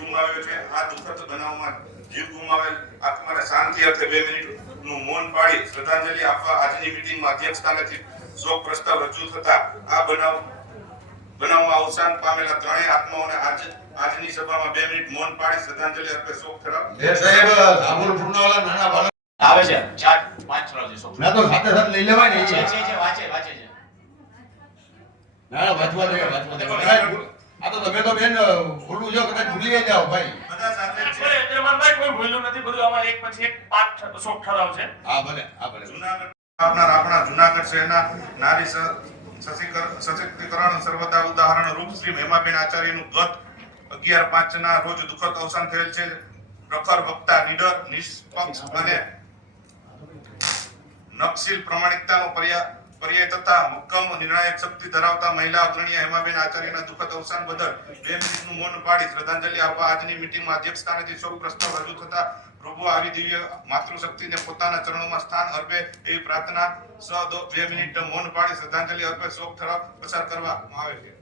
ગુમાવ્યો છે। આ દુઃખદ બનાવમાં જીવ ગુમાવેલ આત્માને શાંતિ અર્થે 2 મિનિટનું મૌન પાડી શ્રદ્ધાંજલિ આપવા આજની મીટિંગમાં અધ્યક્ષ સ્થાનેથી શોક પ્રસ્તાવ રજૂ થતા આ બનાવમાં અવસાન પામેલા ત્રણેય આત્માઓને આજની સભામાં 2 મિનિટ મૌન પાડી શ્રદ્ધાંજલિ અર્પે શોક ઠરાવ। સાહેબ ધાબુલ પૂર્ણવાલા નાના બાળક આવે છે 4-5 ઠરાવ છે શોક ના તો સાથે સાથે લઈ લેવાય ને છે વાંચે છે ના વાંચવા દે આ તો તમે તો બેન ભૂલું જો કદાચ ભૂલી જાવ ભાઈ બધા સાથે છે। ભાઈ કોઈ ભૂલ્યું નથી, બધું આમાં એક પછી એક 5 શોક ઠરાવ છે। હા ભલે જૂનાગઢ આપણા જૂનાગઢ શહેરના નારી સશક્તિકરણ સર્વદા ઉદાહરણ રૂપ શ્રી હેમાબેન આચાર્યનું ગત 11/5 ના રોજ દુઃખદ અવસાન થયેલ છે। પ્રખર વક્તા, નીડર, નિષ્પક્ષ અને નક્ષીલ પ્રમાણિકતાનો પર્યાય તથા મક્કમ નિર્ણાયક શક્તિ ધરાવતા મહિલા અગ્રણીય હેમાબેન આચાર્યના દુઃખદ અવસાન બદલ 2 મિનિટનું મૌન પાડી શ્રદ્ધાંજલિ આપવા આજની મીટિંગમાં અધ્યક્ષ સ્થાનેથી શોક પ્રસ્તાવ રજૂ થતા પ્રભુ આવી દિવ્ય માતૃશક્તિને પોતાના ચરણોમાં સ્થાન અર્પે એવી પ્રાર્થના 2 મિનિટ મૌન પાડી શ્રદ્ધાંજલિ અર્પે શોક ઠરાવ પસાર કરવામાં આવે છે।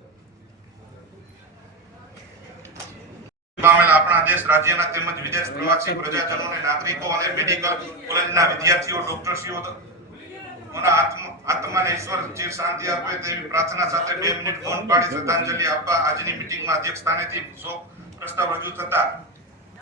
પામેલ આપણા દેશ રાજ્યના તેમજ વિદેશ પ્રવાસી પ્રજાજનોને નાગરિકો અને મેડિકલ કોલેજના વિદ્યાર્થીઓ ડોક્ટરશ્રીઓ આત્માને ઈશ્વર ચિર શાંતિ આપે તેવી પ્રાર્થના સાથે 2 મિનિટ મૌન પાડી શ્રદ્ધાંજલિ આપવા આજની મીટિંગમાં અધ્યક્ષ સ્થાનેથી શોક પ્રસ્તાવ રજૂ થતા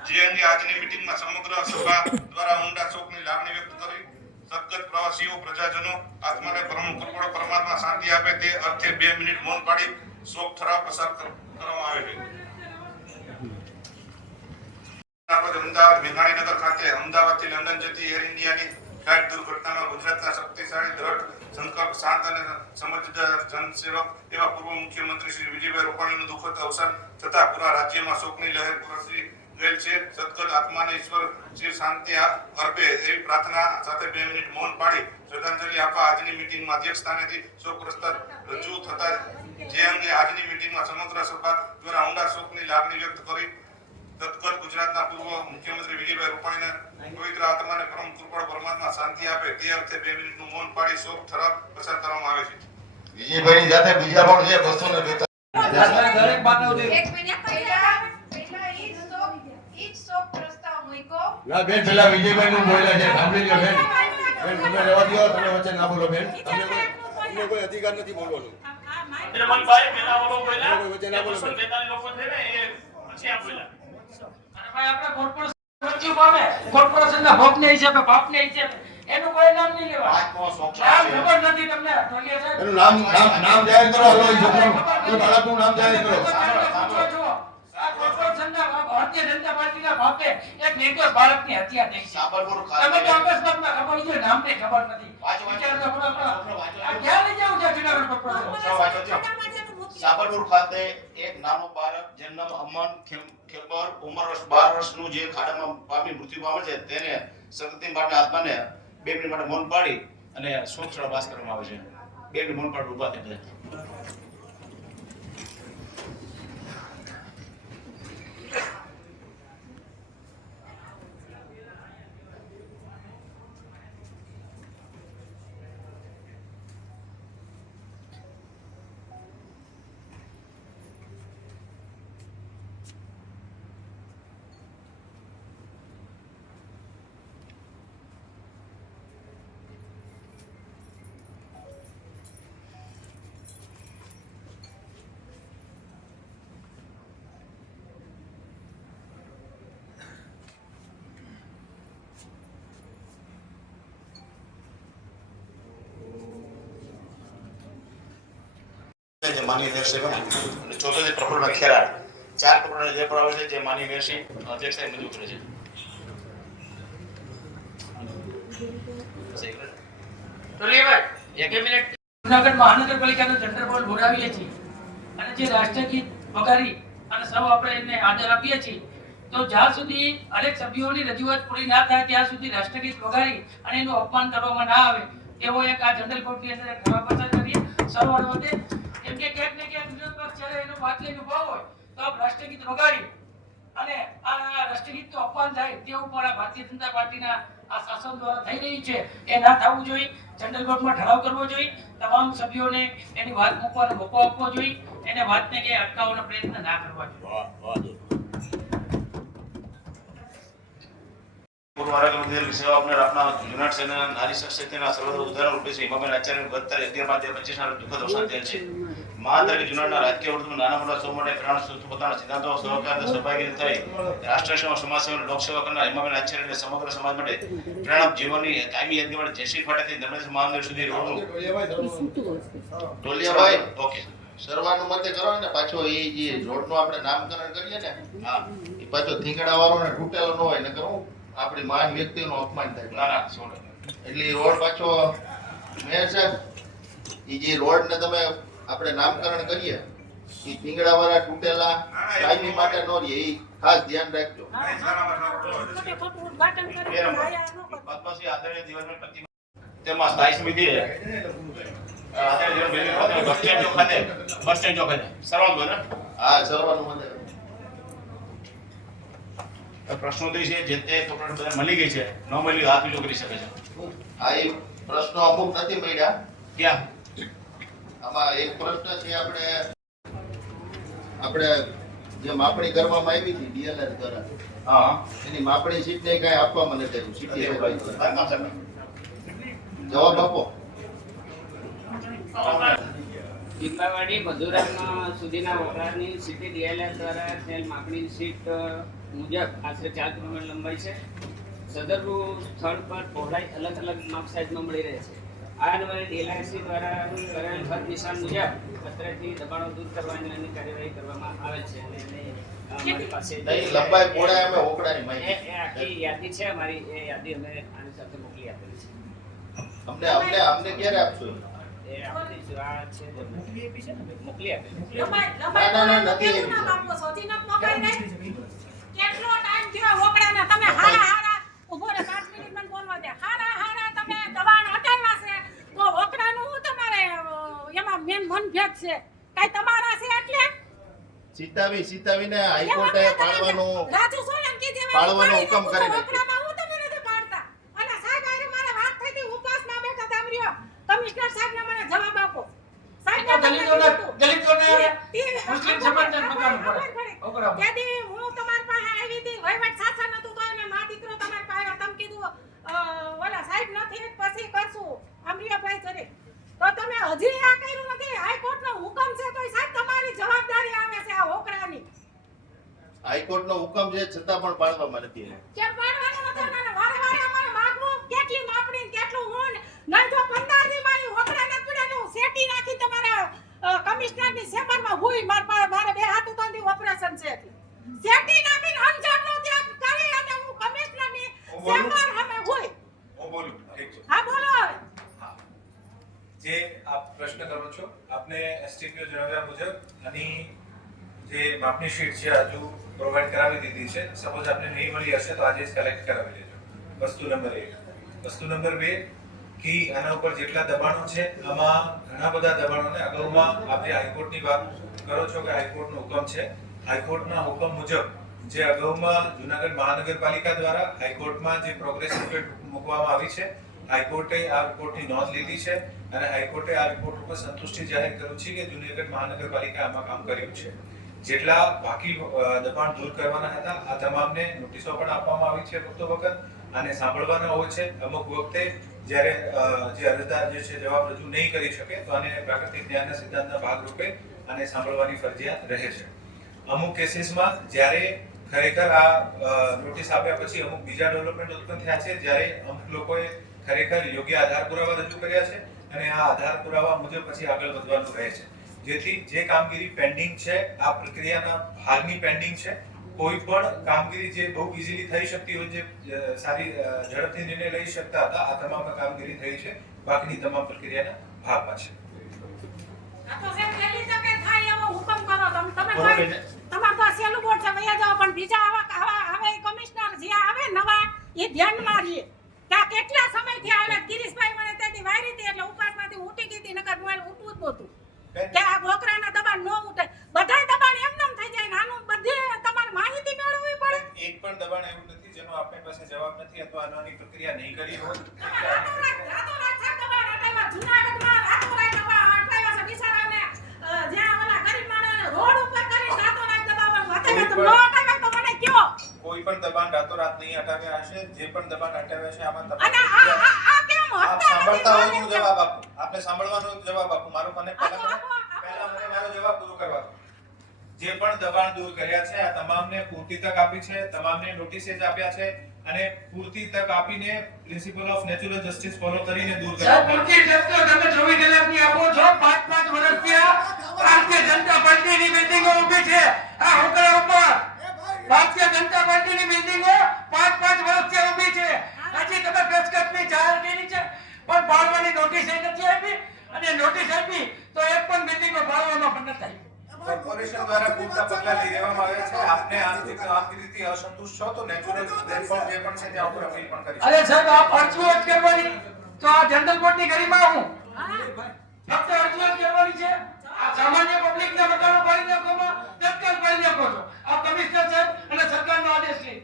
જે અંગે આજની મીટિંગમાં સમગ્ર સભા દ્વારા ઊંડા શોકની લાગણી વ્યક્ત કરી સદગત પ્રવાસીઓ પ્રજાજનો આત્માને પરમ કૃપાળુ પરમાત્મા શાંતિ આપે તે અર્થે 2 મિનિટ મૌન પાડી શોક ઠરાવ પસાર કરવામાં આવે છે। અમદાવાદ મેઘાણીનગર ખાતે અમદાવાદથી લંડન જતી એર ઇન્ડિયાની ફ્લાઇટ દુર્ઘટનામાં ગુજરાતના શક્તિશાળી દ્રઢ સંકલ્પ શાંત અને સમજદાર જનસેવક એવા પૂર્વ મુખ્યમંત્રી શ્રી વિજયભાઈ રૂપાણીનું દુઃખદ અવસાન થતા પૂરા રાજ્યમાં શોકની લહેર પ્રસરી ગયેલ છે। સદગત આત્માને ઈશ્વર ચિર શાંતિ અર્પે એવી પ્રાર્થના સાથે 2 મિનિટ મૌન પાડી શ્રદ્ધાંજલિ આપવા આજની મીટિંગમાં અધ્યક્ષ સ્થાનેથી શોક પ્રસ્તાવ રજૂ થતા જે અંગે આજની મીટિંગમાં સમગ્ર સભા દ્વારા ઊંડા શોકની લાગણી વ્યક્ત કરી સદગત ગુજરાતના પૂર્વ મુખ્યમંત્રી વિજયભાઈ રૂપાણીને પવિત્ર આત્માને પરમ કૃપાળુ પરમાત્મા શાંતિ આપે તે અર્થે 2 મિનિટનું મૌન પાડી શોક ઠરાવ પસાર કરવામાં આવે છે। વિજયભાઈની જાતે બીજા પણ છે 242 દરેક માનવ એક મિનિટ પહેલા ઈ શોક પ્રસ્તાવ મૂક્યો ના બેન પેલા વિજયભાઈનું બોલ્યા છે સાંભળી લ્યો બેન તમે રહેવા દો તમે વચ્ચે ના બોલો બેન તમને કોઈ અધિકાર નથી બોલવાનો ભાઈ પેલા વાળો બોલ્યા વચ્ચે ના બોલો 242 લોકો છે ને એ પછી આ બોલ્યા ભાઈ આપણે કોર્પોરેશન મૃત્યુ પામે કોર્પોરેશનના બાપને હિસાબે એનું કોઈ નામ નહીં લેવા નામ ખબર નથી તમને ટોલિયા સાહેબ એનું નામ જાહેર કરો હલો એ છોકરાનું એ બાળકનું નામ જાહેર કરો આ કોર્પોરેશનના ભારતીય જનતા પાર્ટીના બાપે એક નિર્દોષ બાળકની હત્યા થઈ છે સાબરપુર તમે તો અકસ્માતમાં ખબર છે નામને ખબર નથી વિચાર તો કરો આ ક્યાં લઈ જાવ છે જુનાગઢ કોર્પોરેશન સાબરપુર ખાતે એક નાનો બાળક જેનું નામ અમન ખેબર ઉંમર 12 વર્ષનું જે ખાડામાં પામી મૃત્યુ પામે છે તેને સદગત માટે આત્માને 2 મિનિટ માટે મૌન પાડી અને શોક ઠરાવ પાસ કરવામાં આવે છે। 2 મિનિટ મૌન પાડી ઊભા થઈ જાય। માની મેયર અને ચોથો પ્રફુલ્લ ખેરાડ 4 પ્રફુલ્લ જે પર આવે છે જે માની મેયર અધ્યક્ષ મંજૂર કરે છે। ટોલિયાભાઈ એક મિનિટ જૂનાગઢ મહાનગરપાલિકાનો જનરલ બોર્ડ બોલાવીએ છીએ અને જે રાષ્ટ્રગીત વગાડી અને સૌ આપણે એને આદર આપીએ છીએ તો જ્યાં સુધી અનેક સભ્યોની રજૂઆત પૂરી ના થાય ત્યાં સુધી રાષ્ટ્રગીત વગાડી અને એનું અપમાન કરવામાં ના આવે એવો એક આ જનરલ બોર્ડની અંદર ઠરાવ પસાર કરીએ સૌ વડે કેમ કે ક્યાંક ને ક્યાંક વિરોધ પક્ષ જ્યારે એનો વાત લઈને ઉભા હોય તો આપ રાષ્ટ્રગીત વગાડી અને આ રાષ્ટ્રગીતનું અપમાન થાય તેવું પણ આ ભારતીય જનતા પાર્ટીના આ શાસન દ્વારા થઈ રહી છે એ ના થવું જોઈએ। જનરલ બોર્ડમાં ઠરાવ કરવો જોઈએ, તમામ સભ્યોને એની વાત મૂકવાનો મોકો આપવો જોઈએ, એને વાતને કે અટકાવવાનો પ્રયત્ન ના કરવા જોઈએ। અમારા દીર્ઘ સેવા આપનાર આપના જુનાગઢ શહેરના નારી શક્તિના સર્વત્ર ઉદાહરણ રૂપે છે હિમાબેન આચાર્ય વધતા 11/5/25 ના દુઃખદ અવસાન થયેલ છે. મહાન તરીકે જુનાગઢના રાજકીય વર્તુળમાં નાના મોટા સૌ માટે પ્રેરણા પોતાના સિદ્ધાંતો સહકાર સહભાગી થઈ રાષ્ટ્ર સેવા સમાજ સેવા અને લોક સેવા કરનાર હિમાબેન આચાર્યને સમગ્ર સમાજ માટે પ્રેરણા જીવનની કાયમી યાદગી માટે જયશ્રી ફાટેથી ધર્મેશ મહામંદિર સુધી રોડનું ટોલિયાભાઈ ઓકે સર્વાનુમતે કરો ને પાછો એ જે રોડનું આપણે નામકરણ કરીએ ને હા એ પાછો થીંગડા વાળો ને તૂટેલો ન હોય ને કરું આપણી મહાન વ્યક્તિનું અપમાન થાય ના ના સોળ એટલે એ રોડ પાછો મેયર સાહેબ એ જે રોડ ને તમે આપણે નામકરણ કરીએ એ થીંગડા વાળા તૂટેલા કાયમી માટે ન રહે એ ખાસ ધ્યાન રાખજો. પદ્મશ્રી આદરણીય દિવસની પ્રતિમા તેમાં સ્થાયી સમિતિએ બસ સ્ટેન્ડ ચોખાને સર્વાંગ ને હા સર્વાનુમતે પ્રશ્નો છે જે તે ચોપડા બધા મળી ગઈ છે ન મળી હાથ ઊંચો કરી શકે છે. આ એ પ્રશ્નો અમુક નથી મળ્યા. ક્યાં આમાં એક પ્રશ્ન છે આપણે જે માપણી કરવામાં આવી હતી ડીએલઆર દ્વારા હા એની માપણી સીટ ને કઈ આપવામાં નથી આવ્યું સીટી જવાબ આપો. ટીપાવાડી મધુરામાં સુધીના વપરાશની સિટી ડીએલઆર દ્વારા થયેલ માપણી સીટ મુજબ આશરે 4 કિલોમીટર લંબાઈ છે. સદરનું સ્થળ પર પહોળાઈ અલગ અલગ માપ સાઇઝમાં મળી રહે છે. આ અન્વયે ડીએલઆરસી દ્વારા કરેલ ખર્ચ નિશાન મુજબ પત્રથી દબાણો દૂર કરવાની કાર્યવાહી કરવામાં આવેલ છે અને એને અમારી પાસે નહીં લંબાઈ પહોળાઈ અમે ઓકડાની એ માહિતી આખી યાદી છે અમારી એ યાદી અમે આની સાથે મોકલી આપેલી છે. અમને ક્યારે આપશો? એ આપણી આ છે મોકલી આપેલી છે. ના, નથી. કેટલો ટાઈમ થયો ઓકળાના તમે હારા ઉભો રહે 5 મિનિટ મને બોલવા દે હારા તમે દબાણ હટાવ્યા છે તો ઓકળાનું હું તમારે એમાં મેન મનભેદ છે કઈ તમારા છે એટલે સીતાવીને હાઈકોર્ટે રાજુ સોલંકી જેવા પાડવાનો હુકમ કરી નાખ્યો. ઓકળામાં હું તમે નથી પાડતા અને સાહેબ આરે મારે વાત થઈ હતી ઉપવાસમાં બેઠા તામરીઓ કમિશનર સાહેબને મને જવાબ આપો સાહેબ દલિતોને મુસ્લિમ સમાજને મકાન પડે ઓકળામાં. ત્યાંથી હું તમારી પાસે આવી હતી વહીવટ સાચા નતું તો એને મા દીકરો તમારી પાસે આવ્યો તમે કીધું ઓલા સાહેબ નથી પછી કરશું અમરિયાભાઈ કરે તો તમે હજી આ કર્યું નથી હાઈકોર્ટનો હુકમ છે તો સાહેબ તમારી જવાબદારી આવે છે આ હોકરાની હાઈકોર્ટનો હુકમ છે છતાં પણ પાડવામાં નથી આવ્યો. કેમ પાડવાનું નથી અને વારે વારે અમારે માગવું કેટલી માપણી કેટલું હું નહીં જો 15 દી માં હોકરાના પીડાનું સેટી નાખી તમારા કમિશનરની સેપરમાં હુઈ મારે બે હાથ ઉતાંધી ઓપરેશન છે એટલે સેટી નાખીને અંજામનો ત્યાગ કરી અને હું કમિશનરની સેપર અમે હુઈ હું બોલું ઠીક છે. હા બોલો હવે જે આપ પ્રશ્ન કરો છો આપને એસટીપીઓ જણાવ્યા મુજબ આની જે માપની શીટ છે હજુ પ્રોવાઈડ કરાવી દીધી છે. સપોઝ આપને નહીં મળી હશે તો આજે જ કલેક્ટ કરાવી લેજો. વસ્તુ નંબર 1. વસ્તુ નંબર 2 કે આના ઉપર જેટલા દબાણો છે આમાં ઘણા બધા દબાણોને અગાઉમાં આપ જે હાઈકોર્ટની વાત કરો છો કે હાઈકોર્ટનો હુકમ છે હાઈકોર્ટના હુકમ મુજબ જે અગાઉમાં જુનાગઢ મહાનગરપાલિકા દ્વારા હાઈકોર્ટમાં જે પ્રોગ્રેસ રિપોર્ટ મૂકવામાં આવી છે હાઈકોર્ટે આ રિપોર્ટની નોંધ લીધી છે અને હાઈકોર્ટે આ રિપોર્ટ ઉપર સંતુષ્ટિ જાહેર કર્યું છે કે જુનાગઢ મહાનગરપાલિકાએ આમાં કામ કર્યું છે. જેટલા બાકી દબાણ દૂર કરવાના હતા આ તમામને નોટિસો પણ આપવામાં આવી છે વખતો વખત અને સાંભળવાના હોય છે. અમુક વખતે જ્યારે જે અરજદાર જે છે જવાબ રજૂ નહીં કરી શકે તો આને પ્રાકૃતિક ન્યાયના સિદ્ધાંતના ભાગરૂપે આને સાંભળવાની ફરજિયાત રહે છે. અમુક કેસીસમાં જ્યારે ખરેખર આ નોટિસ આપ્યા પછી અમુક બીજા ડેવલપમેન્ટ ઉત્પન્ન થયા છે જ્યારે અમુક લોકોએ ખરેખર યોગ્ય આધાર પુરાવા રજૂ કર્યા છે અને આ આધાર પુરાવા મુજબ પછી આગળ વધવાનું રહે છે. જેથી જે કામગીરી પેન્ડિંગ છે આ પ્રક્રિયાના ભાગની પેન્ડિંગ છે. કોઈ પણ કામગીરી જે બહુ ઇઝીલી થઈ શકતી હોય જે સારી ઝડપથી નિર્ણય લઈ શકતા હતા આ તમામ કામગીરી થઈ છે. બાકીની તમામ પ્રક્રિયાના ભાગમાં છે. આ તો સાહેબ પહેલી તકે થાય એવો હુકમ કરો તમે તમાર તો સેલું બોર્ડ છે વયા જાવ પણ બીજા આવા હવે કમિશનર જે આવે નવા એ ધ્યાનમાં રહીએ કે આ કેટલા સમયથી આવે ગિરીશભાઈ મને તેથી વાયરી હતી એટલે ઉપાસમાંથી ઉઠી ગઈ હતી નકર મોબાઈલ ઉઠવું જ નહોતું કે આ ગોકરાના દબાણ ન ઉઠે બધાય દબાણ એમનેમ થઈ જાય નાનું બધે તમારે માહિતી મેળવવી પડે એક પણ દબાણ એવું નથી જેનો આપણી પાસે જવાબ નથી અથવા આની પ્રક્રિયા નહીં કરી હોય. રાતોરાત છે દબાણ હટાવ્યા જૂનાગઢમાં રાતોરાત દબાણ હટાવ્યા છે બિચારાને જ્યાં ઓલા ગરીબ માણસને રોડ ઉપર કરી રાતોરાત દબાણ હટાવ્યા તો ન હટાવ્યા તો મને કયો કોઈ પણ દબાણ દબાણ રાતોરાત નહીં હટાવ્યા હશે. જે પણ દબાણ હટાવ્યા છે આમાં અને આ કેમ આપ હટતા સાંભળતા હોય તો નથી? હું જવાબ આપું. આપને સાંભળવાનો જવાબ આપું. આપો, પહેલા મને મારો જવાબ પૂરો કરવા દો. જે પણ દબાણ દૂર કર્યા છે આ તમામને પૂરતી તક આપી છે, તમામને નોટિસેસ આપ્યા છે અને પૂરતી તક આપીને principal of natural justice follow કરીને દૂર સાહેબ, કરવામાં પૂરતી તક તો તમે 24 કલાકની આપો છો. 5-5 વર્ષથી આ ભારતીય જનતા પાર્ટીની બિલ્ડિંગો ઊભી છે. આ હોકળા ઉપર ભારતીય જનતા પાર્ટીની બિલ્ડિંગો 5-5 વર્ષથી ઊભી છે. હજી તમે પેશકશની જાહેર કરી છે પણ ફાળવાની નોટિસ નથી આપી, અને નોટિસ આપી તો એક પણ બિલ્ડિંગો ફાળવામાં પણ નથી આવી. કોર્પોરેશન દ્વારા પૂરતા પગલાં લઈ લેવામાં આવ્યા છે. આપને આમથી અસંતુષ્ટ છો તો નેચરલ પ્લેટફોર્મ જે પણ છે ત્યાં ઉપર અપીલ પણ કરી અરે સાહેબ, આ અરજીઓ જ કરવાની તો આ જનરલ બોર્ડની ગરિમા હું ફક્ત અરજીઓ જ કરવાની છે. આ સામાન્ય પબ્લિકના મકાનો પાડી નાખવામાં તત્કાલ પાડી નાખો છો. આ કમિશનર સાહેબ અને સરકારનો આદેશ લઈ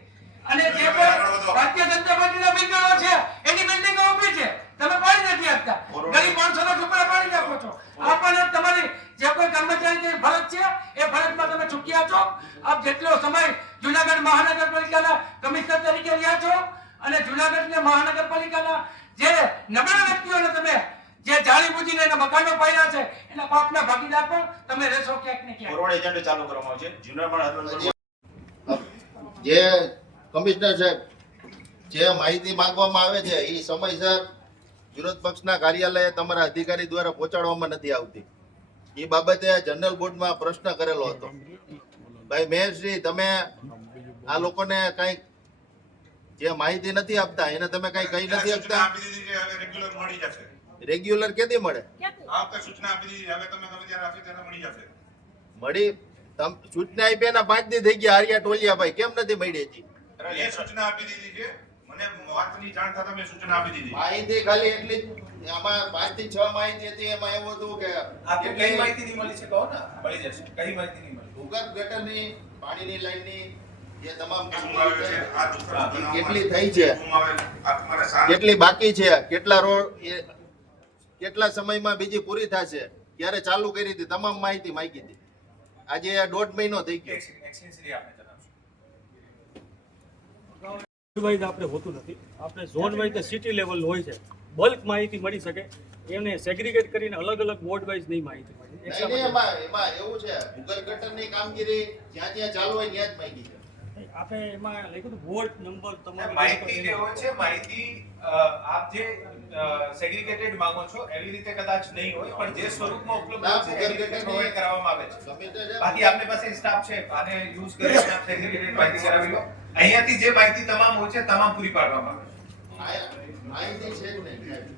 અને જે પણ ભારતીય જનતા પાર્ટીના બિલ્ડિંગો છે એની બિલ્ડિંગો ઊભી છે, તમે પાડી નથી આપતા. ગરીબ માણસોના ઝૂંપડા પાડી નાખો છો. આ પણ તમારી જે કોઈ કર્મચારીની ફરજ છે એ ફરજમાં તમે ચૂક્યા છો. આપ જેટલો સમય જુનાગઢ મહાનગરપાલિકાના કમિશનર તરીકે રહ્યા છો અને જુનાગઢ મહાનગરપાલિકાના જે નબળા વ્યક્તિઓને તમે જે જાળી બુજીને એના મકાનો પાડ્યા છે એના પાપના ભાગીદાર પણ તમે રહેશો ક્યાંક ને ક્યાંક. ફોરવર્ડ એજન્ટ ચાલુ કરવામાં આવશે. જૂનાગઢ જે કમિશનર સાહેબ જે માહિતી માંગવામાં આવે છે એ સમયસર વિરોધ પક્ષના કાર્યાલયે તમારા અધિકારી દ્વારા પહોંચાડવામાં નથી આવતી. એ બાબતે જનરલ બોર્ડમાં પ્રશ્ન કરેલો હતો. ભાઈ મેયરશ્રી, તમે આ લોકોને કઈ જે માહિતી નથી આપતા એને તમે કઈ કહી નથી સૂચના આપતા? આપી દીધી છે, હવે રેગ્યુલર મળી જશે. રેગ્યુલર કેદી મળે? આ વખતે સૂચના આપી દીધી, હવે તમે જ્યારે આપી ત્યારે મળી જશે. મળી સૂચના આપી એના 5 દી થઈ ગયા. આર્યા ટોલિયા ભાઈ કેમ નથી મળી હજી? એ સૂચના આપી દીધી છે. મને વાતની જાણ થતા મેં સૂચના આપી દીધી. માહિતી ખાલી એટલી જ આમાં 5 થી 6 માહિતી હતી. એમાં એવું હતું કે આપને કઈ માહિતી નહીં મળી છે કહો ને, મળી જશે. કઈ માહિતી નહીં મળી? ભૂગર્ભ ગટરની પાણીની લાઈનની જે તમામ શું આવે છે આ દુષ્કર્મ બનાવવામાં કેટલી થઈ છે, શું આવે આ તમારે સારા કેટલી બાકી છે, કેટલા રોડ કેટલા સમયમાં બીજી પૂરી થશે, ક્યારે ચાલુ કરી હતી, તમામ માહિતી માંગી હતી. આજે 1.5 મહિનો થઈ ગયો. એક્સટેન્સિવલી આપને જણાવશો. વાઇઝ આપણે હોતું નથી. આપણે ઝોન વાઇઝ સિટી લેવલ હોય છે. બલ્ક માહિતી મળી શકે એને સેગ્રીગેટ કરીને અલગ અલગ વોર્ડ વાઇઝ નહીં માહિતી મળે. એટલા નહીં, માટે એમાં એવું છે ભૂગર્ભ ગટરની કામગીરી જ્યાં જ્યાં ચાલુ હોય ત્યાં જ માંગી છે. આપણે એમાં લખ્યું હતું વોર્ડ નંબર તમારો માહિતી જે હોય છે માહિતી આપ જે સેગ્રીગેટેડ માંગો છો એવી રીતે કદાચ નહીં હોય પણ જે સ્વરૂપમાં ઉપલબ્ધ હોય છે એવી રીતે પ્રોવાઈડ કરવામાં આવે છે. કમિશનર છે, બાકી આપની પાસે સ્ટાફ છે આને યુઝ કરીને આપ સેગ્રીગેટેડ માહિતી કરાવી લો. અહીંયાથી જે માહિતી તમામ હોય છે તમામ પૂરી પાડવામાં આવે છે. માહિતી છે જ નહીં.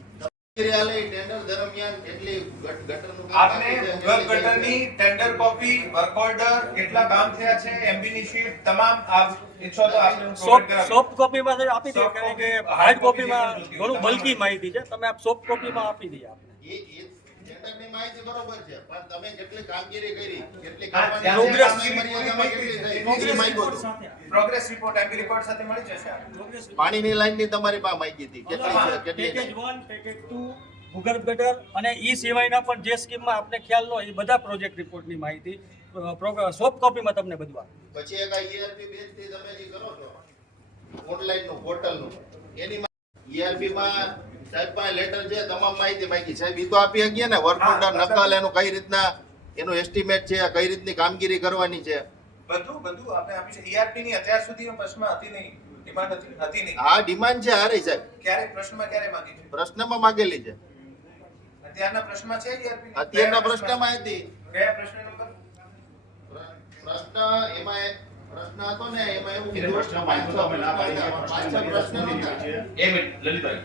કામગીરી હાલે એ ટેન્ડર દરમિયાન કેટલી ગટરનું કામ આપને બાકી છે, ભૂગર્ભ ગટરની ટેન્ડર કોપી, વર્ક ઓર્ડર, કેટલા કામ થયા છે, એમબીની શીટ તમામ આપ ઈચ્છો તો આપને હું provide કરાવી દઉં. સોફ્ટ કોપીમાં આપી દઈએ Soft કારણ કે copy, હાર્ડ hard copy કોપીમાં જરૂર નથી. ઘણું બલ્કી માહિતી છે. તમે આપ સોફ્ટ કોપીમાં આપી દઈએ આપણે. એ ટેન્ડરની માહિતી બરોબર છે પણ તમે કેટલી કામગીરી કરી, કેટલી હા, કરવાની ત્યાં છે, સુધી મર્યાદામાં કેટલી થઈ, Progress એ માંગ્યું report હતું. સાથે પ્રોગ્રેસ રિપોર્ટ, એમબી રિપોર્ટ સાથે મળી જશે આપને. પાણીની લાઈનની તમારી પાસે માહિતી હતી કેટલી છે, કેટલી પેકેજ નહીં. 1 પેકેજ 2 ભૂગર્ભ ગટર અને ઈ સિવાયના પણ જે સ્કીમમાં આપને ખ્યાલ ન હોય એ બધા પ્રોજેક્ટ રિપોર્ટની માહિતી સોફ્ટ કોપીમાં તમને બધું આપે. પછી એક આ ERP બેઝ થી તમે જે કરો છો ઓનલાઈન નું પોર્ટલ નું એની ERP માં સાહેબ પાસે લેટર છે, તમામ માહિતી માંગી. સાહેબ ઈ તો આપી શકીએ ને, વર્ક ઓર્ડર નકલ એનું કઈ રીતના એનું એસ્ટિમેટ છે, કઈ રીતની કામગીરી કરવાની છે. બધું આપણે આપી છે. ERP ની અત્યાર સુધી પ્રશ્નમાં હતી નહીં, ડિમાન્ડ હતી નહીં. આ ડિમાન્ડ છે હારી સાહેબ, ક્યારે પ્રશ્નમાં ક્યારે માંગી છે? પ્રશ્નમાં માંગેલી છે. અત્યારના પ્રશ્નમાં છે ERP ની? અત્યારના પ્રશ્નમાં હતી. કયા પ્રશ્ન નંબર? પ્રશ્ન એમાં એક પ્રશ્ન હતો ને, એમાં એવું કીધું 500 પ્રશ્ન નહોતા. એક મિનિટ લલિતભાઈ,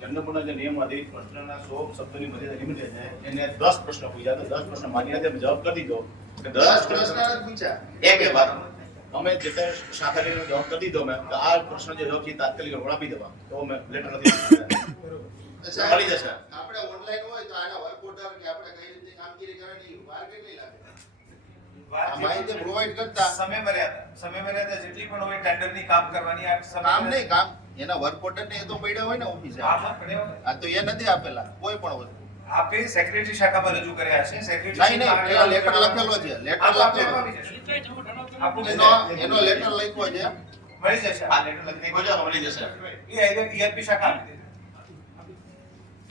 જનરલ જે નિયમ હતી પ્રશ્નના 100 શબ્દોની મર્યાદા લિમિટેડ છે એને 10 પ્રશ્ન પૂછ્યા તો 10 પ્રશ્ન માન્ય તેમ જવાબ કરી દીધો કે 10 પ્રશ્ન જ પૂછ્યા. એક વાત અમે જેટલા શાખાની જવાબ કરી દીધો મેં તો આ પ્રશ્ન જે જવાબ છે એ તાત્કાલિક આપી દેવા તો મેં લેટર નથી મળી જશે. આપણે ઓનલાઈન હોય તો આના વર્ક ઓર્ડર કે આપણે કઈ રીતે કામગીરી કરવાની વાર કેટલી લાગે? આ માહિતી પ્રોવાઈડ કરતા સમય મર્યાદા જેટલી પણ હોય ટેન્ડરની કામ કરવાની આ સમય કામ નહીં, કામ એના વર્ક ઓર્ડર ને એ તો પડ્યા હોય ને ઓફિસે. આમાં પડ્યો હોય. આ તો એ નથી આપેલા કોઈ પણ વસ્તુ. આપે સેક્રેટરી શાખામાં રજૂ કર્યા છે. સેક્રેટરી નહીં નહીં, પેલા લેટર લખેલો છે, લેટર લખેલો આપો એનો લેટર લખ્યો છે. મળી જશે આ લેટર લખી ગયો તો મળી જશે. એ ERP શાખા આપી દેજો.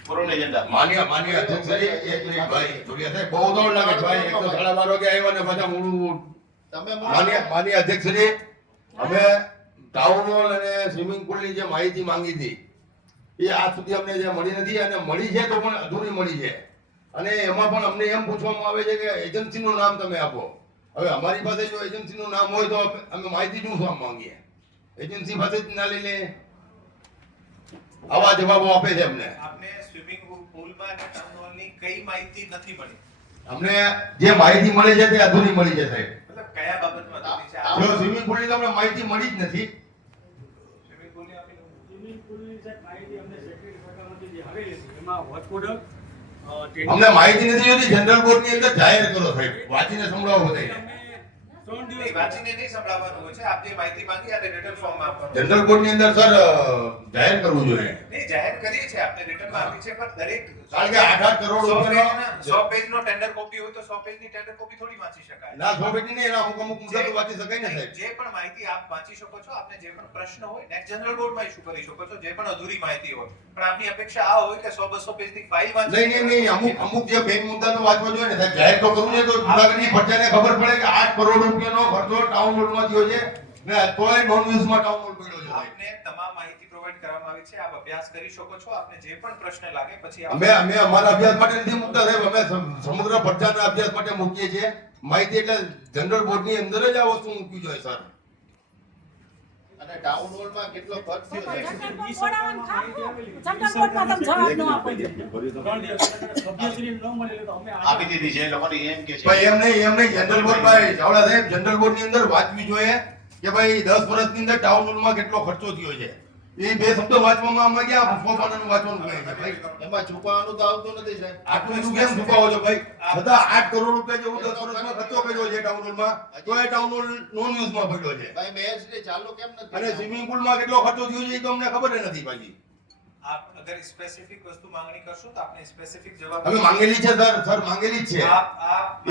પૂર્વની એજન્ડા માન્ય અધ્યક્ષ એક મિનિટ ભાઈ જોડિયા સાહેબ બહુ દોડ લાગે છે ભાઈ. એક તો 12:30 વાગે આવ્યા ને પાછા મોડું. તમે માન્ય અધ્યક્ષ અમે ટાઉન હોલ અને સ્વિમિંગ પુલની જે માહિતી માંગી હતી એ આજ સુધી અમને જે મળી નથી અને મળી છે તો પણ અધૂરી મળી છે. અને એમાં પણ અમને એમ પૂછવામાં આવે છે કે એજન્સીનું નામ તમે આપો. હવે અમારી પાસે જો એજન્સીનું નામ હોય તો અમે માહિતી શું માંગીએ? એજન્સી પાસે જ ના લઈને આવા જવાબો આપે છે અમને. આપને સ્વિમિંગ પુલમાં અને ટાઉન હોલની કઈ માહિતી નથી મળી? અમને જે માહિતી મળે છે તે અધૂરી મળી છે સાહેબ. મતલબ કયા બાબતમાં અધૂરી છે? જો સ્વિમિંગ પુલની તો અમને માહિતી મળી જ નથી. સ્વિમિંગ પુલની આપી દો. સ્વિમિંગ પુલની સાહેબ માહિતી અમને સેક્રેટરી શાખામાંથી જે આવેલી હતી એમાં વર્ક ઓર્ડર અમને માહિતી નથી જોતી. જનરલ બોર્ડની અંદર જાહેર કરો સાહેબ, વાંચીને સંભળાવો બધાને. નહીં, વાંચીને નહીં સંભળાવવાનું હોય છે. આપ જે માહિતી માંગી અને રિટર્ન ફોર્મમાં આપવાનું. જનરલ બોર્ડની અંદર સર જાહેર કરવું જોઈએ. નહીં, જાહેર કરીએ છીએ આપને રિટર્નમાં આપી છે પણ દરેક કારણ કે 8 કરોડ રૂપિયાનો 100 પેજનો ટેન્ડર કોપી હોય તો 100 પેજની ટેન્ડર કોપી થોડી વાંચી શકાય. ના સોબેટી નહીં, એના અમુક મુદ્દા તો વાંચી શકાય ને સાહેબ. જે પણ માહિતી આપ વાંચી શકો છો, આપને જે પણ પ્રશ્ન હોય નેક્સ્ટ જનરલ બોર્ડમાં ઇશ્યુ કરી શકો છો, જે પણ અધૂરી માહિતી હોય. પણ આપની અપેક્ષા આ હોય કે 100-200 પેજની ફાઇલ વાંચી. નહીં, અમુક જે મેઇન મુદ્દા તો વાંચવા જોઈએ ને સાહેબ. જાહેર તો કરવું છે તો જુનાગઢની પ્રજાને ખબર પડે કે 8 કરોડ રૂપિયાનો ખર્ચો ટાઉન હોલમાં થયો છે ને તોય નોન યુઝમાં ટાઉન હોલ પડ્યો છે. આપને તમામ માહિતી પ્રોવાઈડ કરવામાં આવી છે. આપ અભ્યાસ કરી શકો છો. આપને જે પણ પ્રશ્ન લાગે પછી આપ અમે અમારા અભ્યાસ માટે નથી મૂકતા સાહેબ. અમે સમગ્ર પ્રજાના અભ્યાસ માટે મૂકીએ છીએ માહિતી. એટલે જનરલ બોર્ડની અંદર જ આ વસ્તુ મૂકવી જોઈએ સર. અને ટાઉન હોલમાં કેટલો ખર્ચ થયો છે? જનરલ બોર્ડ બોલાવવાનું ખાવું. જનરલ બોર્ડમાં તમે જવાબ ન આપો. 3 દિવસ સભ્યશ્રી ન મળે તો અમે આપી દીધી છે. લોકોને એમ કે છે ભાઈ એમ નહીં જનરલ બોર્ડ ભાઈ ચાવડા સાહેબ જનરલ બોર્ડની અંદર વાંચવી જોઈએ કે ભાઈ 10 વર્ષની અંદર ટાઉન હોલમાં કેટલો ખર્ચો થયો છે. એ બે શબ્દો વાંચવામાં અમે ગયા ફોફાનાનું વાંચવાનું કહે છે ભાઈ. એમાં છુપાવાનું તો આવતું નથી સાહેબ. આટલું બધું કેમ છુપાવો છો ભાઈ? બધા 8 કરોડ રૂપિયા જેવું 10 વર્ષમાં ખર્ચો કર્યો છે ટાઉન હોલમાં, તો એ ટાઉન હોલ નોન યુઝમાં પડ્યો છે. ભાઈ મેયરશ્રી ચાલુ કેમ નથી? અને સ્વિમિંગ પુલમાં કેટલો ખર્ચો થયો છે એ તો અમને ખબર જ નથી ભાઈ. આપ અગર સ્પેસિફિક વસ્તુ માંગણી કરશો તો આપને સ્પેસિફિક જવાબ અમે માંગેલી છે સર મમાંગેલી જ છે. આપ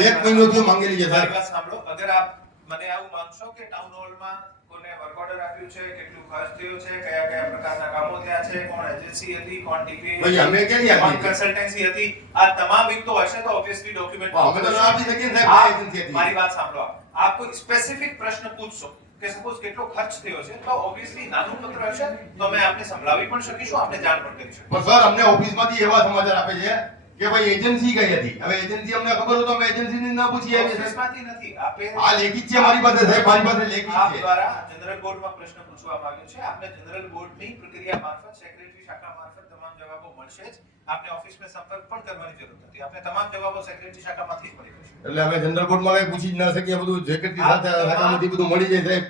1 મહિનોથી માંગેલી છે સર. મારી વાત સાંભળો. અગર આપ મને આવું માંગશો કે ટાઉન હોલમાં કોને વર્ક ઓર્ડર આપ્યું છે, કેટલું ખર્ચ થયો છે, કયા કયા પ્રકારના કામો થયા છે, કોણ એજન્સી હતી, કોણ ટીપી ભાઈ અમે કેની આપી? કોણ કન્સલ્ટન્સી હતી, આ તમામ વિગતો હશે તો ઓબ્વિયસલી ડોક્યુમેન્ટ અમે તો ના આપી શકીએ ને સાહેબ. એજન્સી હતી. મારી વાત સાંભળો. આપ કોઈ સ્પેસિફિક પ્રશ્ન પૂછશો કે સપોઝ કેટલો ખર્ચ થયો છે તો ઓબ્વિયસલી નાનું પત્ર હશે તો અમે આપને સંભળાવી પણ શકીશું, આપને જાણ પણ કરી શકીશું. પણ સર અમને ઓફિસમાંથી એવા સમાચાર આપે છે કે ભાઈ એજન્સી કઈ હતી. હવે એજન્સી અમને ખબર હોય તો અમે એજન્સીને ના પૂછીએ આવી સાહેબ. ઓફિસમાંથી નથી. આપે આ લેખિત છે મારી પાસે સાહેબ, મારી પાસે લેખિત આપ છે. દ્વારા જનરલ બોર્ડમાં પ્રશ્ન પૂછવામાં આવ્યો છે. આપને જનરલ બોર્ડની પ્રક્રિયા મારફત સેક્રેટરી શાખા મારફત તમામ જવાબો મળશે જ. આપને ઓફિસમાં સંપર્ક પણ કરવાની જરૂર નથી. આપને તમામ જવાબો સેક્રેટરી શાખામાંથી જ મળી જશે. એટલે અમે જનરલ બોર્ડમાં કઈ પૂછી જ ના શકીએ. બધું સેક્રેટરી સાથે શાખામાંથી બધું મળી જાય સાહેબ.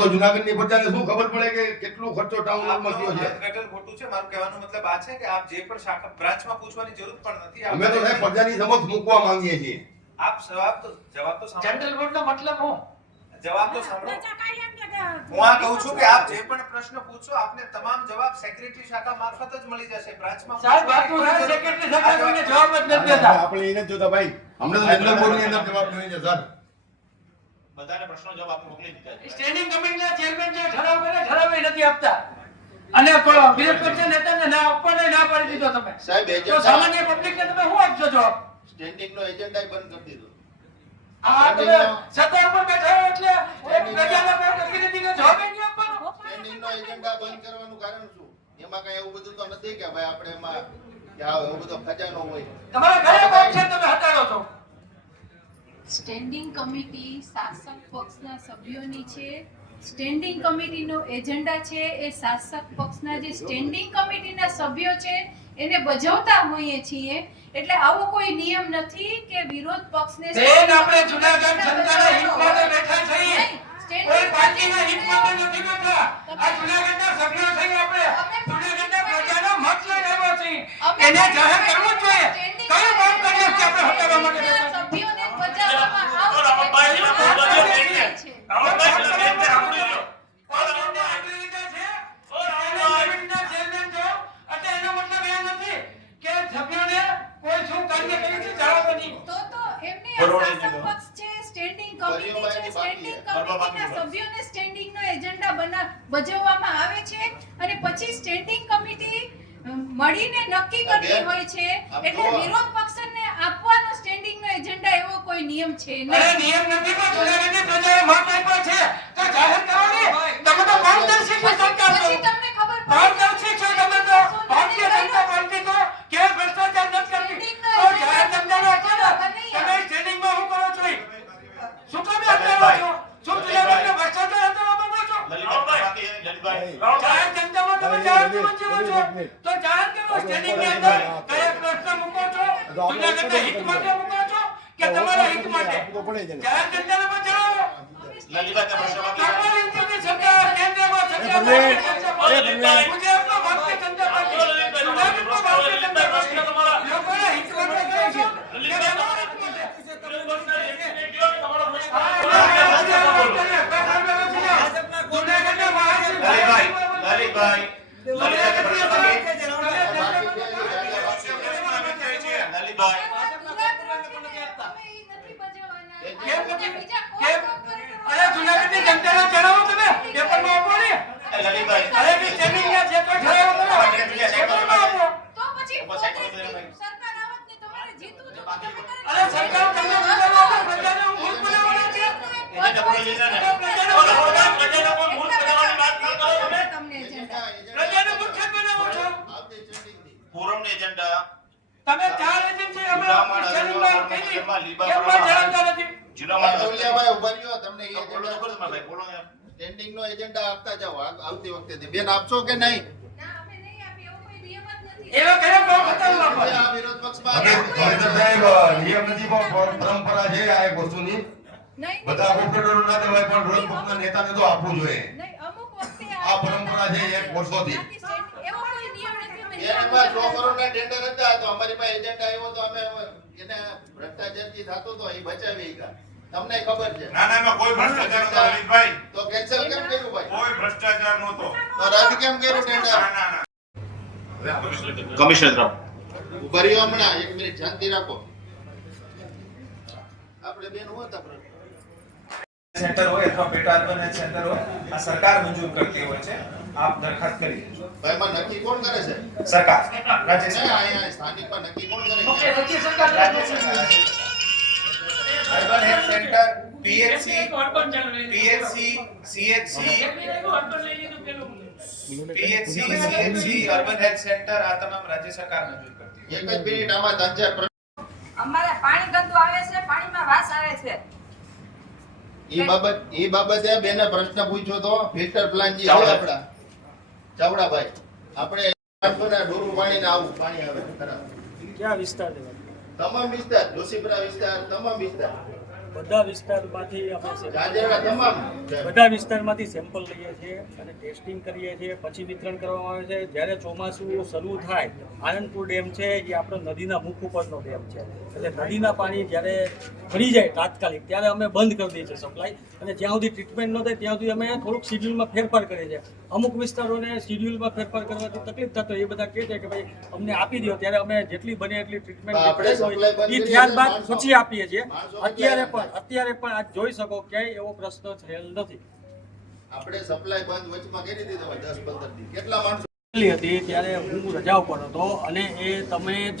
તો જુનાગઢની પ્રજાને શું ખબર પડે કે કેટલો ખર્ચો ટાઉન હોલમાં થયો છે? અર્થઘટન ખોટું છે. મારું કહેવાનો મતલબ આ છે કે આપ જે પણ શાખા બ્રાન્ચમાં પૂછવાની જરૂર પણ નથી. અમે તો સાહેબ પ્રજાની સમક્ષ મૂકવા માંગીએ છીએ. આપ જવાબ તો સાંભળો. જનરલ બોર્ડનો મતલબ હું જવાબ તો સાંભળો. પ્રજા કાંઈ એમ કે હું આ કહું છું કે આપ જે પણ પ્રશ્ન પૂછો આપને તમામ જવાબ સેક્રેટરી શાખા મારફત જ મળી જશે. બ્રાન્ચમાં સાહેબ બાપુ સાહેબ સેક્રેટરી સાહેબ કોઈને જવાબ જ નથી દેતા. આપણે એને જ જોતા ભાઈ. અમને તો જનરલ બોર્ડની અંદર જવાબ જોઈએ છે સર. બધાને પ્રશ્નો જવાબ આપને મોકલી દીધા છે. સ્ટેન્ડિંગ કમિટીના ચેરમેન જે ઠરાવ કરે ઠરાવ એ નથી આપતા અને વિરોધ પક્ષના નેતાને ના આપવાને ના પાડી દીધો તમે. સાહેબ તો એજન્ડા સામાન્ય પબ્લિકને તમે શું આપશો જવાબ? સ્ટેન્ડિંગનો એજન્ડા બંધ કરી દીધો. આ તમે સત્તા ઉપર બેઠા હો એટલે એક પ્રજાના પ્રતિનિધિને જવાબ નહીં આપવાનો. સ્ટેન્ડિંગનો એજન્ડા બંધ કરવાનું કારણ શું? એમાં કઈ એવું બધું તો નથી કે ભાઈ આપણે એમાં કે આ એવું બધો ખજાનો હોય. તમારા ઘરે કોણ છે તમે હટાડો છો? સ્ટેન્ડિંગ કમિટી શાસક પક્ષના સભ્યોની છે. સ્ટેન્ડિંગ કમિટીનો એજન્ડા છે એ શાસક પક્ષના જે સ્ટેન્ડિંગ કમિટીના સભ્યો છે એને બજાવતા હોઈએ છીએ. એટલે આવો કોઈ નિયમ નથી કે વિરોધ પક્ષને બેન આપણે જુનાગઢ જનતાના હિત માટે બેઠા છીએ. કોઈ પાર્ટીના હિત માટે નથી બેઠા. આ જુનાગઢના સભ્યો છીએ આપણે. જુનાગઢના પ્રજાનો મત લઈને આવ્યા છીએ. એને જાહેર કરવું જ જોઈએ. કયું કામ કર્યું છે આપણે હટાવવા માટે બેઠા? સભ્યોને બજાવવામાં આવશે છે. તો એમની શાસક પક્ષ છે, સ્ટેન્ડિંગ કમિટી છે, સ્ટેન્ડિંગ કમિટીના સભ્યોને સ્ટેન્ડિંગનો એજન્ડા ભજવવામાં આવે છે અને પછી સ્ટેન્ડિંગ કમિટી મળીને નક્કી કરતી હોય છે. એટલે વિરોધ પક્ષને આપવાનો સ્ટેન્ડિંગ નો એજન્ડા એવો કોઈ નિયમ છે નહીં. નિયમ નથી પણ જુનાગઢની પ્રજાએ મત આપ્યો છે તો જાહેર કરો ને. તમે તો પારદર્શી છો સરકાર છો. પછી તમને ખબર પડે પારદર્શી છો તમે તો. ભારતીય જનતા પાર્ટી તો કે ભ્રષ્ટાચાર નથી કરતી. તો જાહેર જનતાને આપો ને. તમે સ્ટેન્ડિંગમાં શું કરો છો? શું કામ હટાવો છો? શું જુનાગઢને ભ્રષ્ટાચાર હટાવવા માંગો છો? જાહેર જનતામાં તમે જાહેર જીવન જીવો છો તો જાહેર કરો. સ્ટેન્ડિંગની અંદર કયા પ્રશ્ન મૂકો છો? જુનાગઢના હિત માટે મૂકો છો કે તમારા હિત માટે? જાહેર જનતાને પણ જણાવો. તમારી ઇન્દ્રની સરકાર, કેન્દ્રમાં સરકાર, ગુજરાતમાં ભારતીય જનતા પાર્ટી, જુનાગઢમાં ભારતીય જનતા પાર્ટી લોકોના હિત માટે કહે છે કે તમારા હિત માટે. અરે જુનાગઢની જનતાને જણાવો તમે. પેપરમાં આપો ને. અરે બી સ્ટેન્ડિંગના જે કોઈ ઠરાવો કરો પેપરમાં આપો. તો પછી સરકાર આવત ને તમારે જીતવું તો તમે કરો. અરે સરકાર તમને બોલાવો તો પ્રજાને હું મૂર્ખ બનાવવાના છે. પ્રજાને પણ મૂર્ખ બનાવવાની વાત ન કરો તમે. તમને એજન્ડા પ્રજાને મૂર્ખ જ બનાવો છો. પૂરવની એજન્ડા તમે ચાર એજન્સી અમે સ્ટેન્ડિંગમાં કીધી. કેમ પણ જણાવતા નથી? બારડોલિયાભાઈ ઉભા રહ્યો. તમને એ બોલો તો ખરું મારા ભાઈ, બોલો યાર. સ્ટેન્ડિંગ નો એજન્ડા આપતા જાઓ આવતી વખતે. બેન આપશો કે નહીં? ના અમે નહીં આપીએ એવો કોઈ નિયમ જ નથી. એવા કયા કામ બતાવો આપો. આ વિરોધ પક્ષમાં હવે કલેક્ટર સાહેબ, નિયમ નથી પણ પરંપરા છે આ એક વસ્તુની. નહીં બધા ઓપરેટરો ના દેવાય પણ વિરોધ પક્ષના નેતાને તો આપવું જોઈએ. નહીં અમુક વખતે આ પરંપરા છે એક વર્ષોથી. એવો કોઈ નિયમ નથી. અમે એના પાસે 100 કરોડના ટેન્ડર હતા તો અમારી પાસે એજન્ટ આવ્યો તો અમે એને ભ્રષ્ટાચાર જે થતો તો એ બચાવી ગયા. તમને ખબર છે? ના ના, એમાં કોઈ ભ્રષ્ટાચાર નહોતો લલિતભાઈ. તો કેન્સલ કેમ કર્યું ભાઈ? કોઈ ભ્રષ્ટાચાર નહોતો. તો રદ કેમ કર્યું ટેન્ડર? ના ના ના. કમિશનર ઉભા રહ્યો હમણાં 1 મિનિટ શાંતિ રાખો. આપણે બેન હતા પ્રશ્ન સેન્ટર હોય અથવા પેટા અર્બન હેલ્થ સેન્ટર હોય, આ સરકાર મંજૂર કરતી હોય છે. આપ દરખાસ્ત કરી દેજો. ભાઈ માં નક્કી કોણ કરે છે? સરકાર, રાજ્ય નહીં, સરકાર, અહીંયા સ્થાનિકમાં નક્કી કોણ કરે ઓકે, છે? રાજ્ય સરકાર રાજ્ય સરકાર. Urban health centre, PHC, urban ચાલુ લઈ લીધું. PHC, CHC, એક મિનિટ અર્બન લઈ લીધું પેલું. PHC, CHC, urban health centre આ તમામ રાજ્ય સરકાર મંજૂર કરતી હોય. એક જ મિનિટ આમાં 3-4 પ્રશ્ન. અમારે પાણી ગંદુ આવે છે, પાણીમાં વાસ આવે છે. એ બાબતે બેને પ્રશ્ન પૂછ્યો તો ફિલ્ટર પ્લાન જે છે આપડા ચાવડાભાઈ, આપણે ડોરું પાણીને આવું પાણી આવે ખરાબ. ક્યાં વિસ્તાર લેવા? તમામ વિસ્તાર, જોશીપુરા વિસ્તાર, તમામ વિસ્તાર, બધા વિસ્તારમાંથી આપણે ગાજરના તમામ. બધા વિસ્તારમાંથી સેમ્પલ લઈએ છીએ અને ટેસ્ટિંગ કરીએ છીએ, પછી વિતરણ કરવામાં આવે છે. જ્યારે ચોમાસું શરૂ થાય, આનંદપુર ડેમ છે એ આપણો નદીના મુખ ઉપરનો ડેમ છે, એટલે નદીના પાણી જ્યારે ભરી જાય તાત્કાલિક ત્યારે અમે બંધ કરી દઈએ છીએ સપ્લાય. અને જ્યાં સુધી ટ્રીટમેન્ટ ન થાય ત્યાં સુધી અમે થોડુંક શિડ્યુલમાં ફેરફાર કરીએ છીએ. અમુક વિસ્તારોને શિડ્યુલમાં ફેરફાર કરવાથી તકલીફ થતો એ બધા કહે છે કે ભાઈ અમને આપી દો, ત્યારે અમે જેટલી બને એટલી ટ્રીટમેન્ટ આપણે સપ્લાય બંધ એ કરીએ ત્યારબાદ છીએ, પછી આપીએ છીએ. માણસો અત્યારે પણ આજ જોઈ શકો ક્યાંય એવો પ્રશ્ન થયેલ નથી. આપણે સપ્લાય બંધ વચમાં કરી દીધો 10-15 દી. કેટલા માણસો હતી ત્યારે હું રજા ઉપર હતો અને એ તમે જ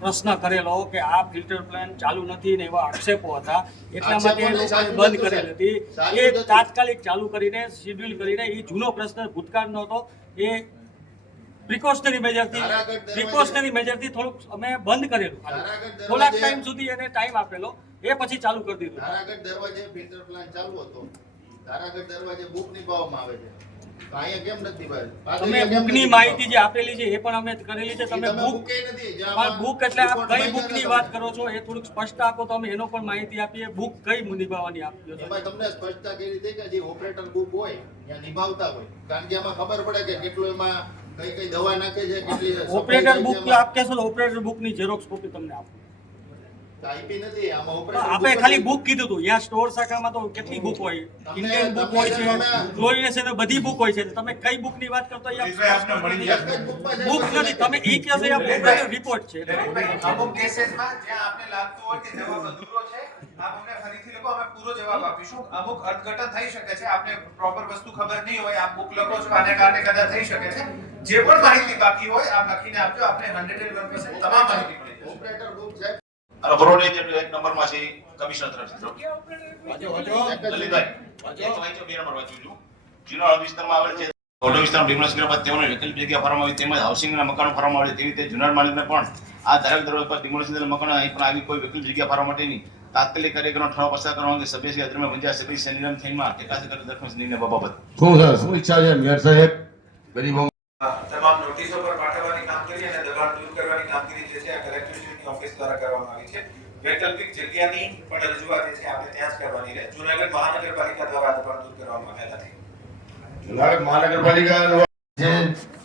પ્રશ્ન કરેલો કે આ ફિલ્ટર પ્લાન ચાલુ નથી ને એવા આક્ષેપો હતા, એટલા માટે એ લોકોએ બંધ કરેલી હતી. એ તાત્કાલિક ચાલુ કરીને શિડ્યુલ કરીને એ જૂનો પ્રશ્ન ભૂતકાળનો હતો એ પ્રિકોશનરી મેજરથી થોડુંક અમે બંધ કરેલું. થોડાક ટાઈમ સુધી એને ટાઈમ આપેલો, એ પછી ચાલુ કરી દીધું. ધારાગઢ દરવાજે ફિલ્ટર પ્લાન ચાલુ હતો. ધારાગઢ દરવાજે બુક નિભાવવામાં આવે છે. તો અહીંયા કેમ નથી ભાઈ? તમે બુકની માહિતી જે આપેલી છે એ પણ અમે કરેલી છે. તમે બુક બુકે નથી. જે પણ આમાં બુક એટલે આપ report કઈ માં બુકની તમે. વાત કરો છો એ થોડુંક સ્પષ્ટ આપો તો અમે એનો પણ માહિતી આપીએ. બુક કઈ નિભાવવાની આપીએ છો? એમાં તમને સ્પષ્ટતા કરી હતી કે જે ઓપરેટર બુક હોય ત્યાં નિભાવતા હોય, કારણ કે એમાં ખબર પડે કે કેટલું એમાં કઈ દવા નાખે છે, કેટલી ઓપરેટર બુક આપ કહેશો તો ઓપરેટર બુકની ઝેરોક્સ કોપી તમને આપું. આપી નથી આમાં operator આપણે book ખાલી નથી. બુક કીધું હતું. અહીંયા સ્ટોર શાખામાં તો કેટલી બુક હોય, ઇન્ડિયન બુક હોય છે, તમે- ક્લોરિનેશન બધી બુક હોય છે. તમે કઈ બુકની વાત કરતો દિલીપભાઈ, આપને મળી એક જ bookમાં છે. બુક નથી. તમે ઈ કહો છો ઓપરેટર રિપોર્ટ છે. અમુક કેસીસમાં જ્યાં આપને લાગતું હોય કે જવાબ અધૂરો છે, આપ અમને ફરીથી લખો, અમે પૂરો જવાબ આપીશું. અમુક અર્થઘટન થઈ શકે છે, આપને પ્રોપર વસ્તુ ખબર નહીં હોય, આપ બુક લખો છો, આને કારણે કદાચ થઈ શકે છે. જે પણ માહિતી બાકી હોય આપ લખીને આપજો, આપને 101% તમામ માહિતી મળી જશે. Operator book છે. અને બરોડા જે એક નંબરમાં છે કમિશનર તરફથી વાંચો, વાંચો. લલિતભાઈ એક વાંચો, બે નંબર વાંચું છું. જેનો હદ વિસ્તારમાં આવેલ છે ઓટો વિસ્તારમાં ડિમોલિશ કર્યા બાદ તેઓને વૈકલ્પિક જગ્યા ફાળવવામાં આવી, તેમજ હાઉસિંગના મકાનો ફાળવવામાં આવે તેવી રીતે જુનાર માલિકને પણ આ ધારક દરવાજા પર ડિમોલિશ થયેલા મકાનો અહીં પણ આવી કોઈ વૈકલ્પિક જગ્યા ફાળવવા માટેની તાત્કાલિક કાર્યક્રમનો ઠરાવ પસાર કરવા અંગે સભ્યશ્રી અધ્યક્ષ મંજા સભ્ય સંગ્રામ થઈમાં ટેકાસી કરી દરખાસ્ત નિર્ણય બાબત શું સર, શું ઈચ્છા છે મેયર સાહેબ? ગરીબો તમામ નોટિસો પર પાઠવવાની કામગીરી અને દબાણ દૂર કરવાની કામગીરી જે છે આ કલેક્ટરેટની ઓફિસ દ્વારા કરવામાં આવી છે. વૈકલ્પિક જગ્યાની પણ રજૂઆત જે છે આપણે ત્યાં જ કરવાની રહે. જૂનાગઢ મહાનગરપાલિકા દ્વારા દબાણ દૂર કરવામાં આવ્યા નથી. જુનાગઢ મહાનગરપાલિકા જે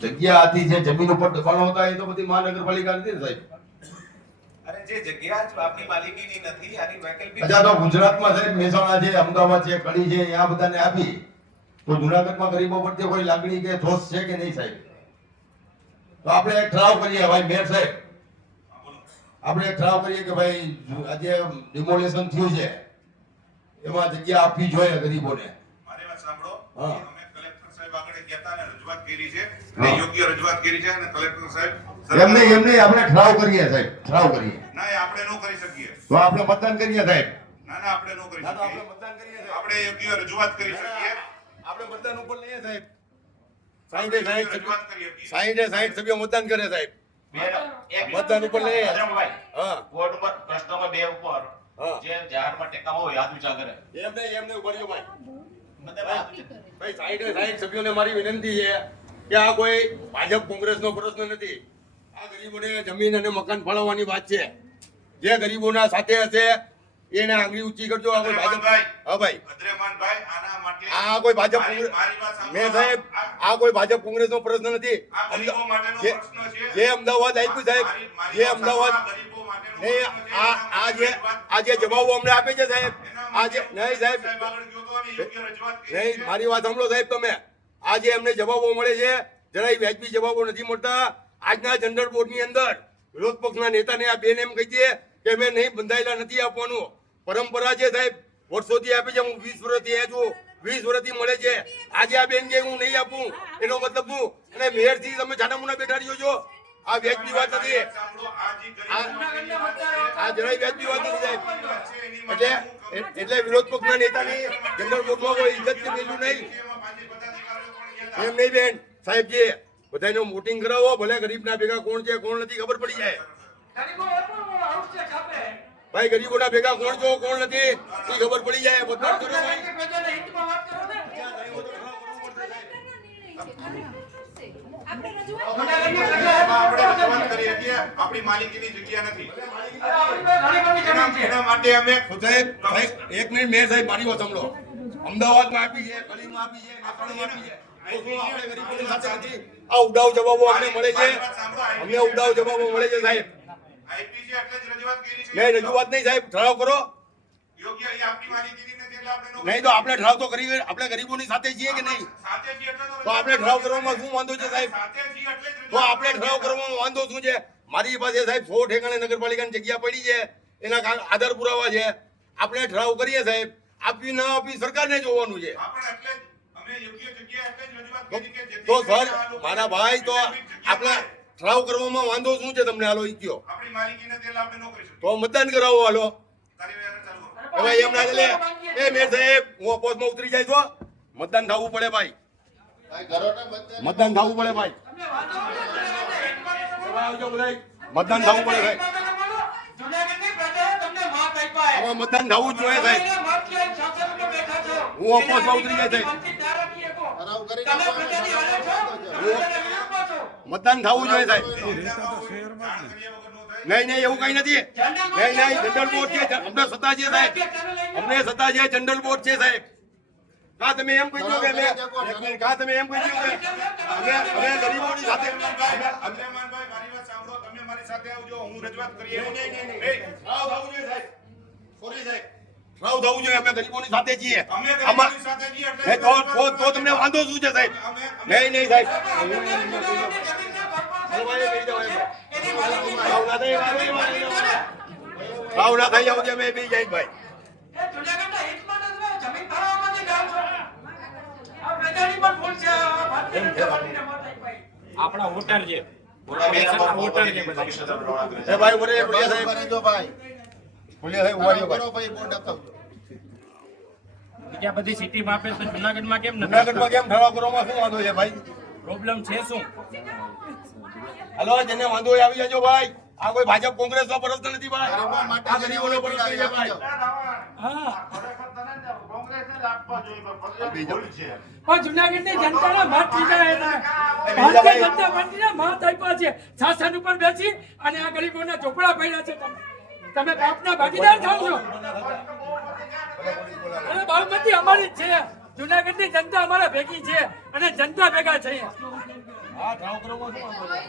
જગ્યા હતી, જે જમીન ઉપર દબાણો હતા, એ તો બધી મહાનગરપાલિકા નથી ને સાહેબ? અને જે જગ્યા જ આપની માલિકીની નથી, આની વૈકલ્પિક અચ્છા, તો ગુજરાતમાં સાહેબ મહેસાણા છે, અમદાવાદ છે, કડી છે, આ બધાને આપી, તો જુનાગઢમાં ગરીબો પ્રત્યે કોઈ લાગણી કે ઠોસ છે કે નહીં સાહેબ? તો આપણે એક ઠરાવ કરીએ ભાઈ મેયર સાહેબ, આપણે એક ઠરાવ કરીએ કે ભાઈ આજે ડિમોલેશન થયું છે, એમાં જગ્યા આપવી જોઈએ ગરીબોને. મારી વાત સાંભળો. હા. અમે કલેક્ટર સાહેબ આગળ ગયા હતા અને રજૂઆત કરી છે અને યોગ્ય રજૂઆત કરી છે અને કલેક્ટર સાહેબ એમને એમને આપણે ઠરાવ કરીએ સાહેબ, ઠરાવ કરીએ. ના, એ આપણે ન કરી શકીએ. તો આપણે મતદાન કરીએ સાહેબ. ના, ના, આપણે ન કરી ના, તો આપણે શકીએ. મતદાન કરીએ સાહેબ. આપણે યોગ્ય રજૂઆત કરી શકીએ. આપણે મતદાન ઉપર લઈએ સાહેબ. આપણે યોગ્ય રજૂઆત કરી શકીએ. 60 સભ્યો મતદાન કરે સાહેબ. મતદાન ઉપર લઈએ. હા, વોર્ડ નંબર પ્રશ્ન નંબર 2 ઉપર હા. જે જાહેરમાં ટેકામાં હોય હાથ ઊંચા કરે એમને ઉભા રહ્યો ભાઈ. બધા હાથ ઊંચા. ભાઈ 60 સભ્યોને મારી વિનંતી છે કે આ કોઈ ભાજપ કોંગ્રેસનો પ્રશ્ન નથી. આ ગરીબોને જમીન અને મકાન ફાળવવાની વાત છે. જે ગરીબોના સાથે હશે એને આંગળી ઊંચી કરજો. આ કોઈ ભાજપ, હા ભાઈ, અદ્રેમાનભાઈ, આના માટે આ કોઈ ભાજપ મારી કોંગ્રેસ, વાત સાંભળો. મેં સાહેબ આ કોઈ ભાજપ કોંગ્રેસનો પ્રશ્ન નથી. આ ગરીબો માટેનો જે- પ્રશ્ન છે. જે અમદાવાદ આપ્યું સાહેબ, મારી જે વાત અમદાવાદ સાંભળો. આ ગરીબો માટેનો નહીં, પ્રશ્ન છે. આ જે જવાબો અમને આપે છે સાહેબ, એના આ જે માટે નહીં સાહેબ, સાહેબ આગળ ગયો હતો અને યોગ્ય રજૂઆત કરી નહીં, છે. મારી વાત સાંભળો સાહેબ તમે. આજે એમને જવાબો મળે છે, જરાય વ્યાજબી જવાબો નથી મળતા. આજના જનરલ બોર્ડની અંદર વિરોધ પક્ષના નેતાને આ બેન એમ કહી દે કે અમે નહીં બંધાયેલા નથી આપવાનું. પરંપરા છે સાહેબ, વર્ષોથી આપે છે. હું 20 વર્ષથી અહીંયા છું, 20 વર્ષથી મળે છે. આજે આ બેન કે હું નહીં આપું, એનો મતલબ શું? અને મેયરથી તમે છાનામુના બેઠા રહ્યો છો. આ વ્યાજબી વાત નથી. સાંભળો, આ જે ગરીબો આ- માટેની વાત છે. આ જરાય વ્યાજબી વાત નથી સાહેબ. વાત છે, એની માટે એટલે હું એટલે વિરોધ પક્ષના નેતાની જનરલ બોર્ડમાં કોઈ ઇજ્જત કે વેલ્યુ નહીં. એમાં ભાજપ પદાધિકારીઓ પણ ગયા હતા. એમ નહીં બેન સાહેબજી, બધાનો વોટિંગ કરાવો, ભલે ગરીબના ભેગા કોણ છે કોણ નથી ખબર પડી જાય. ભાઈ ગરીબોના ભેગા કોણ છો કોણ નથી એ ખબર પડી જાય. મતદાન કરો ભાઈ. આપણે રજૂઆત આપણે રજૂઆત કરી શકીએ. આપણી માલિકીની જગ્યા નથી. એના માટે અમે તો સાહેબ, એક મિનિટ મેયર સાહેબ મારી વાત સાંભળો. અમદાવાદમાં આપી છે, કડીમાં આપી છે, નાગરિકમાં આપી છે. તો શું આપણે ગરીબોની સાથે નથી? આ ઉડાવ જવાબો અમને મળે છે, અમને ઉડાવ જવાબો મળે છે સાહેબ. આઈપીસી એટલે જ રજૂઆત કરી છે. નહીં રજૂઆત નહીં સાહેબ, ઠરાવ કરો. યોગ્ય એ આપણી માલિકીની નથી એટલે આપણે નો નહીં તો આપણે ઠરાવ તો કરી, આપણે ગરીબોની સાથે છીએ કે નહીં? સાથે છીએ એટલે તો આપણે ઠરાવ કરવામાં શું વાંધો છે સાહેબ? સાથે છીએ એટલે જ તો આપણે ઠરાવ કરવામાં વાંધો શું છે? મારી પાસે સાહેબ 100 ઠેકાણે નગરપાલિકાની જગ્યા પડી છે, એના આધાર પુરાવા છે. આપણે ઠરાવ કરીએ સાહેબ, આપવી ના આપવી સરકારને જોવાનું છે. આપણે એટલે જ અમે યોગ્ય જગ્યા એટલે જ રજૂઆત તો કરી કે જેથી તો સર, આ લોકો મારા ભાઈ, તો આપણે ઠરાવ કરવામાં વાંધો શું છે તમને? હાલો ઈ કયો. આપણી માલિકી નથી એટલે આપણે નો કરી શકીએ. તો મતદાન કરાવો. હાલો કાર્યવાહી ચાલુ કરો. હવે એમ ના ચાલે. એ મેયર સાહેબ, હું અપોઝમાં ઉતરી જાય છો. મતદાન થવું પડે ભાઈ, ભાઈ ઘરોને મતદાન મતદાન થવું પડે ભાઈ. આવજો બધાય. મતદાન થવું પડે સાહેબ. આમાં મતદાન થવું જ જોઈએ સાહેબ. હું અપોઝમાં ઉતરી જાય સાહેબ. ઠરાવ કરીને મતદાન થવું જોઈએ સાહેબ. જાણ કર્યા વગર નો થાય. નહીં નહીં, એવું કઈ નથી. નહીં નહીં, જનરલ બોર્ડ છે, અમને સત્તા છે સાહેબ, અમને સત્તા છે, જનરલ બોર્ડ છે સાહેબ. કા તમે એમ કહી દો કે કા તમે એમ કહી દો કે અમે ગરીબોની સાથે અબ્દુલરહમાનભાઈ, મારી વાત સાંભળો. તમે મારી સાથે આવજો, હું રજૂઆત કરી આવ્યો છું. રાવ થવું જોઈએ સાહેબ. સોરી સાહેબ. રાવ થવું જોઈએ. અમે ગરીબોની સાથે છીએ. અમે ગરીબોની સાથે છીએ એટલે તો તમને વાંધો શું છે સાહેબ? નહીં સાહેબ. રાવ ના થઈ જાવ છે મેં બી જાય ભાઈ. એ જુનાગઢના હિતમાં નથી, જમીન ફાળવવામાંથી ગામ છો. આ પ્રજાની પણ ભૂલ છે. આ ભારતીય જનતા પાર્ટીને મત આપ્યા. આપણા વોટર છે વોટર છે બધા. એ ભાઈ બોલે બોલે સાહેબ. રહેજો ભાઈ. બોલે સાહેબ ઉવાડ્યો કરો ભાઈ. ભાઈ, બોર્ડ અપાવજો. બીજા બધી સિટીમાં આપે તો જુનાગઢમાં કેમ નથી? જુનાગઢમાં કેમ ઠરાવ કરવામાં શું વાંધો છે ભાઈ? પ્રોબ્લેમ છે શું? હલો, જેને વાંધો હોય આવી જાજો ભાઈ. આ કોઈ ભાજપ કોંગ્રેસ નો પ્રશ્ન નથી ભાઈ. ગરીબો માટે આ ગરીબોનો પ્રશ્ન છે ભાઈ. હા ખરેખર તને કોંગ્રેસને જ આપવા જોઈએ, પણ ફરિયાદ ભૂલ છે. પણ જુનાગઢની જનતાના મત લીધા છે તમે. ભારતીય જનતા પાર્ટીના મત આપ્યા છે. શાસન ઉપર બેસી અને આ ગરીબોના ઝોપડા પડ્યા છે. તમે બાપના ભાગીદાર થાવ છો. અને બાળમતી અમારી જ છે. જુનાગઢની જનતા અમારા ભેગી છે અને જનતા ભેગા છે. આ ઠરાવ કરવામાં શું વાંધો છે?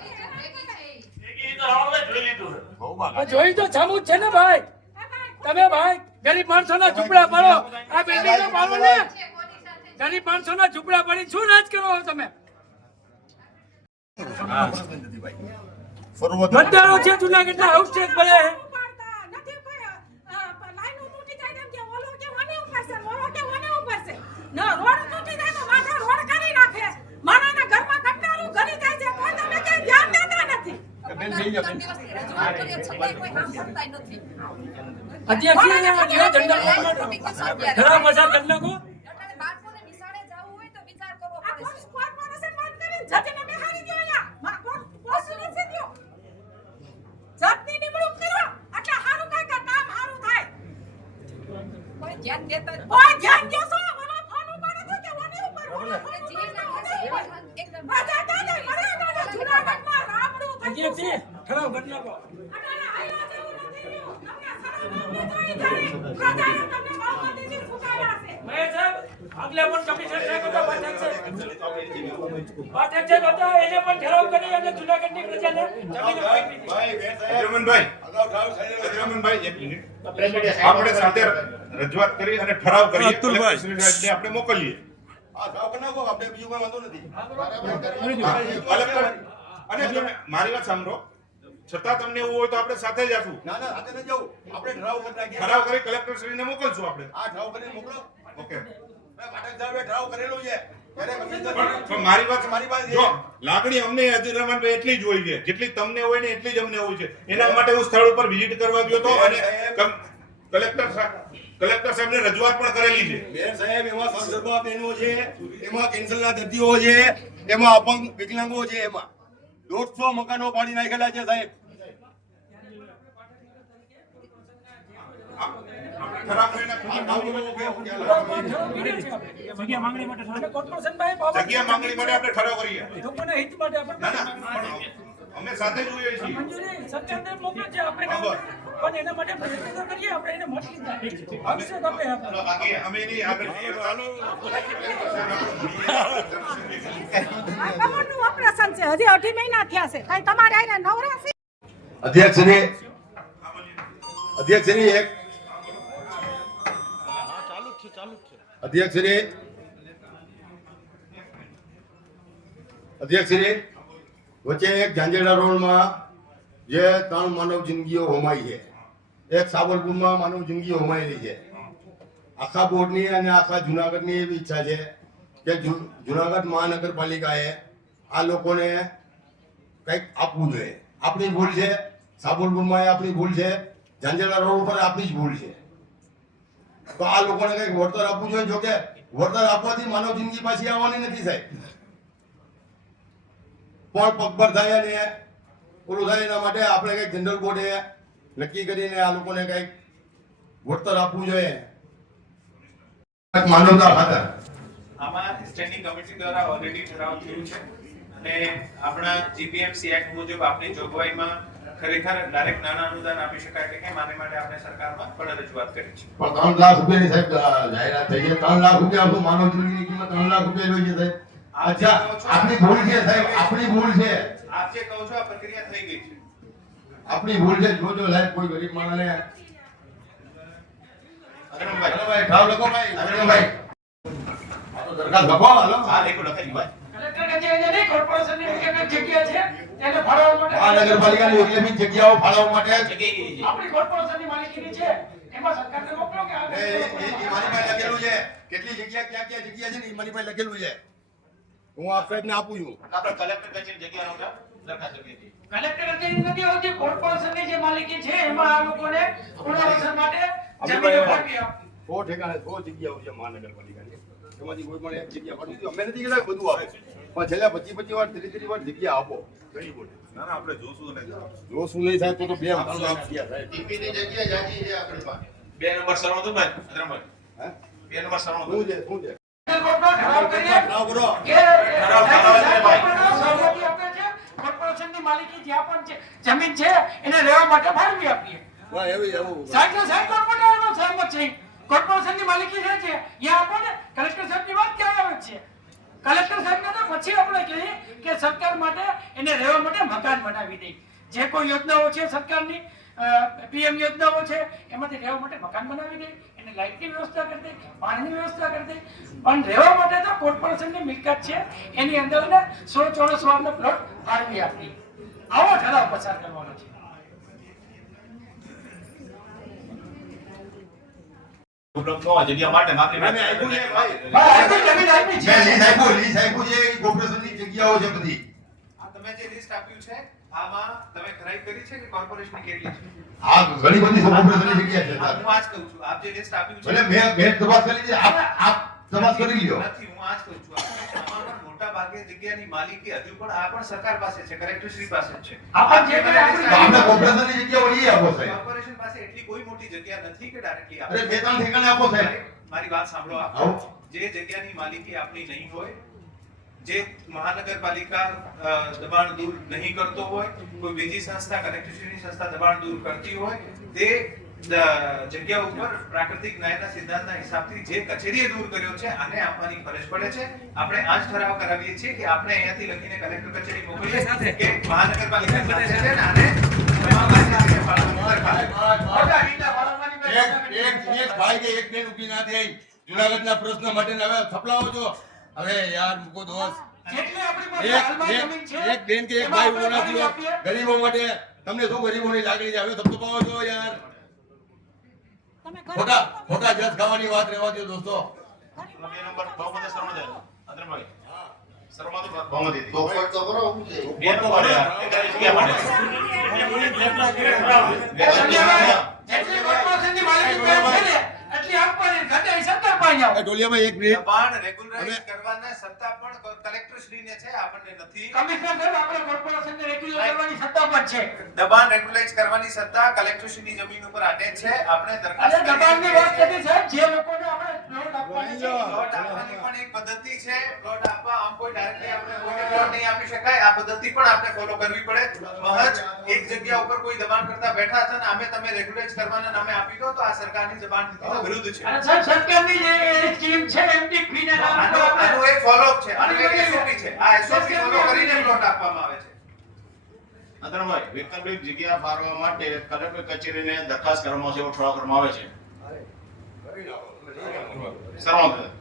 એ તો રાવણભાઈ જોઈ લીધું છે. બહુ બાકા. આ જોઈ તો સામું જ છે ને ભાઈ. તમે ભાઈ ગરીબ માણસોના ઝૂંપડા પાડો. આ બિલ્ડિંગો પાડો ને. ગરીબ માણસોના ઝૂંપડા પાડી શું રાજ કરો છો તમે? મતદારો છે જુનાગઢના હાઉસ ટેક્સ ભરે. નથી કોઈ લાઈનો તૂટી જાય તેમ કે ઓલો કે મને ઉપર છે, ઓલો કે મને ઉપર છે. ના, રોડ તૂટી જાય તો માથા રોડ કરી નાખે. માણાના ઘરમાં કંટાળું ઘરી જાય છે, કોઈ તમે ક્યાંય ધ્યાન દેતા નથી. બેન જઈ જાઓ. અધ્યક્ષ ઠરાવ પસાર કરી નાખો. આ કોર્પોરેશન બંધ કરીને જજને બેહાડી દ્યો અહીંયા. કોર્પોરેશન દ્યો. જજની નિમણૂક કરો. એટલે હારું કાંઈક કામ હારું થાય. કોઈ ધ્યાન દેતા જ કોઈ ધ્યાન દ્યો છો. ઓલો ફોન ઉપાડે છે કે ઓની ઉપર ઓલો ફોન એકદમ રાજા દાદા મરે દાદા જુનાગઢમાં રામડું થઈ ગયું. અધ્યક્ષ ઠરાવ કરી નાખો. અટાણે હાલ્યા જેવું નથી રહ્યું. તમને શરમ આવવી જોઈએ ત્યારે. પ્રજાએ તમને બહુમતીથી ફૂંકાવ્યા છે. મહેશ સાહેબ, આગલા પણ કમિશનર સાહેબ હતા, પાઠક સાહેબ. પાઠક સાહેબ હતા, એને પણ ઠરાવ કરી અને જુનાગઢની પ્રજાને જમીન આપી દીધી. અબ્દુલરહમાનભાઈ, અબ્દુલરહમાનભાઈ, એક મિનિટ. આપણે સાથે રજૂઆત કરી અને ઠરાવ કરીએ. કલેક્ટર સાહેબને આપણે મોકલીએ. આ ઠરાવ કરી નાખો. આપણે બીજું કોઈ વાંધો નથી. કલેક્ટર અને તમે મારી વાત સાંભળો. છતાં તમને એવું હોય તો આપણે સાથે જ આશું. ના ના સાથે ન જવું. આપણે ઠરાવ કરી નાખીએ. ઠરાવ કરી કલેક્ટર શ્રીને મોકલશું આપણે. આ ઠરાવ કરીને મોકલો. ઓકે. પાઠક સાહેબે ઠરાવ કરેલો છે. ત્યારે કમિશનર પણ મારી વાત મારી પાસે જો લાગણી અમને અબ્દુલરહમાનભાઈ એટલી જ હોય છે, જેટલી તમને હોય ને એટલી જ અમને હોય છે. એના માટે હું સ્થળ ઉપર વિઝિટ કરવા ગયો હતો અને કલેક્ટર સાહેબને રજૂઆત પણ કરેલી છે. મેયર સાહેબ, એમાં સગર્ભા બહેનો છે, એમાં કેન્સરના દર્દીઓ છે, એમાં અપંગ વિકલાંગો છે, એમાં 150 મકાનો પાડી નાખેલા છે સાહેબ. ઠરાવ કરીને જગ્યા માંગણી માટે કોર્પોરેશન ભાઈ બાબત જગ્યા માંગણી માટે આપણે ઠરાવ કરીએ. લોકોના હિત માટે આપણે ના ના પણ અમે સાથે જ હોઈએ છીએ. મંજૂરી સરકારને મોકલે છે, આપણે પણ એના માટે પ્રયત્ન કરીએ. આપણે એને મત લીધા અભિષેક આપણે બાકી અમે એની આગળ આ કમરનું ઓપરેશન છે. હજી 2.5 મહિના થયા છે. કાંઈ તમારે આઈને નવરા છે? અધ્યક્ષશ્રી એક અધ્યક્ષશ્રી વચ્ચે એક ઝાંઝેડા રોડમાં જે 3 માનવ જિંદગીઓ હોમાઈ છે, એક સાબરપુરમાં માનવ જિંદગી હોમાયેલી છે. આખા બોર્ડની અને આખા જુનાગઢની એવી ઈચ્છા છે કે જુનાગઢ મહાનગરપાલિકાએ આ લોકોને કંઈક આપવું જોઈએ. આપણી ભૂલ છે, સાબરપુરમાં આપણી ભૂલ છે, ઝાંઝેડા રોડ ઉપર આપણી જ ભૂલ છે. તો આ લોકોને કંઈક વળતર આપવું જોઈએ. જો કે વળતર આપવાથી માનવ જિંદગી પાછી આવવાની નથી સાહેબ. પણ પગભર થાય અને ઓલું થાય એના માટે આપણે કંઈક જનરલ બોર્ડે નક્કી કરીને આ લોકોને કંઈક વળતર આપવું જોઈએ. માનવતા ખાતર આમાં સ્ટેન્ડિંગ કમિટી દ્વારા ઓલરેડી ઠરાવ થયું છે અને આપણા જીપીએમસી એક્ટ મુજબ આપણી જોગવાઈમાં ખરેખર ડાયરેક્ટ નાના અનુદાન આપી શકાય કે કેમ આને માટે આપણે સરકારમાં પણ રજૂઆત કરી છે. પણ 3 લાખ રૂપિયાની સાહેબ જાહેરાત થઈ છે. 3 લાખ રૂપિયા આપણું માનવ જીવનની કિંમત 3 લાખ રૂપિયા જોઈએ સાહેબ. અચ્છા, આપણી ભૂલ છે સાહેબ, આપણી ભૂલ છે. આપ જે કહો છો આ પ્રક્રિયા થઈ ગઈ છે. આપણી ભૂલ છે. જોજો સાહેબ, કોઈ ગરીબ માણસને અગ્રમભાઈ ઠાવ લખો ભાઈ. ભાઈ આ તો દરખાસ્ત લખો. હાલો. આ લેખો લખાઈ ભાઈ. કલેક્ટર કચેરીને નહીં, કોર્પોરેશનની એક જગ્યા છે એને ફાળવવા માટે મહાનગરપાલિકાની એકલેબી જગ્યાઓ ફાળવવા માટે જગ્યાએ આપણી કોર્પોરેશનની માલિકીની છે, એમાં સરકારને મોકલો કે આ એ મારી પાસે લખેલું છે. કેટલી જગ્યા ક્યાં ક્યાં જગ્યા છે ને એ મારી પાસે લખેલું છે. હું આપ સાહેબને આપું છું. આપણે કલેક્ટર કચેરી જગ્યાનો દરખાસ્ત લખી હતી. કલેક્ટર કચેરી નથી હોતી, કોર્પોરેશનની જે માલિકી છે એમાં આ લોકોને પુનર્વસન માટે જમીનો ફાળવી આપવી. 100 ઠેકાણે 100 જગ્યાઓ છે મહાનગરપાલિકાની. એમાંથી કોઈ પણ એક જગ્યા ફાળવી દો. અમે નથી કહેતા કે બધું આપો, પણ છેલ્લા 25 વાર 30 વાર જગ્યા આપો. ગરીબોને ના ના આપણે જોશું ને જોશું નહીં સાહેબ તો 2 લાખ ગયા સાહેબ. ટીપીની જગ્યા જાજી છે આપણી પાસે. 2 નંબર સરવદુભાઈ અગ્રમભાઈ. હે? 2 નંબર શું સરવદુભાઈ. છે શું છે? કોર્ટનો ઠરાવ કરીએ ઠરાવ કરો. કે સહમતિ આપે છે, કોર્પોરેશનની માલિકી જ્યાં પણ છે જમીન છે એને રહેવા માટે ફાળવી આપીએ. વાહ, એવું સાહેબ કોર્પોરેટરનો સહમત છે, કોર્પોરેશનની માલિકી છે ત્યાં આપો ને. કલેક્ટર સાહેબની વાત ક્યાં આવે છે? કલેક્ટર સાહેબને તો પછી આપણે કહીએ કે સરકાર માટે એને રહેવા માટે મકાન બનાવી દે. જે કોઈ યોજનાઓ છે સરકારની પીએમ યોજનાઓ છે એમાંથી રહેવા માટે મકાન બનાવી દે, એને લાઇટની વ્યવસ્થા કરી દે, પાણીની વ્યવસ્થા કરી દે. પણ રહેવા માટે તો કોર્પોરેશનની મિલકત છે એની અંદર 100 ચોરસ વારનો પ્લોટ ફાળવી આપી. આવો ઠરાવ પસાર કરવાનો છે. ઉપલબ્ધ ન હોય જગ્યા માટે માગણી અમે આપ્યું છે ભાઈ. જમીન આપી છે. લીઝ આપ્યું છે. એ કોર્પોરેશનની જગ્યાઓ છે બધી. આ તમે જે લિસ્ટ આપ્યું છે આમાં તમે ખરાઈ કરી છે કે કોર્પોરેશનની કેટલી છે? આ ઘણી બધી કોર્પોરેશનની જગ્યા છે હું સાહેબ. આ જ કહું છું આપ જે લિસ્ટ આપ્યું છે ભલે મેં તપાસ કરી છે. આપ તપાસ કરી લ્યો. નથી, હું આ જ કહું છું આમાં મોટા ભાગે જગ્યાની માલિકી હજુ પણ આ પણ સરકાર પાસે છે, કલેક્ટરશ્રી પાસે જ છે. આપણે જે આપ કરે આપણે તો આપણે કોર્પોરેશનની જગ્યાઓ લઈ આપો સાહેબ. કોર્પોરેશન પાસે એટલી કોઈ મોટી જગ્યા નથી કે ડાયરેક્ટલી અરે 2-3 ઠેકાણે આપો સાહેબ. મારી વાત સાંભળો આપ. આવો. જે જગ્યાની માલિકી આપણી નહીં હોય, જે મહાનગરપાલિકા દબાણ દૂર નહીં કરતો હોય, કોઈ બીજી સંસ્થા કલેક્ટરશ્રીની સંસ્થા દબાણ દૂર કરતી હોય, તે જગ્યા ઉપર પ્રાકૃતિક ન્યાયના સિદ્ધાંતના હિસાબથી જે કચેરીએ દૂર કર્યો છે આને આપવાની ફરજ પડે છે. આપણે આ જ ઠરાવ કરાવીએ છીએ કે આપણે અહીંયાથી લખીને કલેક્ટર કચેરી મોકલીએ કે મહાનગરપાલિકા સાથે છે ને આને તમામ કચેરીને ફાળવવાની એક ભાઈ કે એક બેન ઊભી ના થઈ. જુનાગઢના પ્રશ્ન માટે હવે થપલાવો છો. હવે યાર મૂકો દોસ્ત. જેટલી આપણી પાસે હાલમાં જમીન છે એક બેન કે એક ભાઈ ઊભો ના થયો. ગરીબો માટે તમને શું ગરીબોની લાગણી છે? હવે થપથપાવો છો યાર. તમે ખોટા જજ ખાવાની વાત રહેવા દો દોસ્તો. 2 નંબર બહુમતી સરવદુભાઈ અગ્રમભાઈ. સરવદુભાઈ બહુમતી તો પણ તો કરો શું છે? 2 નંબર યાર એક જગ્યા માટે જેટલી કોર્પોરેશનની માલિકી છે ને એટલી આપવાની ઘટે સરકાર પાસે આવો. ઢોલિયાભાઈ એક મિનિટ. દબાણ રેગ્યુલરાઇઝ કરવાના સત્તા પણ કલેક્ટરશ્રીને છે, આપણને નથી. કમિશનર સાહેબ આપણે કોર્પોરેશનને રેગ્યુલર કરવાની સત્તા પણ છે. દબાણ રેગ્યુલાઇઝ કરવાની સત્તા કલેક્ટરશ્રીની જમીન ઉપર આને છે. આપણે દરખાસ્ત અને દબાણની વાત કરી સાહેબ, જે લોકોને આપણે પ્લોટ આપવાની છે પ્લોટ આપવાની પણ એક પદ્ધતિ છે. પ્લોટ આપવા આમ કોઈ ડાયરેક્ટલી આપણે કોઈને પ્લોટ નહીં આપી શકાય. આ પદ્ધતિ પણ આપણે ફોલો કરવી પડે. મહજ એક જગ્યા ઉપર કોઈ દબાણ કરતા બેઠા છે ને અમે તમે રેગ્યુલાઇઝ કરવાના નામે આપી દો તો આ સરકારની દબાણ નીતિનો વિરુદ્ધ છે. અને સાહેબ સરકારની જે સ્કીમ છે એમની ફીના નામ પર આપણે આનું એક ફોલોઅપ છે, આનું એક SOP છે. આ SOP ફોલો કરીને પ્લોટ આપવામાં આવે છે. અગ્રમભાઈ વૈકલ્પિક જગ્યા ફાળવવા માટે કલેક્ટર કચેરીને દરખાસ્ત કરવામાં આવશે એવો ઠરાવ કરવામાં આવે છે. સરવદુભાઈ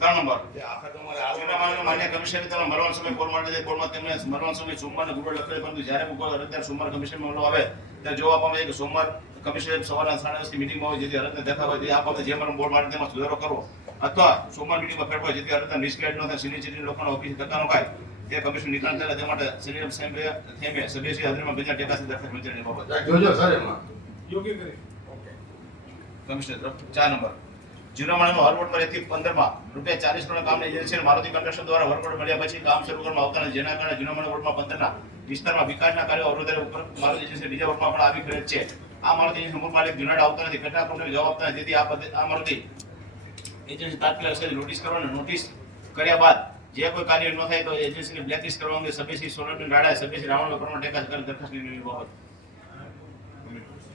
3 નંબર જૂના માન્ય કમિશનરે તેનો મરવાન સમય કોલ માટે છે. કોલમાં તેમને મરવાન સમય સોમવારને ગુરુવારે લખેલ, પરંતુ જ્યારે અરજદાર સોમવાર કમિશનમાં મળવા આવે ત્યારે જોવા આપવામાં આવે કે સોમવાર કમિશનર સવારના 10:30 મીટિંગમાં હોય, જેથી અરજદાર દેખાવ હોય તે આ બાબતે જે મરમ બોર્ડ માટે તેમાં સુધારો કરવો અથવા સોમવાર મીટિંગમાં ફેરફાર જેથી અરજદાર મિસગાઈડ ન થાય, સિનિયર સિટીઝન લોકોનો ઓફિસ ધક્કા ન ખાય તે કમિશન નિકાલ થાય તે માટે સિનિયર થેમે સભ્યશ્રી હાજરીમાં બીજા ટેકાથી દરખાસ્ત મંજૂરી બાબત જોજો સર એમાં. કમિશનર તરફ 4 નંબર જુનામાળાનો હરવોડ પર 1-15 રૂપિયા 40 કરોડ કામની એજન્સી મારુતિ કન્સ્ટ્રક્શન દ્વારા વર્કઆઉટ મળ્યા પછી કામ શરૂ કરવામાં આવતા નથી, જેના કારણે જુનામાળા વોર્ડમાં 15ના વિસ્તારમાં વિકાસના કાર્યો અવરોધાય ઉપર મારુતિ એજન્સી બીજા વોર્ડમાં પણ આવી ફરજ છે. આ મારુતિ એજન્સી મૂળ માલિક જુનાગઢ આવતા નથી, કેટલાક કંપની જવાબ આપતા નથી, જેથી આ મારુતિ એજન્સી તાત્કાલિક અસરથી નોટિસ કરવાની નોટિસ કર્યા બાદ જે કોઈ કાર્ય ન થાય તો એજન્સીને બ્લેકલિસ્ટ કરવા અંગે સભ્યશ્રી સોલંકી રાડા સભ્યશ્રી રાવણ પ્રમાણ ટેકા કરી દરખાસ્તની બાબત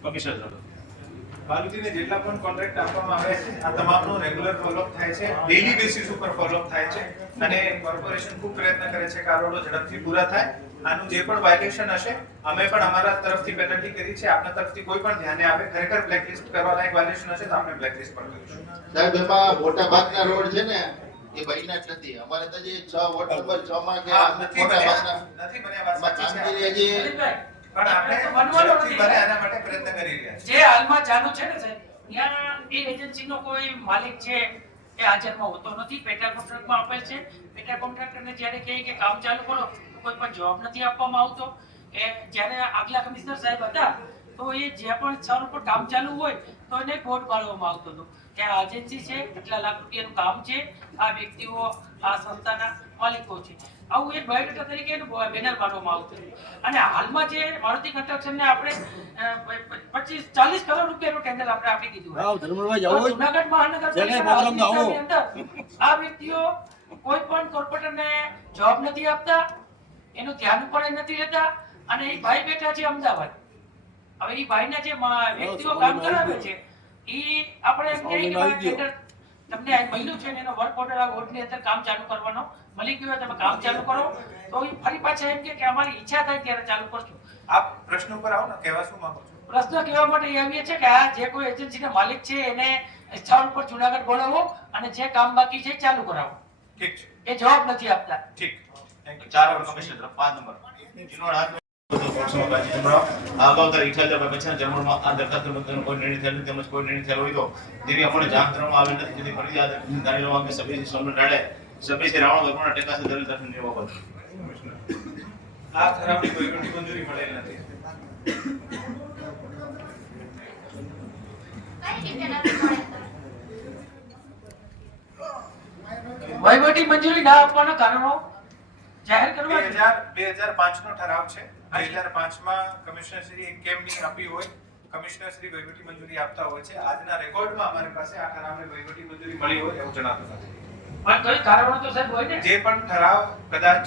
કમિશનર બાલુદીને જેટલા પણ કોન્ટ્રાક્ટ આપવામાં આવે છે આ તમામનો રેગ્યુલર ફોલોઅપ થાય છે, ડેઈલી બેસિસ ઉપર ફોલોઅપ થાય છે અને કોર્પોરેશન ખૂબ પ્રયત્ન કરે છે કે આ રોડો ઝડપથી પૂરા થાય. આનું જે પણ વાયોલેશન હશે અમે પણ અમારા તરફથી પેનલ્ટી કરી છે. આપના તરફથી કોઈ પણ ધ્યાને આવે ખરેખર બ્લેકલિસ્ટ કરવાના એક વાયોલેશન હશે તો આપણે બ્લેકલિસ્ટ પણ કરીશું. સાહેબ એમાં મોટા ભાગના રોડ છે ને એ બન્યા જ નથી. અમારે તો જે 6 વોર્ડ નંબર 6 માં કે નથી બન્યા વાત સાચી છે. કામગીરી હજી પણ આપણે બનવાનો ઝડપથી બને આના માટે પ્રયત્ન કરી રહ્યા છીએ. જે હાલમાં ચાલુ છે ને સાહેબ, ત્યાં એ એજન્સીનો કોઈ માલિક છે એ હાજરમાં હોતો નથી. પેટા કોન્ટ્રાક્ટમાં આપેલ છે. પેટા કોન્ટ્રાક્ટરને જ્યારે કહે કે કામ ચાલુ કરો કોઈ પણ જવાબ નથી આપવામાં આવતો. એ જ્યારે આગલા કમિશનર સાહેબ હતા તો એ જે પણ સ્થળ ઉપર કામ ચાલુ હોય તો એને બોર્ડ પાડવામાં આવતો હતો કે આ એજન્સી છે, કેટલા લાખ રૂપિયાનું કામ છે, આ વ્યક્તિઓ આ સંસ્થાના માલિકો છે. આવું એક બાયોડેટા તરીકે એનું બેનર પાડવામાં આવતું હતું. અને હાલમાં જે મારુતિ કન્સ્ટ્રક્શનને આપણે 25-40 કરોડ રૂપિયાનું ટેન્ડર આપણે આપી દીધું હોય. તો જૂનાગઢ મહાનગરપાલિકાની અંદર આ વ્યક્તિઓ કોઈ પણ કોર્પોરેટરને જોબ નથી આપતા, એનું ધ્યાન પણ નથી લેતા. અને એ ભાઈ બેઠા છે અમદાવાદ. હવે એ ભાઈના જે વ્યક્તિઓ કામ કરાવે છે એ આપણે એમ કહીએ કે ભાઈ ટેન્ડર તમને આ મળ્યું છે ને એનો વર્ક ઓર્ડર આ વોર્ડની અંદર કામ ચાલુ કરવાનો મળી ગયો, તમે કામ ચાલુ કરો. તો એ ફરી પાછા એમ કે અમારી ઈચ્છા થાય ત્યારે ચાલુ કરશું. આપ પ્રશ્ન ઉપર આવો ને, કહેવા શું માંગો છો? પ્રશ્ન કહેવા માટે એ આવીએ છે કે આ જે કોઈ એજન્સીના માલિક છે એને સ્થળ ઉપર જુનાગઢ બોલાવો અને જે કામ બાકી છે ચાલુ કરાવો. ઠીક છે, એ જવાબ નથી આપતા. ઠીક. Thank you. 4 number commissioner 5 number જીનોડ હાથ અગાઉ ઇઠાલભાઈ બચ્ચાના જન્મમાં આ દરખાસ્ત મુદ્દાનો કોઈ નિર્ણય થયેલ તેમજ કોઈ નિર્ણય થયેલ હોય તો તેની અમને જાણ કરવામાં આવેલ નથી. જેથી ફરિયાદ ધારી લેવા અંગે સભ્યશ્રી સોલંકી રાડા સભ્યશ્રી રાવણ પ્રમાણ ટેકા કરી દરખાસ્તની બાબત આ ઠરાવની વહીવટી મંજૂરી મળેલ નથી. વહીવટી મંજૂરી ના આપવાના કારણો જાહેર કરવા 2005 નો ઠરાવ છે. 2005 માં કમિશનર શ્રી કેમ નહીં આપી હોય, કમિશનર શ્રી વહીવટી મંજૂરી આપતા હોય છે. આજના રેકોર્ડમાં અમારી પાસે આ ઠરાવને વહીવટી મંજૂરી મળી હોય એવું જણાતું નથી. પણ કોઈ કારણો તો સાહેબ હોય ને. જે પણ ઠરાવ કદાચ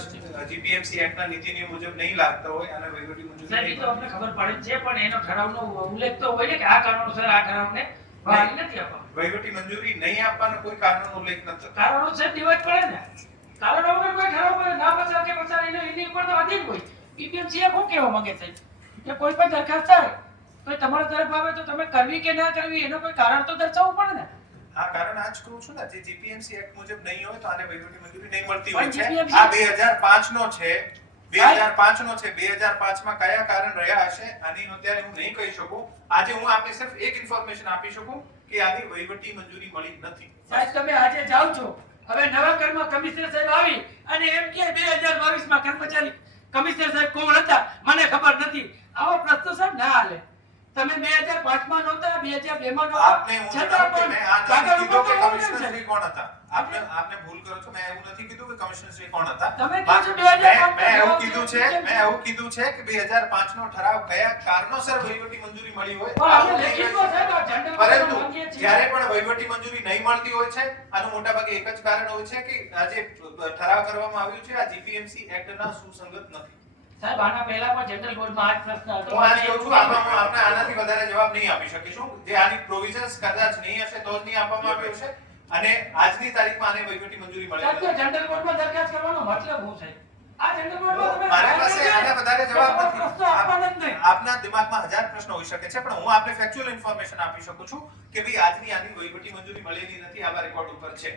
જીપીએમસી એક્ટના નીતિ નિયમ મુજબ નહીં લાગતો હોય અને વહીવટી મંજૂરી સાહેબ એ નહીં તો અમને ખબર પડે છે, પણ એનો ઠરાવનો ઉલ્લેખ તો હોય ને કે આ કારણોસર આ ઠરાવને બહાલી નથી આપવા. વહીવટી મંજૂરી નહીં આપવાનો કોઈ કારણનો ઉલ્લેખ નથી. કારણો સાહેબ દેવા જ પડે ને. કારણો વગર કોઈ ઠરાવ પર ના પસાર કે પસાર એની ઉપર તો અધીન હોય. પીપીએમસી શું કહેવા માંગે સાહેબ કે કોઈ પણ દરખાસ્ત થાય તો તમારા તરફ આવે તો તમે કરવી કે ના કરવી એનો કોઈ કારણ તો દર્શાવવું પડે ને. આ કારણ આજ કહું છું ને, જે જીપીએમસી એક્ટ મુજબ નહીં હોય તો આને વહીવટી મંજૂરી નહીં મળતી પણ હોય છે. GPMC આ 2005 નો છે. 2005 નો છે. 2005 માં કયા કારણ રહ્યા હશે આની અત્યારે હું નહીં કહી શકું. આજે હું આપને સિર્ફ એક ઇન્ફોર્મેશન આપી શકું કે આની વહીવટી મંજૂરી મળી નથી. સાહેબ તમે આજે જાઓ છો, હવે નવા કર્મ કમિશનર સાહેબ આવી અને એમ કે 2022 માં કર્મચારી કમિશનર સાહેબ કોણ હતા મને ખબર નથી. આવો પ્રશ્ન સાહેબ ના હાલે. તમે 2005 માં નહોતા, 2002 માં નહોતા. આપને હું છતાં જણાવું કે પણ મેં આ કાગળ નથી કીધું ઉપર કે તો કમિશનર છે. શ્રી કોણ હતા. આપને ભૂલ કરો છો. મેં એવું નથી કીધું કે કમિશનર શ્રી કોણ હતા. તમે કહો છો મેં 2005 મેં એવું કીધું છે કે 2005 નો ઠરાવ કયા કારણોસર વહીવટી મંજૂરી મળી હોય પણ આપણે લેખિતમાં સાહેબ આ જનરલ પરંતુ માંગીએ છીએ. જ્યારે પણ વહીવટી મંજૂરી નહીં મળતી હોય છે આનું મોટાભાગે એક જ કારણ હોય છે કે આ જે ઠરાવ કરવામાં આવ્યું છે આ જીપીએમસી એક્ટના સુસંગત નથી. સાહેબ આના પહેલા પણ જનરલ બોર્ડમાં આ જ પ્રશ્ન હતો. હું આજ કહું છું આમાં હું આપને આનાથી વધારે જવાબ નહીં આપી શકીશું. જે આની પ્રોવિઝન્સ કદાચ નહીં હશે તો જ નહીં આપવામાં આવ્યું છે અને આજની તારીખમાં આને વહીવટી મંજૂરી મળે સાહેબ તો જનરલ બોર્ડમાં દરખાસ્ત કરવાનો મતલબ શું છે? આ જનરલ બોર્ડમાં તમે મારી પાસે આના વધારે જવાબ પ્રશ્નો આપવાના જ નથી. નહીં. આપના દિમાગમાં હજાર પ્રશ્નો હોઈ શકે છે પણ હું આપને ફેક્ચ્યુઅલ ઇન્ફોર્મેશન આપી શકું છું કે ભાઈ આજની આની વહીવટી મંજૂરી મળેલી નથી. આવા રેકોર્ડ ઉપર છે.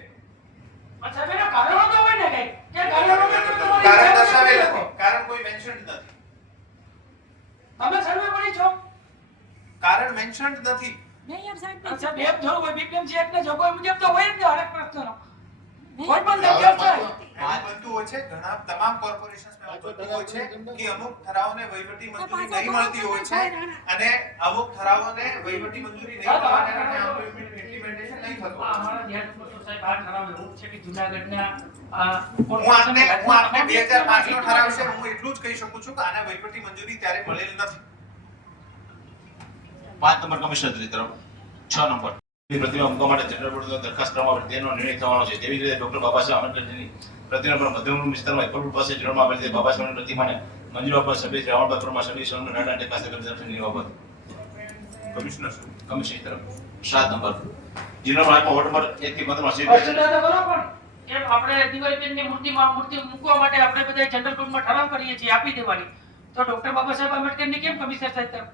પણ સાહેબ એના કારણો તો હોય ને કઈ કે કારણો વગર તો તમારી કારણ ઈચ્છા દર્શાવેલ નથી. નથી. કારણ કોઈ મેન્શન્ડ નથી. તમે સર્વે કરી છો કારણ મેન્શન્ડ નથી. મેયર સાહેબ અચ્છા બે જો કોઈ બીપીએમસી એક્ટ ને જોગવાઈ મુજબ તો હોય જ ને હરેક પ્રશ્નનો કોઈ પણ દરખાસ્ત થાય એવું બનતું હોય છે ઘણા તમામ કોર્પોરેશન્સમાં એવું બનતું હોય છે કે અમુક ઠરાવોને વહીવટી મંજૂરી નહીં મળતી હોય છે અને અમુક ઠરાવોને વહીવટી મંજૂરી નહીં મળવાને કારણે આનું ઇમ્પ્લિમેન્ટેશન નહીં થતું. આ અમારા ધ્યાન ઉપર તો સાહેબ આ ઠરાવ એવું છે કે જૂનાગઢના હું આપને 2005 નો ઠરાવ છે હું એટલું જ કહી શકું છું કે આને વહીવટી મંજૂરી ત્યારે મળેલ નથી. 5 નંબર કમિશનર તરફ 6 નંબર પ્રતિમા મૂકવા માટે જનરલ બોર્ડ દ્વારા દરખાસ્ત કરવામાં આવે તેનો નિર્ણય થવાનો છે. તેવી જ રીતે ડોક્ટર બાબા સાહેબ આંબેડકરની પ્રતિમા પર મધ્યમ વિસ્તારમાં એપલપુર પાસે જોડવામાં આવેલી છે. બાબા સાહેબની પ્રતિમાને મંજૂર આપવા સભ્ય રાવણબાગ પ્રમાણ સભ્ય સૌનો નાના ટેકા સગર દર્શન બાબત કમિશનર કમિશન તરફ 7 નંબર જિલ્લા વોર્ડ નંબર 1 થી 15 માં અર્ચના તો કરો પણ એમ આપણે દિવાળીબેનની મૂર્તિ મૂકવા માટે આપણે બધા જનરલ કોર્ટમાં ઠરાવ કરીએ છીએ આપી દેવાની, તો ડોક્ટર બાબા સાહેબ આંબેડકરની કેમ કમિશનર સાહેબ તરફ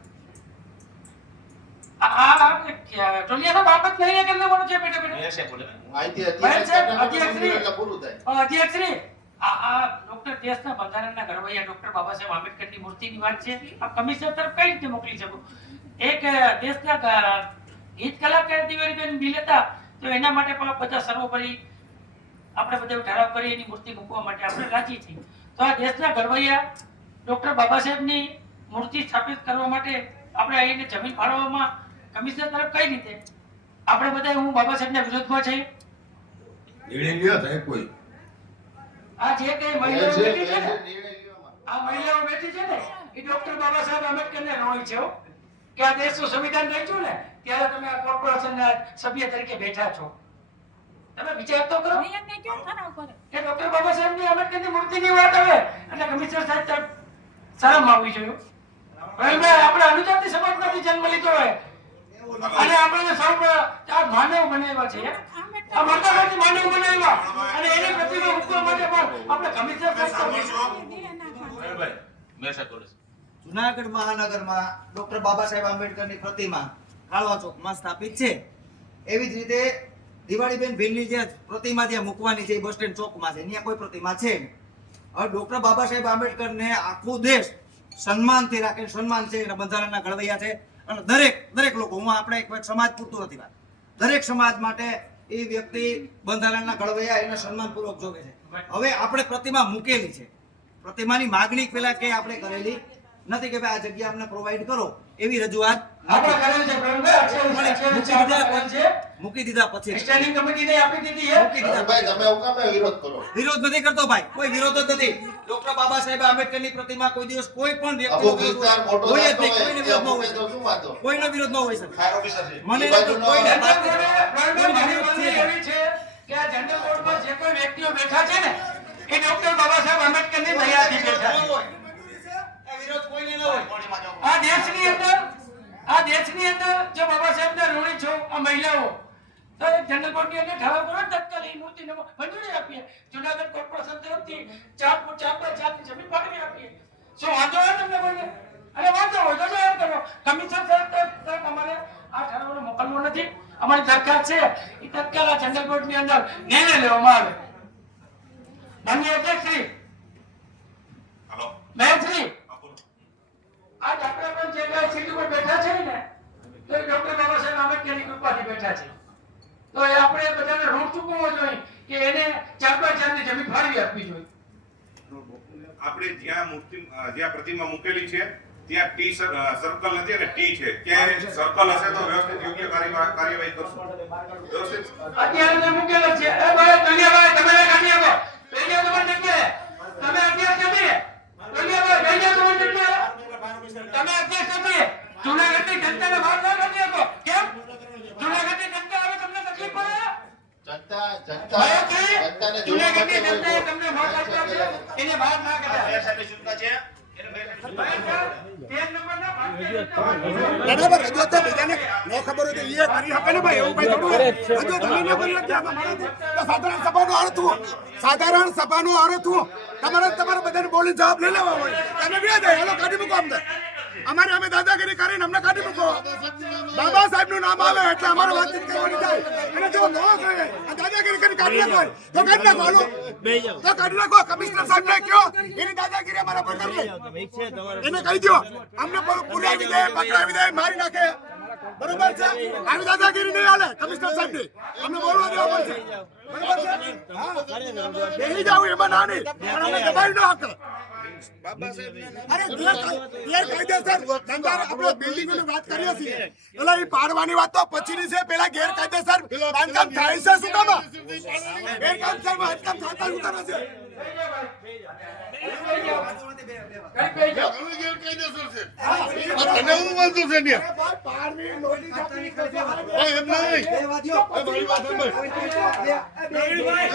ટોલિયાનો બાબત નહીં કે લેવાનો છે બેટા બેટા મેયર સાહેબ બોલે માહિતી અધ્યક્ષશ્રી. પૂરું થાય. અધ્યક્ષશ્રી આ ડોક્ટર દેશના બંધારણના ઘડવૈયા ડોક્ટર બાબા સાહેબ આંબેડકરની મૂર્તિની વાત છે, આ કમિશનર તરફ કઈ રીતે મોકલી શકો? એક દેશના ગીત કલાકાર દિવાળીબેન બિલ હતા, તો એના માટે પણ બધા સર્વોપરી આપણે બધા ઠરાવ કરી એની મૂર્તિ મૂકવા માટે આપણે રાજી છીએ. તો આ દેશના ઘડવૈયા ડોક્ટર બાબા સાહેબની મૂર્તિ સ્થાપિત કરવા માટે આપણે અહીંને જમીન ફાળવવામાં કમિશનર તરફ કઈ રીતે? આપણે બધા હું બાબા સાહેબના વિરોધમાં છે. નિર્ણય લ્યો સાહેબ કોઈ. આ જે કઈ મહિલાઓ બેઠી છે ને, આ મહિલાઓ બેઠી છે ને, એ ડોક્ટર બાબા સાહેબ આંબેડકરને રોઈ છે હો. કે આ દેશનું સંવિધાન રચ્યું ને ત્યારે તમે આ કોર્પોરેશનના સભ્ય તરીકે બેઠા છો. તમે વિચાર તો કરો એને કેમ ઠરાવ કરે? કે ડોક્ટર બાબા સાહેબની આંબેડકરની મૂર્તિની વાત આવે એટલે કમિશનર સાહેબ તરફ શરમ આવવી જોઈએ. આપણે અનુજાતિ સમાજમાંથી જન્મ લીધો હોય અને આપણે સૌ આ માનવ બનાવ્યા છે. આ માતામાંથી માનવ બનાવ્યા અને એની પ્રતિમા મૂકવા માટે પણ આપણે કમિશનર સાહેબ મેયર સાહેબ બોલે જુનાગઢ મહાનગરમાં ડોક્ટર બાબા સાહેબ આંબેડકરની પ્રતિમા કાળવા ચોકમાં સ્થાપિત છે. એવી જ રીતે દિવાળીબેન ભીલની જે પ્રતિમા જ્યાં મૂકવાની છે એ બસ સ્ટેન્ડ ચોકમાં છે, ત્યાં કોઈ પ્રતિમા છે નહીં. હવે ડોક્ટર બાબા સાહેબ આંબેડકરને આખું દેશ સન્માનથી રાખે, સન્માન છે, એના બંધારણના ઘડવૈયા છે અને દરેક લોકો, હું આપણે એક સમાજ પૂરતું નથી વાત, દરેક સમાજ માટે એ વ્યક્તિ બંધારણના ઘડવૈયા એને સન્માનપૂર્વક જોવે છે. હવે આપણે પ્રતિમા મૂકેલી છે, પ્રતિમાની માગણી પેલા કે આપણે કરેલી નથી કે ભાઈ આ જગ્યા અમને પ્રોવાઈડ કરો એવી રજૂઆત આપણે કરેલ છે મૂકી દીધા પછી સ્ટેન્ડિંગ કમિટીને આપી દીધી છે. મૂકી દીધા. ભાઈ તમે હું કામ વિરોધ કરો? વિરોધ નથી કરતો ભાઈ, કોઈ વિરોધ જ નથી. ડોક્ટર બાબા સાહેબ આંબેડકરની પ્રતિમા કોઈ દિવસ કોઈ પણ વ્યક્તિ અમુક વિસ્તાર મોટો હોય જ થતો નહીં, હોય, કોઈનો વિરોધ ન અમુક હોય તો શું વાતો? કોઈનો વિરોધ ન હોય શકે. ફાયર ઓફિસર છે. મને એ બાજુનો કોઈને જનરલ વાત બોર્ડે કોઈનો વિરોધ છે એવી છે કે આ જનરલ બોર્ડમાં જે કોઈ વ્યક્તિઓ બેઠા છે ને એ ડોક્ટર બાબા સાહેબ આંબેડકરની દયાથી બેઠા છે. એ વિરોધ કોઈને ન હોય. આ દેશની અંદર જો બાબા સાહેબના ઋણી છો આ મહિલાઓ, તો જનરલ બોર્ડની અંદર ઠરાવ કરો તત્કાલ એ મૂર્તિને મંજૂરી આપીએ. જુનાગઢ કોર્પોરેશન તરફથી 4x4 જમીન ફાળવી આપીએ. શું વાંધો હોય તમને કોઈને? અને વાંધો હોય તો જાહેર કરો. કમિશનર સાહેબ તરફ અમારે આ ઠરાવને મોકલવો નથી. અમારી દરખાસ્ત છે એ તત્કાલ આ જનરલ બોર્ડની અંદર નિર્ણય લેવામાં આવે. માનનીય અધ્યક્ષશ્રી, હાલો મેયરશ્રી, આજ આપણે પણ જે કઈ સીટ ઉપર બેઠા છે ને તો એ ડોક્ટર બાબા સાહેબ આંબેડકરની કૃપાથી બેઠા છે. તો એ આપણે બધાને રૂટ ચૂકવવો જોઈએ કે એને 4x4 ની જમીન ફાળવી આપવી જોઈએ. આપણે જ્યાં પ્રતિમા મૂકેલી છે ત્યાં ટી સર્કલ નથી અને ટી છે. ક્યાંય સર્કલ હશે તો વ્યવસ્થિત યોગ્ય કાર્યવાહી કરશું. વ્યવસ્થિત અત્યારે મૂકેલો છે. એ ભાઈ દલિયાભાઈ તમે કાઢી આપો. બેજા તમારી જગ્યાએ તમે અધ્યક્ષ નથી. દલિયાભાઈ બેજા તમારી જગ્યાએ તમે અધ્યક્ષ નથી. જૂનાગઢની જનતાને બહાર ના કાઢી આપો. કેમ? જૂનાગઢની જનતા હવે તમને તકલીફ પડે? જનતાને જોવા માટે જૂનાગઢની જનતાએ તમને મત આપ્યો છે એને બહાર ના કાઢ્યા. મેયર સાહેબની સૂચના છે. એને મેયર સાહેબ તેર નંબરના ભારતીય જનતા સાધારણ સભાનો અર્થ હું તમારે બધાને બોલી જવાબ લઈ લેવા હોય તમે બે જાય હેલો કાઢી મૂકો અમને. અમારે અમે દાદાગીરી કરીને અમને કાઢી મૂકો. બાબા સાહેબ નું નામ આવે એટલે અમારે વાતચીત કરવાની થાય. અને જો ન કરે દાદાગીરી કરીને કાઢી નાખો તો કાઢી નાખો. હાલો તો કાઢી નાખો. કમિશનર સાહેબ ને કહો એની દાદાગીરી અમારા પર કરી એને કહી દો અમને પુરાવી દે, પકડાવી દે, મારી નાખે. બરોબર છે? આવી દાદાગીરી નહીં હાલે કમિશનર સાહેબ ની. અમને બોલવા દેવા પડશે. બરોબર છે? બેસી જાવ એમાં ના નહીં પણ અમને દબાવી ન હકે. અરે ગેરકાયદેસર ધંધા આપણે બિલ્ડિંગોની વાત કરીએ છીએ એટલે એ પાડવાની વાત તો પછીની છે પેલા ગેરકાયદેસર બાંધકામ થાય છે શું કામ ગેરકાયદેસર બાંધકામ થતા શું કામ છે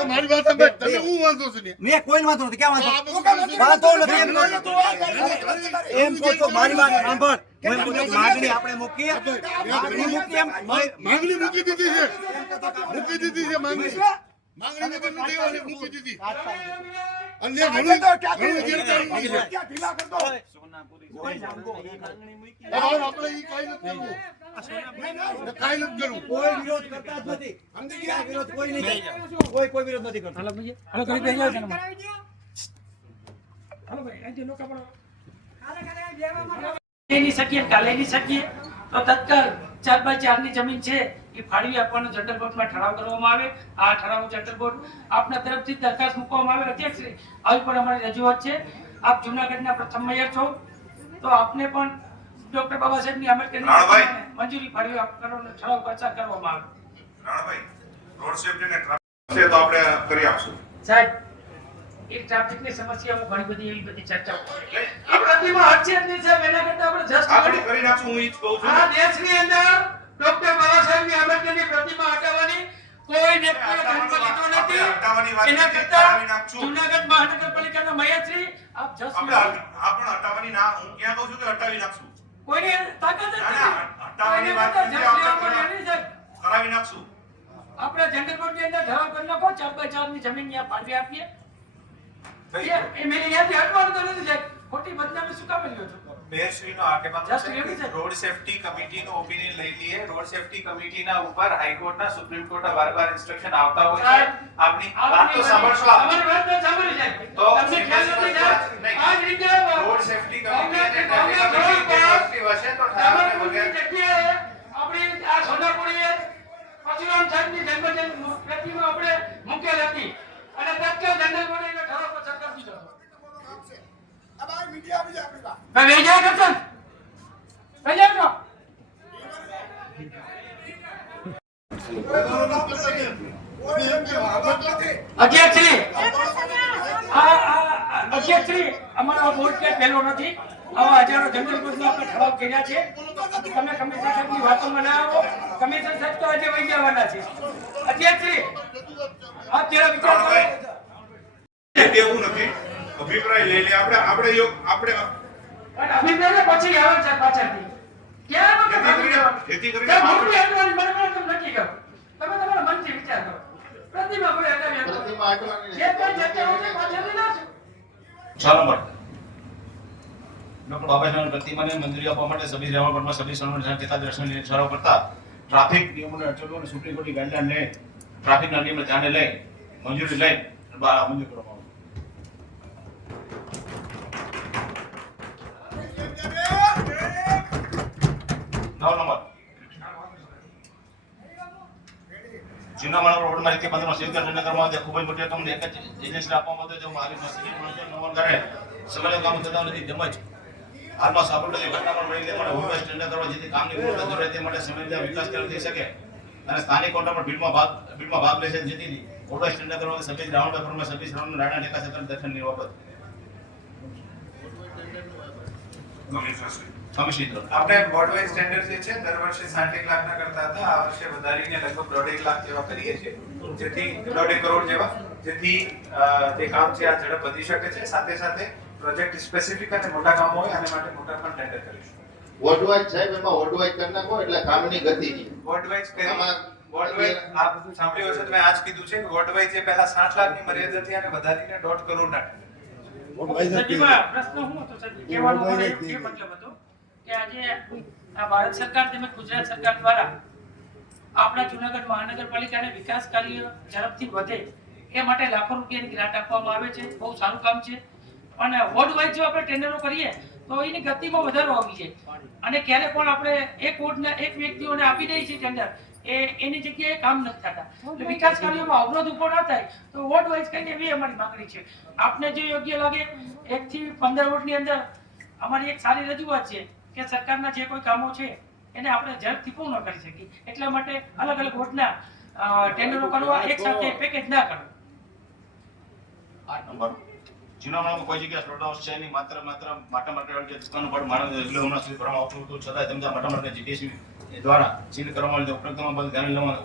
મારી વાત સાંભળ, તને હું વાંધો છું ને? મેં કોઈ વાંધો નથી ક્યાં વાંધો નથી એમ કહો છો મારી વાત સાંભળ માગણી આપણે મૂકીએ માગણી મૂકીએ એમ માંગણી મૂકી દીધી છે, મૂકી દીધી છે માંગણી માંગણી નથી દેવાની, મૂકી દીધી. અને ઘણું ગેરકાનૂની છે. આપણે ઈ કાંઈ નથી કરવું. કાંઈ નથી કરવું. કોઈ વિરોધ કરતા જ નથી આ વિરોધ કોઈ નહીં કોઈ વિરોધ નથી કરતો હાલો ભાઈ હાલો કરી દે હાલો ભાઈ આજે લોકો પણ નહીં શકીએ કાલે નહીં શકીએ તો તત્કાલ 4x4 ની જમીન છે એ ફાળવી આપવાનો જનરલ બોર્ડમાં ઠરાવ કરવામાં આવે. આ ઠરાવ જનરલ બોર્ડ આપના તરફથી દરખાસ્ત મૂકવામાં આવે. અધ્યક્ષશ્રી આવી પણ અમારી રજૂઆત છે. આપ જૂનાગઢના પ્રથમ મેયર છો તો આપને પણ ડોક્ટર બાબા સાહેબની આંબેડકરની મંજૂરી ફાળવી આપવાનો ઠરાવ પસાર કરવામાં આવે. રાણાભાઈ, રોડ સેફ્ટી ને ટ્રાફિક છે તો આપણે કરી આપશું. સાહેબ એક ટ્રાફિકની સમસ્યાઓ ઘણી બધી એવી બધી ચર્ચાઓ એ પ્રતિમા હટશે જ નહીં સાહેબ. એના કરતા આપણે જસ્ટ આપણે કરી નાખશું. હું ઈ જ કહું છું. આ દેશની અંદર ડોક્ટર બાબા સાહેબની આંબેડકરની પ્રતિમા હટાવવાની કોઈ વ્યક્તિએ જન્મ લીધો નથી. એના કરતા જૂનાગઢ મહાનગરપાલિકાના મેયરશ્રી આપ જસ્ટ આપણે હટાવવાની ના, હું ક્યાં કહું છું કે હટાવી નાખશું. કોઈની તાકાત જ નથી. હટાવવાની વાત નથી, આપણે કરાવી નાખશું. આપણે જનરલ બોર્ડની અંદર ઠરાવ કરી નાખો 4x4 ની જમીન ત્યાં ફાળવી આપીએ. એ મેં યાદી હટવાનું તો નથી સાહેબ. ખોટી બદનામી શું કામ લ્યો છો? મેયરશ્રીનો આ કહેવાનો છે કે રોડ સેફટી કમિટીનો ઓપિનિયન લઈ લઈએ. રોડ સેફટી કમિટીના ઉપર હાઈકોર્ટના સુપ્રીમ કોર્ટના બાર ઇન્સ્ટ્રક્શન આવતા હોય છે. આપની વાત તો સાંભળશો આપ. અમારી વાત તો સાંભળી સાહેબ. તો તમને ખ્યાલ નથી સાહેબ. આ જ રીતે રોડ સેફટી કમિટી અને ટ્રાફિક કમિટી એક્ટિવ હશે તો ઠરાવને વગર જગ્યાએ આપણી આ સોનાપુરીએ પરશુરામ સાહેબની જન્મજયંતિ પ્રતિમા આપણે મૂકેલ હતી અને તત્કાલ જનરલ બોર્ડે એનો ઠરાવ પસાર કરી દીધો. अब आ मीडिया भी अपनी बात ભાઈ વેજાય કરશન વેજાય કરો. અધ્યક્ષશ્રી અધ્યક્ષશ્રી અમારો બોર્ડ કે પહેલો નથી. આવા હજારો જનરલ બોર્ડનો આપણે ઠરાવ કર્યા છે. તમે કમિશનર સાહેબની વાતોમાં ના આવો. કમિશનર સાહેબ તો આજે વહી જવાના છે. અધ્યક્ષશ્રી આપ જરા વિચાર કરો. એવું નથી, અભિપ્રાય લઈ લે. આપણે અભિપ્રાય પછી આવે છે પાછળથી. ક્યાં જેથી કરીને તમે નક્કી કરો. તમે તમારા મનથી વિચાર કરો. પ્રતિમા કોઈ હટાવી આપો. જે કોઈ જગ્યા હોય પાછળથી નાખો. 6 નંબર ડોક્ટર બાબા સાહેબની પ્રતિમાને મંજૂરી આપવા માટે સભ્ય જવાબદારમાં સભ્ય સન્માન ચેતા દર્શન ઠરાવ કરતા ટ્રાફિક નિયમોને અચલો અને સુપ્રીમ કોર્ટની ગાઈડલાઈન લઈ ટ્રાફિકના નિયમને ધ્યાને લઈ મંજૂરી લઈ મંજૂર કરવામાં આવે. 9 નંબર જૂના માળા રોડમાં રીતે 15 સેક્ટર નિર્ણય કરવામાં આવે ખૂબ જ મોટી રકમ એક જ એજન્સી આપવામાં આવે તો મારી મસ્જિદ માણસો નવલ કરે સમય કામ થતા નથી. તેમજ હાલમાં સાબરમતી ઘટના પણ બની તે માટે હોમવેસ્ટ ટેન્ડર કરવા જેથી કામની ગુણવત્તા જળવાય તે માટે સમયના વિકાસ થઈ શકે અને સ્થાનિક કોન્ટ્રાક્ટર પણ ભીડમાં ભાગ લેશે જેથી હોમવેસ્ટ ટેન્ડર કરવા સભ્ય રાઉન્ડ પર સભ્ય રાઉન્ડ રાણા ટેકા સત્તર દર્શનની બાબત આપણે બોર્ડ વાઇઝ ટેન્ડર જે છે દર વર્ષે 60 લાખના કરતા હતા. આ વર્ષે વધારીને લગભગ 1.5 લાખ જેવા કરીએ છીએ જેથી 1.5 કરોડ જેવા જેથી જે કામ છે આ ઝડપ વધી શકે છે. સાથે સાથે પ્રોજેક્ટ સ્પેસિફિક અને મોટા કામ હોય આને માટે મોટા પણ ટેન્ડર કરીશું. વોર્ડ વાઇઝ સાહેબ એમાં વોર્ડ વાઇઝ કરી નાખો એટલે કામની ગતિ ની વોર્ડ વાઇઝ વોર્ડ વાઇઝ આપ સાંભળ્યું હશે તો મેં આજ કીધું છે કે વોર્ડ વાઇઝ જે પહેલા 60 લાખની મર્યાદા હતી અને વધારીને 1.5 કરોડના પ્રશ્ન હું હતો સર કહેવાનો મારો એ મતલબ હતો કે આજે આ ભારત સરકાર તેમજ ગુજરાત સરકાર દ્વારા આપણા જૂનાગઢ મહાનગરપાલિકાને વિકાસ કાર્ય ઝડપથી વધે એ માટે લાખો રૂપિયાની ગ્રાન્ટ આપવામાં આવે છે. બહુ સારું કામ છે. અને વોર્ડ વાઇઝ જો આપણે ટેન્ડરો કરીએ તો એની ગતિમાં વધારો આવી જાય અને ક્યારે પણ આપણે એક વોર્ડના એક વ્યક્તિઓને આપી દઈએ છીએ ટેન્ડર એની જગ્યાએ કામ નથી થતા. એટલે વિકાસ કાર્યોમાં અવરોધ ઉભો ના થાય તો વોર્ડ વાઇઝ કરીને એવી અમારી માંગણી છે. આપને જે યોગ્ય લાગે 1 થી 15 વોટની અંદર અમારી એક સારી રજૂઆત છે કે સરકારના જે કોઈ કામો છે એને આપણે ઝડપથી પૂર્ણ કરી શકીએ. એટલા માટે અલગ અલગ વોટના ટેન્ડરો કરવા, એક સાથે પેકેજ ના કરવું. 8 નંબર જૂનામાં કોઈ જગ્યાએ સ્લોટ હાઉસ છે નહીં, માત્ર માટા માટે જે દુકાનો પર માણસ એટલે હમણાં સુધી ભરવામાં આવતું હતું, છતાં તેમ માટા માટે જીટીસી દ્વારા સીલ કરવામાં આવે ઉપરાંતમાં બધું ધ્યાન લેવામાં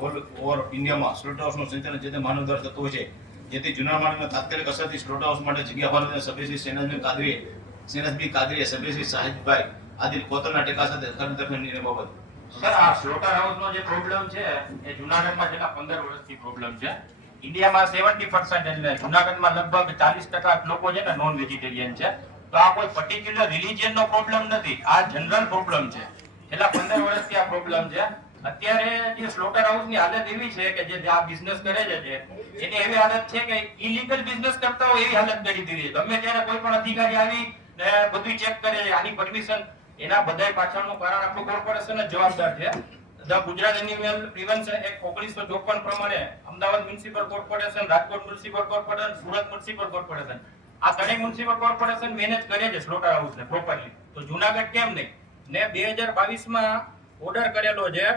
ઓવર ઇન્ડિયામાં સ્લોટ હાઉસનું સંચાલન જે તે માનવ દ્વારા થતું હોય છે, જેથી જૂના માણસને તાત્કાલિક અસરથી સ્લોટ હાઉસ માટે જગ્યા હોવાને સભ્યશ્રી સેનાજબી કાદરીએ સભ્યશ્રી સાહિબભાઈ આદિ કોતરના ટેકા સાથે સરકારની નિર્ણય બાબત. સર, આ સ્લોટર હાઉસનો જે પ્રોબ્લેમ છે એ જુનાગઢમાં છેલ્લા 15 વર્ષથી પ્રોબ્લેમ છે. ઇન્ડિયામાં 70% એટલે જુનાગઢમાં લગભગ 40% લોકો છે ને નોન વેજીટેરિયન છે. તો આ કોઈ પર્ટિક્યુલર રિલીજિયનનો પ્રોબ્લેમ નથી, આ જનરલ પ્રોબ્લેમ છે. છેલ્લા 15 વર્ષથી આ પ્રોબ્લેમ છે. અત્યારે જે સ્લોટર હાઉસની હાલત એવી છે કે જે આ બિઝનેસ કરે છે એની એવી હાલત છે કે ઇલીગલ બિઝનેસ કરતા હોય એવી હાલત કરી દીધી છે. ગમે ત્યારે કોઈ પણ અધિકારી આવી ને બધું ચેક કરે છે, આની પરમિશન, એના બધાય પાછળનું કારણ આપણું કોર્પોરેશન જ જવાબદાર છે. The Gujarat animal prevention act 1954 પ્રમાણે Ahmedabad municipal corporation, Rajkot municipal corporation, Surat municipal corporation, આ ત્રણેય મ્યુનિસિપલ કોર્પોરેશન મેનેજ કરે છે સ્લોટર હાઉસને પ્રોપરલી. તો જુનાગઢ કેમ નહીં? ને 2022 માં ઓર્ડર કરેલો છે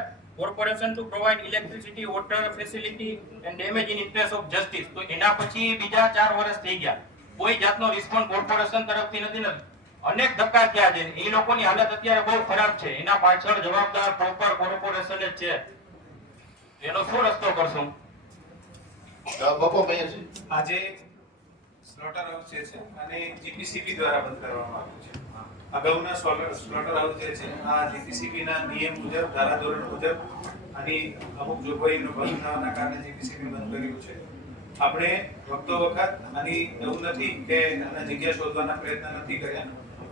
corporation to provide electricity, water facility and damage in interest of justice. તો એના પછી બીજા 4 વર્ષ થઈ ગયા, કોઈ જાતનો રિસ્પોન્સ કોર્પોરેશન તરફથી નથી. અનેક ધક્કા થયા છે. એ લોકોની હાલત અત્યારે બહુ ખરાબ છે. એના પાછળ જવાબદાર પ્રોપર કોર્પોરેશન જ છે. એનો શું રસ્તો કરશું? બપો મેયર છે આજે સ્લોટર હાઉસ જે છે અને જીપીસીબી દ્વારા બંધ કરવામાં આવ્યું છે. અગાઉના સ્લોટર હાઉસ જે છે આ જીપીસીબી ના નિયમ મુજબ, ધારાધોરણ મુજબ આની અમુક જોગવાઈનો ભંગ થવાના કારણે જીપીસીબી બંધ કર્યું છે. આપણે વખતો વખત આની એવું નથી કે આના જગ્યા શોધવાના પ્રયત્ન નથી કર્યા.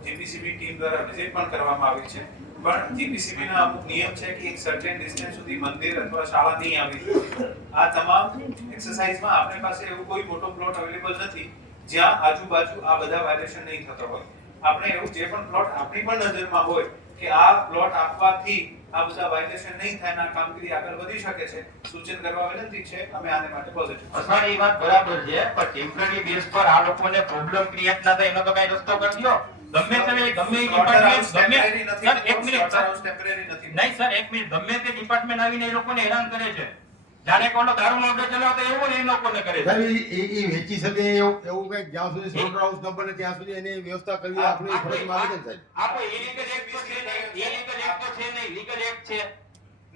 જીપીસીબી ટીમ દ્વારા વિઝિટ પણ કરવામાં આવી છે, પણ જીપીસીબી ના અમુક નિયમ છે કે એક સર્ટેન ડિસ્ટન્સ સુધી મંદિર અથવા શાળા નહીં આવી જોઈએ. આ તમામ એક્સરસાઇઝમાં આપણી પાસે એવું કોઈ મોટો પ્લોટ અવેલેબલ નથી જ્યાં આજુબાજુ આ બધા વાયલેશન નહીં થતો હોય. આપણે એવું જે પણ પ્લોટ આપણી પણ નજરમાં હોય કે આ પ્લોટ આપવાથી આ બધા વાયલેશન નહીં થાય અને કામગીરી આગળ વધી શકે છે, સૂચન કરવા વિનંતી છે. અમે આને માટે પોઝિટિવ. સર, એ વાત બરાબર છે, પણ ટેમ્પરરી બેઝ પર આ લોકોને પ્રોબ્લેમ ક્રિએટ ના થાય એનો તો કઈ રસ્તો કરી દો. ગમે તે ડિપાર્ટમેન્ટ, સર એક મિનિટ, ટેમ્પરરી નથી. નહીં સર એક મિનિટ, ગમે તે ડિપાર્ટમેન્ટ આવીને એ લોકોને હેરાન કરે છે. જાણે કોનો દારૂનો અડ્ડો ચલાવતો એવું એ લોકોને કરે છે. સાહેબ એ વેચી શકે એવું કઈ જ્યાં સુધી સ્લોટર હાઉસ ન બને ત્યાં સુધી એની વ્યવસ્થા કરવી આપણી ફરજમાં આવે છે સાહેબ. આ કોઈ ઇલીગલ એક્ટ તો છે નહીં, ઇલીગલ એક્ટ તો છે નહીં, લીગલ એક્ટ છે.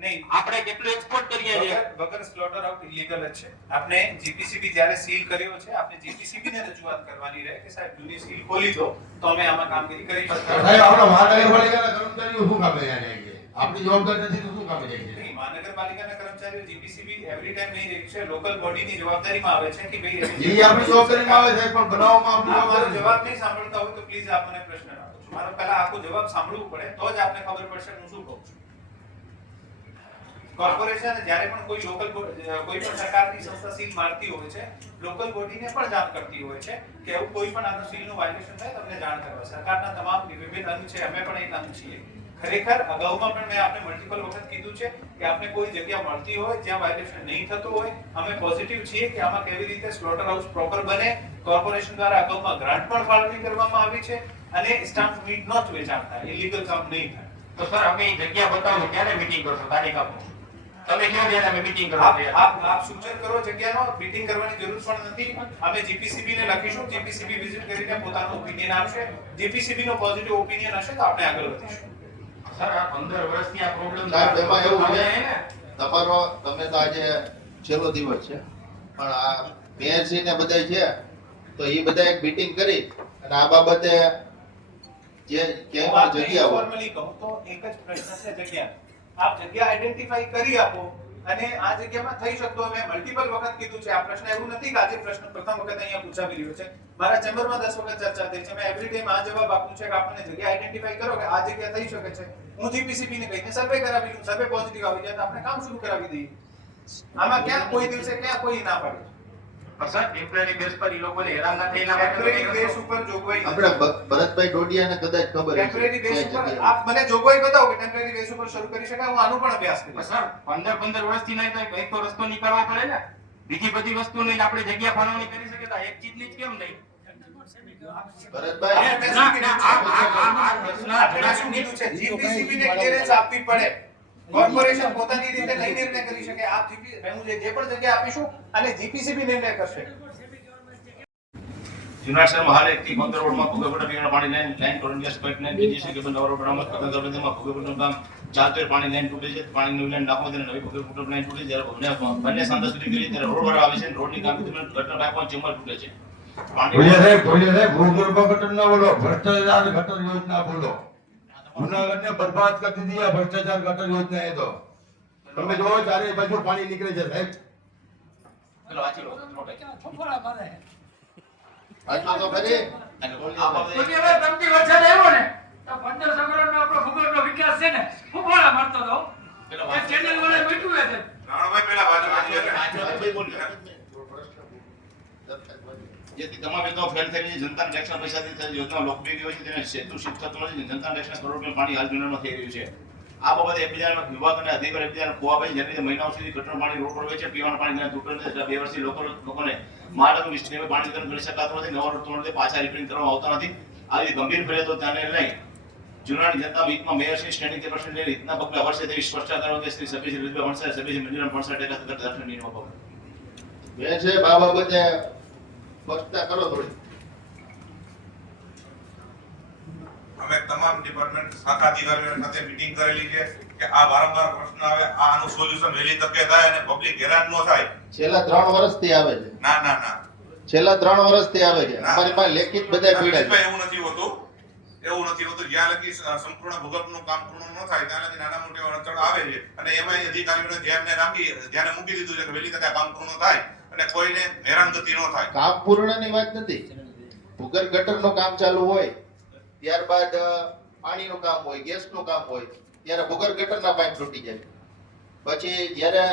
નહીં, આપણે કેટલું એક્સપોર્ટ કરીએ છીએ. વગર સ્લોટર હાઉસ ઇલીગલ જ છે. આપણે જીપીસીબી જ્યારે સીલ કર્યો છે, આપણે જીપીસીબી ને રજૂઆત કરવાની રહે કે સાહેબ જૂની સીલ ખોલી દો તો અમે આમાં કામગીરી કરી શકીએ. સાહેબ આપણા મહાનગરપાલિકાના કર્મચારીઓ શું કામે જાય છે? આપણી જવાબદારી નથી તો શું કામે જાય છે? નહીં, મહાનગરપાલિકાના કર્મચારીઓ જીપીસીબી એવરી ટાઈમ નહીં રહે છે, લોકલ બોડીની જવાબદારીમાં આવે છે કે ભાઈ એ આપણી જવાબદારીમાં આવે છે, પણ બનાવવામાં આપણી મારો જવાબદારી જવાબ નહીં સાંભળતા હોય તો પ્લીઝ આપ મને પ્રશ્ન રાખો છો. મારો પહેલા આખો જવાબ સાંભળવું પડે તો જ આપને ખબર પડશે હું શું કહું છું. કોર્પોરેશન જ્યારે પણ કોઈ લોકલ કોઈ પણ સરકારની સંસ્થા સીલ મારતી હોય છે, લોકલ બોડીને પણ જાણ કરતી હોય છે કે એવું કોઈ પણ આનો સીલનું વાયોલેશન થાય તમને જાણ કરવા. સરકારના તમામ વિભિન્ન અંગ છે, અમે પણ એક અંગ છીએ. ખરેખર અગાઉમાં પણ મેં આપને મલ્ટિપલ વખત કીધું છે કે આપને કોઈ જગ્યા મળતી હોય જ્યાં વાયોલેશન નહીં થતું હોય, અમે પોઝિટિવ છીએ કે આમાં કેવી રીતે સ્લોટર હાઉસ પ્રોપર બને. કોર્પોરેશન દ્વારા અગાઉમાં ગ્રાન્ટ પણ ફાળવણી કરવામાં આવી છે અને સ્ટામ્પ મીટ નોટ વેચાણ થાય, ઇલીગલ કામ નહીં થાય. તો સર અમે એ જગ્યા બતાવો ક્યારે મીટિંગ કરશો? તારીખ આપો. તમે કેવું છે અમે મીટિંગ કરો? આપ સૂચન કરો જગ્યાનો. મીટિંગ કરવાની જરૂર પણ નથી. અમે જીપીસીબી ને લખીશું, જીપીસીબી વિઝિટ કરીને પોતાનો ઓપિનિયન આપશે. જીપીસીબી નો પોઝિટિવ ઓપિનિયન હશે તો આપણે આગળ વધીશું. સર આ 15 વર્ષથી આ પ્રોબ્લેમ સાહેબ એમાં એવું છે તમારો, તમે તો આજે છેલ્લો દિવસ છે, પણ આ મેયરશ્રી ને બધા છે તો એ બધા એક મીટિંગ કરી અને આ બાબતે જે ક્યાંય પણ જગ્યા હોય ફોર્મલી કહું તો એક જ પ્રશ્ન છે જગ્યા. આપ જગ્યા આઈડેન્ટિફાઈ કરી આપો અને આ જગ્યામાં થઈ શકતો. મેં મલ્ટિપલ વખત કીધું છે આ પ્રશ્ન એવું નથી કે આજે પ્રશ્ન પ્રથમ વખત અહીંયા પૂછાવી રહ્યો છે. મારા ચેમ્બરમાં 10 વખત ચર્ચા થઈ છે. મેં એવરી ટાઈમ આ જવાબ આપું છે કે આપણને જગ્યા આઈડેન્ટિફાઈ કરો કે આ જગ્યા થઈ શકે છે. હું જીપીસીબી ને કહીને સર્વે કરાવી લઉં, સર્વે પોઝિટિવ આવી જાય તો આપણે કામ શરૂ કરાવી દઈએ. આમાં ક્યાં કોઈ દિવસે ક્યાં કોઈ ના પાડે. પણ સર ટેમ્પરરી બેઝ પર ઈ લોકોને હેરાન ના થઈને ટેમ્પરરી બેઝ ઉપર જોગવાઈ આપણે ભરતભાઈ ડોડિયાને કદાચ ખબર હશે. ટેમ્પરરી બેઝ કઈ ઉપર જગ્યાએ. આપ મને જોગવાઈ બતાવો કે ટેમ્પરરી બેઝ ઉપર શરૂ કરી શકાય. હું આનું પણ અભ્યાસ કરીશ. સર 15 વર્ષથી નહીં તો એક તો રસ્તો નીકળવો પડે ને. બીજી બધી વસ્તુ નહીં આપણે જગ્યા ફાળવણી કરી શકીએ તો એક ચીજની જ કેમ નહીં? ભરતભાઈ આપણે શું કીધું છે? જીપીસીબી ને ક્લિયરન્સ આપવી પડે. કોર્પોરેશન પોતાની રીતે લઈ નિર્ણય કરી શકે. આપ જીપી હું જે પણ જગ્યા આપીશું અને જીપીસીબી નિર્ણય કરશે. જુના શહેરમાં હાલ 1 થી 15 રોડમાં ભૂગર્ભ પીવાના પાણી લાઈન ટોરન્ટિયસ પાઇપલાઈન બીજી કે નવા રોડ બનાવવામાં કદમગરબંધીમાં ભૂગર્ભ કામ ચાલતું પાણી લાઈન તૂટે છે. પાણીની લાઈન નાખવા દે નવી ભૂગર્ભ લાઈન તૂટે જ્યારે બંને સાંધા સુધી કરી ત્યારે રોડ વાળા આવે છે રોડની કામગીરી ગટર પાઇપો ચેમ્બર તૂટે છે. ભૂગર્ભ ગટર ના બોલો, ભ્રષ્ટાચાર ગટર યોજના બોલો. જુનાગઢને બરબાદ કરી દીધી આ ભ્રષ્ટાચાર ગટર યોજના. એ તો તમે જોવો ચારે બાજુ પાણી નીકળે છે સાહેબ. ચલો વાંચી લો. ફફોડા મારે આટલો તો ખરી. આ બાબતે પછી હવે તમતી વરસાદ આવ્યો ને તો 15 સગવડનો આપણો ભૂગોળનો વિકાસ છે ને ફફોડા મારતો હતો. એ ચેનલ વાળા બેઠું છે. રાણાભાઈ પહેલા વાંચો. જેથી તમામ યોજનાઓ ફેલ થયેલી છે. જનતાના ટેક્સના પૈસાથી થયેલી યોજનાઓ લોકપ્રિય હોય છે તેને સેતુ શિક્ષક નથી. જનતાના ટેક્સના કરોડ રૂપિયા પાણી હાલ જુનાગઢમાં થઈ રહ્યું છે. આ બાબતે એકબીજાના વિભાગ અને અધિકારી એકબીજાને ખોવાભાઈ જેને લીધે મહિનાઓ સુધી ગટર પાણી રોડ પર હોય છે. પીવાના પાણી તૂટે છે. 2 વર્ષથી લોકોને માળનું વિસ્તૃત પાણી વિતરણ કરી શકાતું નથી. નવા રોડ તોડે પાછા રિપેરિંગ કરવામાં આવતા નથી. આવી ગંભીર ફરિયાદો ધ્યાને લઈ જુનાગઢ જનતા વીકમાં મેયરશ્રી સ્ટેન્ડિંગ ચેરપર્સન લઈ રીતના પગલા વર્ષે તેવી સ્પષ્ટતા કરો કે શ્રી સભ્યશ્રી રીતભાઈ વણસાર સભ્યશ્રી મંજુરામ વણસાર ટેકા તથા દર્શન નિયમો પગલા મેં છે આ બાબતે સ્પષ્ટતા કરો થોડી. અમે તમામ ડિપાર્ટમેન્ટ શાખા અધિકારીઓ સાથે મીટિંગ કરેલી છે કે આ વારંવાર પ્રશ્ન આવે, આનું સોલ્યુશન વહેલી તકે થાય અને પબ્લિક હેરાન ન થાય. છેલ્લા 3 વર્ષથી આવે છે. ના છેલ્લા 3 વર્ષથી આવે છે. અમારી પાસે લેખિત બધા પીડા છે. એવું નથી હોતું. જ્યાં લગી સંપૂર્ણ ભૂગર્ભનું કામ પૂર્ણ ન થાય ત્યાં લગી નાના મોટી અડચણો આવે છે અને એમાં અધિકારીઓને ધ્યાને મૂકી દીધું છે કે વહેલી તકે કામ પૂર્ણ થાય અને કોઈને હેરાનગતિ ન થાય. કામ પૂર્ણની વાત નથી. ભૂગર્ભ ગટરનું કામ ચાલુ હોય, ત્યારબાદ પાણીનું કામ હોય, ગેસનું કામ હોય, ત્યારે ભૂગર્ભ ગટરના પાઇપ તૂટી જાય. પછી જ્યારે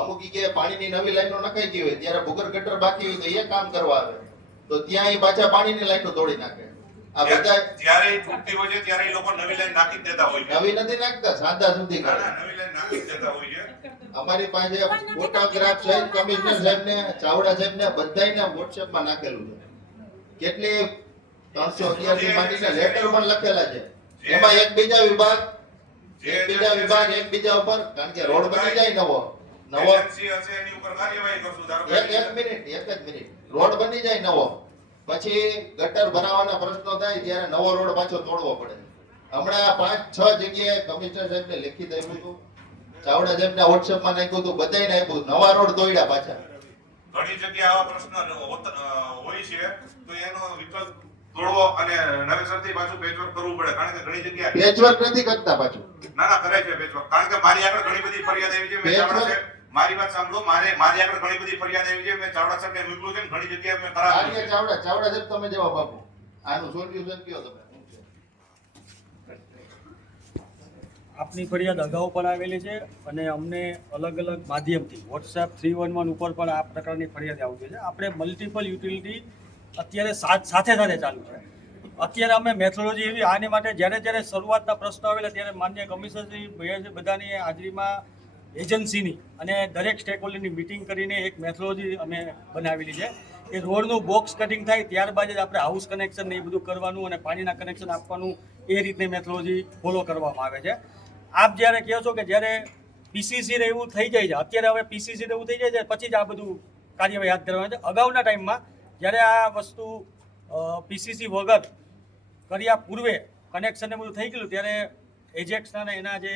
અમુક જગ્યાએ પાણીની નવી લાઈનો નખાઈ ગઈ હોય ત્યારે ભૂગર્ભ ગટર બાકી હોય તો એ કામ કરવા આવે તો ત્યાં એ પાછા પાણીની લાઈનો તોડી નાખે. આ બધા જ્યારે તૂટતી હોય છે ત્યારે એ લોકો નવી લાઈન નાખી દેતા હોય છે. નવી નથી નાખતા, સાદા સુધી કરે. નવી લાઈન નાખી દેતા હોય છે. અમારી પાસે ફોટોગ્રાફ સહિત કમિશનર સાહેબને, ચાવડા સાહેબને બધાયને WhatsApp માં નાખેલું છે. કેટલી 311 ની માંડીને લેટર પણ લખેલા છે. એમાં એકબીજા વિભાગ એકબીજા ઉપર, કારણ કે રોડ બની જાય નવો એજન્સી હશે એની ઉપર કાર્યવાહી કરશું. ધારો કે એક જ મિનિટ રોડ બની જાય નવો, પછી ગટર બનાવવાના પ્રશ્નો થાય ત્યારે નવો રોડ પાછો તોડવો પડે. હમણાં 5-6 જગ્યાએ કમિશનર સાહેબને લેખિત આપ્યું હતું, ચાવડા સાહેબને WhatsApp માં નાખ્યું હતું, બધાયને આપ્યું. નવા રોડ તોડ્યા પાછા. ઘણી જગ્યાએ આવા પ્રશ્ન હોય છે તો એનો વિકલ્પ તોડવો અને નવેસરથી પાછું પેચવર્ક કરવું પડે. કારણ કે ઘણી જગ્યાએ પેચવર્ક નથી કરતા પાછું. ના કરે છે પેચવર્ક. કારણ કે મારી આગળ ઘણી બધી ફરિયાદ આવી છે. મેં ચાવડા સાહેબ મારી વાત સાંભળો. મારી આગળ ઘણી બધી ફરિયાદ આવી છે. મેં ચાવડા સાહેબને મોકલું છે. ઘણી જગ્યાએ મેં કરાવ્યું છે. ચાવડા સાહેબ તમે જવાબ આપો. આનું સોલ્યુશન કયો તમે? આપની ફરિયાદ અગાઉ પણ આવેલી છે અને અમને અલગ અલગ માધ્યમથી WhatsApp 311 ઉપર પણ આ પ્રકારની ફરિયાદ આવતી છે. આપણે મલ્ટિપલ યુટિલિટી અત્યારે સાથે ચાલુ છે. અત્યારે અમે મેથોડોલોજી એવી આની માટે જ્યારે શરૂઆતના પ્રશ્નો આવેલા ત્યારે માન્ય કમિશનરશ્રી બધાની હાજરીમાં એજન્સીની અને દરેક સ્ટેકહોલ્ડરની મિટિંગ કરીને એક મેથોડોલોજી અમે બનાવેલી છે. એ રોડનું બોક્સ કટિંગ થાય ત્યારબાદ જ આપણે હાઉસ કનેક્શન ને એ બધું કરવાનું અને પાણીના કનેક્શન આપવાનું એ રીતની મેથોડોલોજી ફોલો કરવામાં આવે છે. આપ જ્યારે કહો છો કે જ્યારે પીસીસી એવું થઈ જાય છે, અત્યારે હવે પીસીસી એવું થઈ જાય છે પછી જ આ બધું કાર્યવાહી હાથ ધરવાનું છે. અગાઉના ટાઈમમાં જ્યારે આ વસ્તુ પીસીસી વગર કર્યા પૂર્વે કનેક્શન ને બધું થઈ ગયું ત્યારે એજેક્સના ને એના જે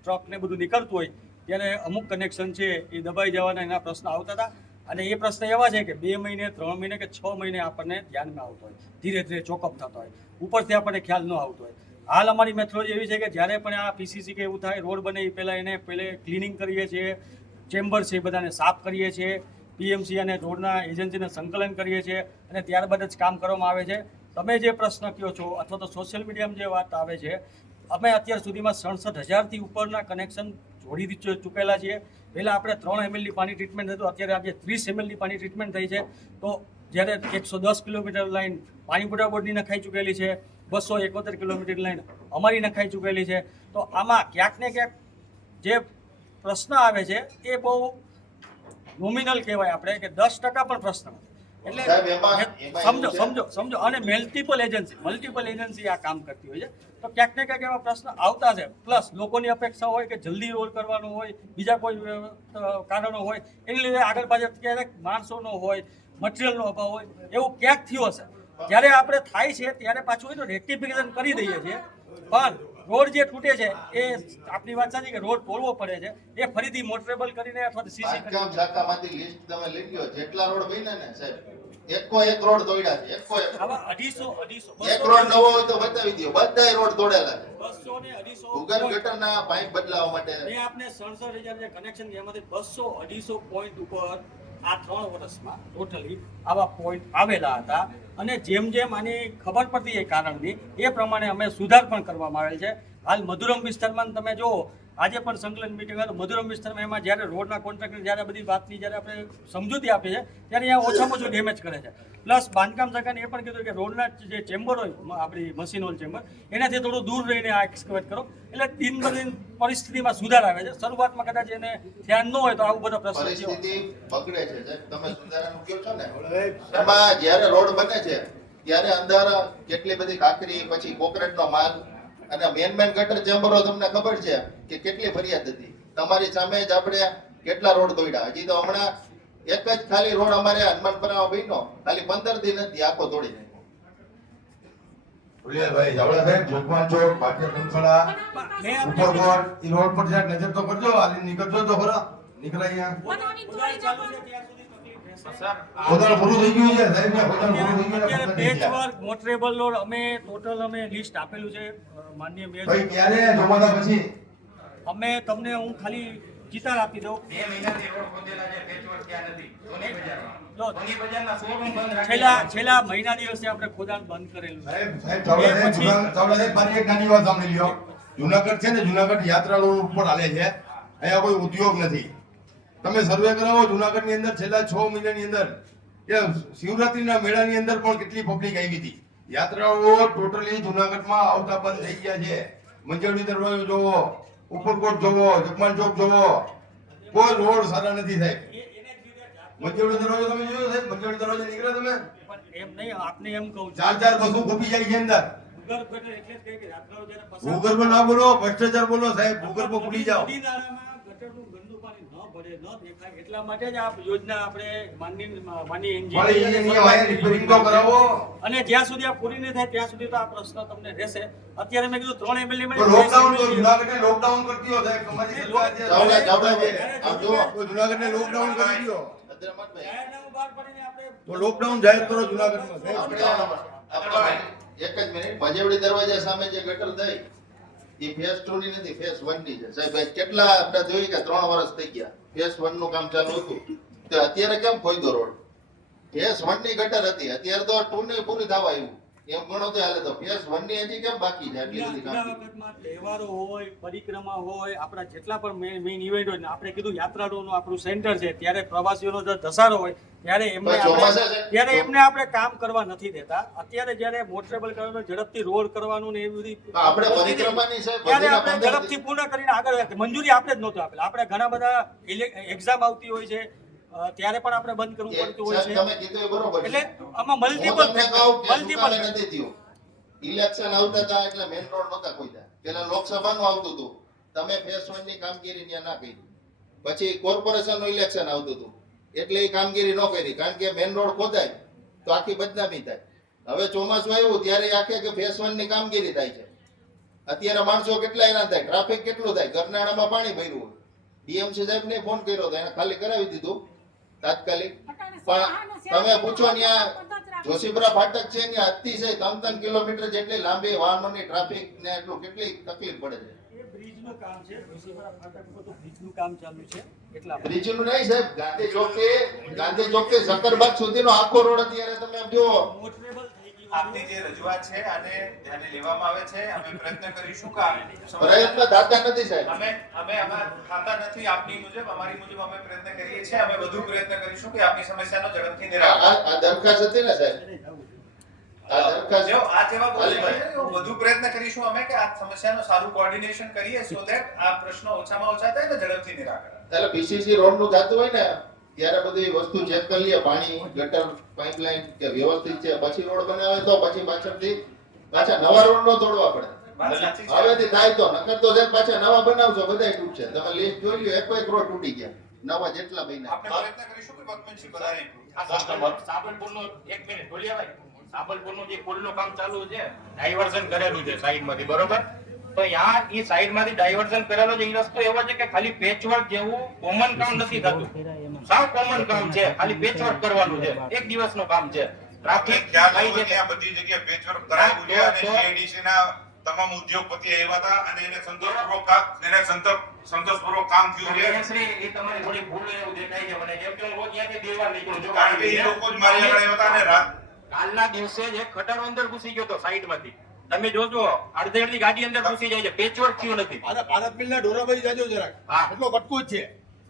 ટ્રક ને બધું નીકળતું હોય ત્યારે અમુક કનેક્શન છે એ દબાઈ જવાના એના પ્રશ્ન આવતા હતા. અને એ પ્રશ્ન એવા છે કે 2 મહિને 3 મહિને કે 6 મહિને આપણને ધ્યાનમાં આવતો હોય, ધીરે ધીરે ચોકઅપ થતો હોય, ઉપરથી આપણને ખ્યાલ ન આવતો હોય. હાલ અમારી મેથોડોલોજી એવી છે કે જ્યારે પણ આ પીસીસી કે એવું થાય, રોડ બને એ પહેલાં એને ક્લિનિંગ કરીએ છીએ, ચેમ્બર છે એ બધાને સાફ કરીએ છીએ, પીએમસી અને રોડના એજન્સીને સંકલન કરીએ છીએ અને ત્યારબાદ જ કામ કરવામાં આવે છે. તમે જે પ્રશ્ન કહો છો અથવા તો સોશિયલ મીડિયામાં જે વાત આવે છે, અમે અત્યાર સુધીમાં 67,000થી ઉપરના કનેક્શન જોડી ચૂકેલા છીએ. પહેલાં આપણે 3 ml ની પાણી ટ્રીટમેન્ટ હતું, અત્યારે આજે 30 ml ની પાણી ટ્રીટમેન્ટ થઈ છે. તો જ્યારે 110 કિલોમીટર લાઈન પાણી પુરવઠા બોર્ડની નખાઈ ચૂકેલી છે, 271 કિલોમીટર લાઈન અમારી નખાઈ ચૂકેલી છે. તો આમાં ક્યાંક ને ક્યાંક જે પ્રશ્ન આવે છે એ બહુ નોમિનલ કહેવાય આપણે કે 10% પણ પ્રશ્ન નથી. એટલે સમજો અને મલ્ટિપલ એજન્સી આ કામ કરતી હોય છે. તો ક્યાંક ને ક્યાંક એવા પ્રશ્ન આવતા છે. પ્લસ લોકોની અપેક્ષા હોય કે જલ્દી રોડ કરવાનો હોય, બીજા કોઈ કારણો હોય, એની લીધે આગળ પાછળ ક્યારેક માણસોનો હોય, મટીરિયલનો અભાવ હોય, એવું ક્યાંક થયું હશે. જ્યારે આપણે થાય છે ત્યારે પાછું હોય તો રેક્ટિફિકેશન કરી દઈએ છીએ. પણ રોડ જે તૂટે છે એ આપની વાત સાચી કે રોડ તોડવો પડે છે, એ ફરીથી મોટરેબલ કરીને અથવા સીસી શાખામાંથી લિસ્ટ તમે લઈ લો જેટલા રોડ બન્યા ને સાહેબ, એક રોડ તોડ્યા છે. આવા 250 એક રોડ નવો હોય તો બતાવી દો, બધાય રોડ તોડેલા છે. 200 ને 250 ભૂગર્ભ ગટરના પાઇપ બદલાવવા માટે મેં આપને 67,000 જે કનેક્શન એમાંથી 200-250 પોઈન્ટ ઉપર આ 3 વર્ષમાં ટોટલી આવા પોઈન્ટ આવેલા હતા. અને જેમ જેમ આની ખબર પડતી એ કારણની એ પ્રમાણે અમે સુધાર પણ કરવામાં આવેલ છે. હાલ મધુરમ વિસ્તારમાં તમે જુઓ, આજે પણ સંકલન મિટિંગ હતું મધુરમ વિસ્તારમાં. એમાં જ્યારે રોડના કોન્ટ્રાક્ટર જ્યારે બધી વાતની જ્યારે આપણે સમજૂતી આપીએ છીએ ત્યારે અહીંયા ઓછામાં ઓછું ડેમેજ કરે છે. પ્લસ બાંધકામ સરકારને એ પણ કીધું કે રોડના જે ચેમ્બર હોય આપણી મશીન હોલ ચેમ્બર, એનાથી થોડું દૂર રહીને આ એક્સકવેટ કરો. એટલે દિન બદિન પરિસ્થિતિમાં સુધાર આવે છે. શરૂઆતમાં કદાચ એને ધ્યાન ન હોય તો આવું બધો પ્રશ્ન પરિસ્થિતિ બગડે છે. તમે સુધારાનું કહો છો ને, એમાં જ્યારે રોડ બને છે ત્યારે અંદર કેટલી બધી કાકરી, પછી કોન્ક્રીટનો માલ અને મેન ગટર ચેમ્બરો તમને ખબર છે કે કેટલી ફરિયાદ હતી. તમારી સામે જ આપણે કેટલા રોડ તોડ્યા. હજી તો હમણાં એક જ ખાલી રોડ અમારે હનુમાનપરામાં બન્યો, ખાલી 15 દિન નથી, આખો તોડી નાખ્યો. ભાઈ જાવડા સાહેબ, જોગમાન ચોક, પાટિયા કંકળા, ઉપરકોટ, ઈ રોડ પર જરાક નજર તો કરજો. હાલી નીકળજો તો ખરા, નીકળાય ખોદાણ પૂરું થઈ ગયું છે સાહેબ, ખોદાણ પૂરું થઈ ગયું છે. પેચવર્ક મોટરેબલ રોડ અમે ટોટલ લિસ્ટ આપેલું છે માનનીય મેયર. ભાઈ ક્યારે ચોમાસા પછી અમે તમને હું ખાલી ચિતાર આપી દઉં. 2 મહિનાથી રોડ ખોદેલા છે, પેચવર્ક ત્યાં નથી. સોની બજારમાં શોરૂમ બંધ છેલ્લા મહિના દિવસે આપણે ખોદાણ બંધ કરેલું. સાહેબ ચાવડા સાહેબ મારી એક નાની વાત સાંભળી લ્યો. જુનાગઢ છે ને, જુનાગઢ યાત્રા રોડ ઉપર હાલે છે. અહીંયા કોઈ ઉદ્યોગ નથી. તમે સર્વે કરાવો જુનાગઢની અંદર છેલ્લા 6 મહિનાની અંદર કે શિવરાત્રીના મેળાની અંદર પણ કેટલી પબ્લિક આવી હતી. યાત્રાઓ ટોટલી જુનાગઢમાં આવતા બંધ થઈ ગયા છે. મંજરડી દરવાજો જોવો, ઉપરકોટ જોવો, જગમાન ચોક જોવો, કોઈ રોડ સારા નથી સાહેબ. મંજરડી દરવાજો તમે જોયો સાહેબ? મંજરડી દરવાજો નીકળ્યા તમે? એમ નહીં, આપને એમ કહું છું 4 બસો ખોપી જાય છે અંદર. ભૂગર્ભ ગટર એટલે જ કહે કે યાત્રાઓ જ્યારે પસાર ભૂગર્ભ ના બોલો, ભ્રષ્ટાચાર બોલો સાહેબ. ભૂગર્ભ ભૂલી જાઓ. નદી નાળામાં ગટરનું ગંદુ પાણી ન ભળે, ન દેખાય એટલા માટે જ આ યોજના આપણે માનની રિપેરિંગ તો કરાવો. અને જ્યાં સુધી આ પૂરી નહીં થાય ત્યાં સુધી તો આ પ્રશ્ન તમને રહેશે. અત્યારે મેં કીધું 3 ml લોકડાઉન તો જુનાગઢને લોકડાઉન કરી દો સાહેબ. તમારી સરકાર છે. જુનાગઢને લોકડાઉન કરી દો. તો લોકડાઉન જાહેર કરો જુનાગઢમાં સાહેબ. એક જ મિનિટ, ભજેવડી દરવાજા સામે જે ગટર થઈ એ ફેઝ 2 ની નથી, ફેઝ 1 ની છે સાહેબ. કેટલા આપણે જોઈ કે 3 વર્ષ થઈ ગયા ફેઝ 1 નું કામ ચાલુ હતું, તો અત્યારે કેમ ખોઈદો રોડ? ફેઝ 1 ની ગટર હતી, અત્યારે તો 2 ની પૂરી થવા આવ્યું. એમ ગણો તો હાલે તો ફેઝ 1 ની હજી કેમ બાકી છે આટલી બધી કામ? તહેવારો હોય, પરિક્રમા હોય, આપણા જેટલા પણ મેઇન ઇવેન્ટ હોય ને, આપણે કીધું યાત્રાળુઓનું આપણું સેન્ટર છે, ત્યારે પ્રવાસીઓનો જો ધસારો હોય ત્યારે એમને આપણે કામ કરવા નથી દેતા. અત્યારે જ્યારે મોટરેબલ કરવાનું, ઝડપથી રોડ કરવાનું ને એવી બધી આપણે પરિક્રમાની સાહેબ ત્યારે આપણે ઝડપથી પૂર્ણ કરીને આગળ વધીએ. મંજૂરી આપણે જ નહોતું આપેલા. આપણે ઘણા બધા એક્ઝામ આવતી હોય છે ત્યારે પણ આપણે બંધ કરવું પડતું હોય છે. તમે કીધું એ બરોબર છે. એટલે આમાં મલ્ટિપલ નથી થયું. ઇલેક્શન આવતા હતા એટલે મેઇન રોડ નહોતા ખોદ્યા. પેલા લોકસભાનું આવતું હતું, તમે ફેઝ 1 ની કામગીરી ત્યાં ના કરી. પછી કોર્પોરેશનનું ઇલેક્શન આવતું હતું એટલે એ કામગીરી ન કરી, કારણ કે મેઇન રોડ ખોદાય તો આખી બદનામી થાય. હવે ચોમાસું આવ્યું ત્યારે આખે કે ફેઝ 1 ની કામગીરી થાય છે. અત્યારે માણસો કેટલા હેરાન થાય, ટ્રાફિક કેટલું થાય, ગરનાળામાં પાણી ભર્યું હોય. ડીએમસી સાહેબને ફોન કર્યો તો એને ખાલી કરાવી દીધું તાત્કાલિક. પણ તમે પૂછો ત્યાં જોશીપુરા ફાટક છે ત્યાં અતિશય 3 કિલોમીટર જેટલી લાંબી વાહનોની ટ્રાફિક ને એટલું કેટલી તકલીફ પડે છે. એ બ્રિજનું કામ છે, જોશીપુરા ફાટક પર તો બ્રિજનું કામ ચાલુ છે. એટલા બ્રિજનું નહીં સાહેબ, ગાંધી ચોક થી સક્કરબાગ સુધીનો આખો રોડ અત્યારે તમે જો આપની જે રજૂઆત છે આને ધ્યાને લેવામાં આવે છે. અમે પ્રયત્ન કરીશું કે પ્રયત્ન થતા નથી સાહેબ. અમે ખાતા નથી આપની મુજબ, અમારી મુજબ અમે પ્રયત્ન કરીએ છીએ. અમે વધુ પ્રયત્ન કરીશું કે આપની સમસ્યાનો ઝડપથી નિરાકરણ. આ દરખાસ્ત હતી ને સાહેબ, આ દરખાસ્ત જો આ જેવા બોલે છે, વધુ પ્રયત્ન કરીશું અમે કે આ સમસ્યાનો સારું કોઓર્ડિનેશન કરીએ સો ધેટ આ પ્રશ્નો ઓછામાં ઓછા થાય ને ઝડપથી નિરાકરણ. એટલે પીસીસી રોડ નું થતું હોય ને ત્યારે બધી વસ્તુ ચેક કરી લઈએ, પાણી ગટર પાઇપલાઇન કે વ્યવસ્થિત છે, પછી રોડ બનાવે તો પછી પાછળથી પાછા નવા રોડ નો તોડવા પડે. વાત સાચી છે. હવેથી થાય તો, નકર તો સાહેબ પાછા નવા બનાવશો બધાય તૂટશે. તમે લિસ્ટ જોઈ લ્યો, એક રોડ તૂટી ગયા નવા જેટલા બન્યા. આપણે પ્રયત્ન કરીશું કે વર્કમેનશીપ વધારે improve. આ સાબલપુરનો એક મિનિટ બોલ્યા ભાઈ, સાબલપુરનું જે પુલનું કામ ચાલુ છે, ડાયવર્ઝન કરેલું છે સાઈડમાંથી, બરોબર? તો યા ઈ સાઈડમાંથી ડાયવર્ઝન કરેલો છે, ઈ રસ્તો એવો છે કે ખાલી પેચવર્ક જેવું કોમન કામ નથી થતું. સાવ કોમન કામ છે, ખાલી પેચવર્ક કરવાનું છે, એક દિવસનું કામ છે. ટ્રાફિક ખ્યાલ હોય ને આ બધી જગ્યાએ પેચવર્ક કરાવ્યું છે અને CIDC ના તમામ ઉદ્યોગપતિ આવ્યા હતા અને એને સંતોષપૂર્વક કામ થયું છે. શ્રી એ તમારી થોડી ભૂલ એવું દેખાય છે મને, કેમ કે હું રોજ ત્યાંથી દેવા નીકળું છું. કારણ કે એ લોકો જ મારી આગળ આવ્યા હતા અને રાત કાલના દિવસે જ એક ખટારો અંદર ઘૂસી ગયો તો સાઈડમાંથી. તમે જોજો અડધી ગાડી અંદર ઘૂસી જાય છે, પેચવર્ક થયું નથી. ભારત મિલના ડોરાભાઈ જાજો જરાક, હા. એટલો કટકો જ છે.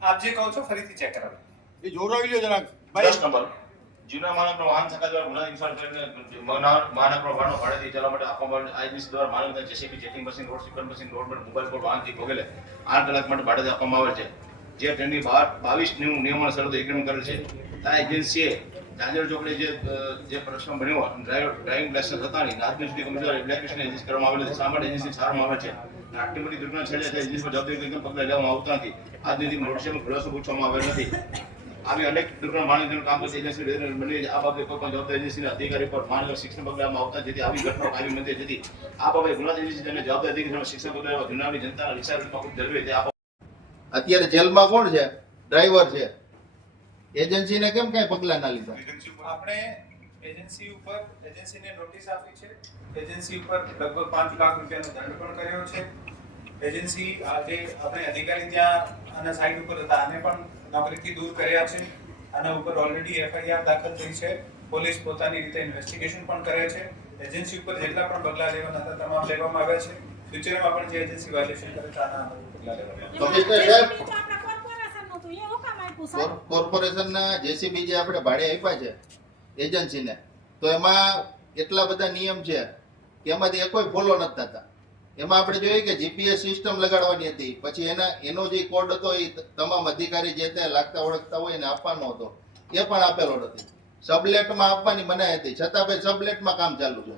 આપ જે કહો છો ફરીથી ચેક કરાવો. એ જોરાવી લ્યો જરાક. 10 નંબર જૂના માનવનો વાહન શાખા દ્વારા ગુના ઇન્ફોર્મ કરીને માનવનો વાહનો ભાડેથી ચલાવવા માટે આપવામાં આઈજીસી દ્વારા માનવ JCB checking machine road sweeper machine road પર મોબાઈલ પર વાહનથી વગેરે 8 કલાક માટે ભાડે આપવામાં આવે છે, જે ટ્રેનની 22 નિયમોના શરતો એગ્રીમેન્ટ કરેલ છે. આ એજન્સીએ ચાંદોડ ચોકડી જે પ્રશ્ન બન્યો ડ્રાઇવિંગ લાયસન્સ હતા નહીં, આજની સુધી કમિશનર એપ્લિકેશન એજન્સી કરવામાં આવેલ છે. શા માટે એજન્સી સારવામાં આવે છે? આટલી બધી દુર્ઘટના છેલ્લે એજન્સી પર જવાબદારી કેમ પગલાં લેવામાં આવતા નથી? આજની સુધી નોટિસમાં ખુલાસો પૂછવામાં આવેલ નથી. આવી અનેક દુર્ઘટના માનવ કામ કરતી એજન્સી બની આ બાબતે કોઈ પણ જવાબદાર એજન્સીના અધિકારી પર માનવ શિક્ષણ પગલામાં આવતા જેથી આવી ઘટનાઓ કાયમી નથી. જેથી આ બાબતે ગુના એજન્સી અને જવાબદાર અધિકારીઓ શિક્ષણ પગલામાં જુનાગઢ જનતાના વિચારમાં ખૂબ જરૂરી છે. અત્યારે જેલમાં કોણ છે? ડ્રાઈવર છે. એજન્સીને કેમ કઈ પગલા ના લીધા? આપણે એજન્સીને નોટિસ આપી છે. એજન્સી ઉપર લગભગ 5 લાખ રૂપિયાનો દંડ પણ કર્યો છે. એજન્સી આજે આપણે અધિકારી ત્યાં આના સાઇટ ઉપર હતા આને પણ નોકરીથી દૂર કર્યા છે. આના ઉપર ઓલરેડી FIR દાખલ થઈ છે. પોલીસ પોતાની રીતે ઇન્વેસ્ટિગેશન પણ કરે છે. એજન્સી ઉપર જેટલા પણ પગલાં લેવાના હતા તમામ લેવામાં આવ્યા છે. ફ્યુચરમાં પણ જે એજન્સી વાયલેશન કરે તો આના પગલાં લેવામાં કમિશનર સાહેબ, કોર્પોરેશનનું તો એ હુકમ આપ્યું સાહેબ. કોર્પોરેશનના જેસીબી જે આપણે ભાડે આપ્યા છે એજન્સીને, તો એમાં એટલા બધા નિયમ છે કે એમાંથી કોઈ ફોલો નથી થતા. એમાં આપણે જોઈએ કે જીપીએસ સિસ્ટમ લગાડવાની હતી, પછી એનો જે કોડ હતો એ તમામ અધિકારી જે તે લાગતા ઓળખતા હોય એને આપવાનો હતો, એ પણ આપેલો નથી. સબલેટમાં આપવાની મનાઈ હતી, છતાં ભાઈ સબલેટમાં કામ ચાલુ છે.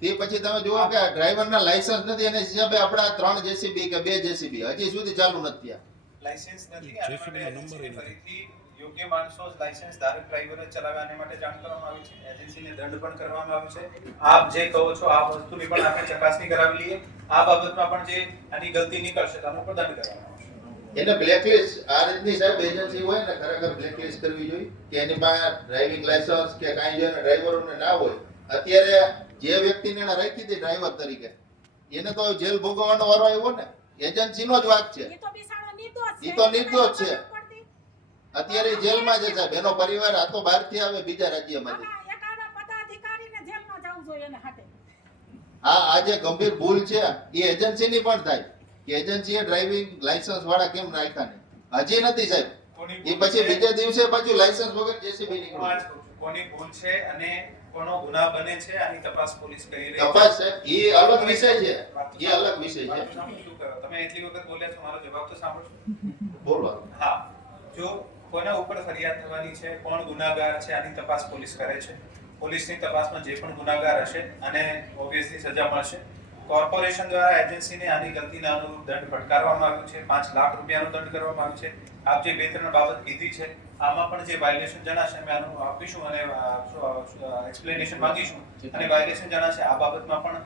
તે પછી તમે જુઓ કે ડ્રાઈવરના લાયસન્સ નથી, એને હિસાબે આપણા 3 જેસીબી કે 2 જેસીબી હજી સુધી ચાલુ નથી થયા. લાયસન્સ નથી આના માટે ફરીથી યોગ્ય માણસો જ લાયસન્સ ધારક ડ્રાઈવરે ચલાવવા માટે જાણ કરવામાં આવી છે. એજન્સીને દંડ પણ કરવામાં આવ્યો છે. આપ જે કહો છો આ વસ્તુની પણ આપણે ચકાસણી કરાવી લઈએ. આ બાબતમાં પણ જે આની ગલતી નીકળશે તો આનો પણ દંડ કરવામાં આવશે. એને બ્લેકલિસ્ટ આ રીતની સાહેબ એજન્સી હોય ને ખરેખર બ્લેકલિસ્ટ કરવી જોઈએ કે એની પાસે ડ્રાઇવિંગ લાયસન્સ કે કાંઈ જે ડ્રાઈવરોને ના હોય. અત્યારે જે વ્યક્તિને એને રાખી હતી ડ્રાઈવર તરીકે એને તો જેલ ભોગવવાનો વારો આવ્યો ને, એજન્સીનો જ વાંક છે. એ તો બિચારો નિર્દોષ છે. ઈ તો નિર્દોષ છે. અત્યારે જેલમાં છે સાહેબ, એનો પરિવાર આ તો બહારથી આવે બીજા રાજ્યમાંથી. એકાદા પદાધિકારીને જેલમાં જવું જોઈએ એને હાટે. આ જે ગંભીર ભૂલ છે એ એજન્સીની પણ થાય કે એજન્સીએ ડ્રાઇવિંગ લાયસન્સ વાળા કેમ રાખ્યા નહીં? હજી નથી સાહેબ. એ પછી બીજા દિવસે પાછું લાયસન્સ વગર જેસીબી નીકળ્યું. કોની ભૂલ છે અને કોનો ગુનાહ બને છે આની તપાસ પોલીસ કરી રહી છે. તપાસ સાહેબ એ અલગ વિષય છે, એ અલગ વિષય છે. તમે એટલી વખત બોલ્યા છો, મારો જવાબ તો સાંભળો. બોલો. હા, જો કોના ઉપર ફરિયાદ થવાની છે, કોણ ગુનાહગાર છે, આની તપાસ પોલીસ કરે છે. પોલીસની તપાસમાં જે પણ ગુનાહગાર હશે અને ઓબ્વિયસલી સજા મળશે. કોર્પોરેશન દ્વારા એજન્સીને આની ગલતીના અનુરૂપ દંડ ફટકારવામાં આવ્યું છે. 5 લાખ રૂપિયાનો દંડ કરવામાં આવ્યો છે. આપ જે 2-3 બાબત કીધી છે આમાં પણ જે વાયલેશન જણાશે અમે આનું આપીશું અને એક્સપ્લેનેશન માંગીશું અને વાયલેશન જણાશે આ બાબતમાં પણ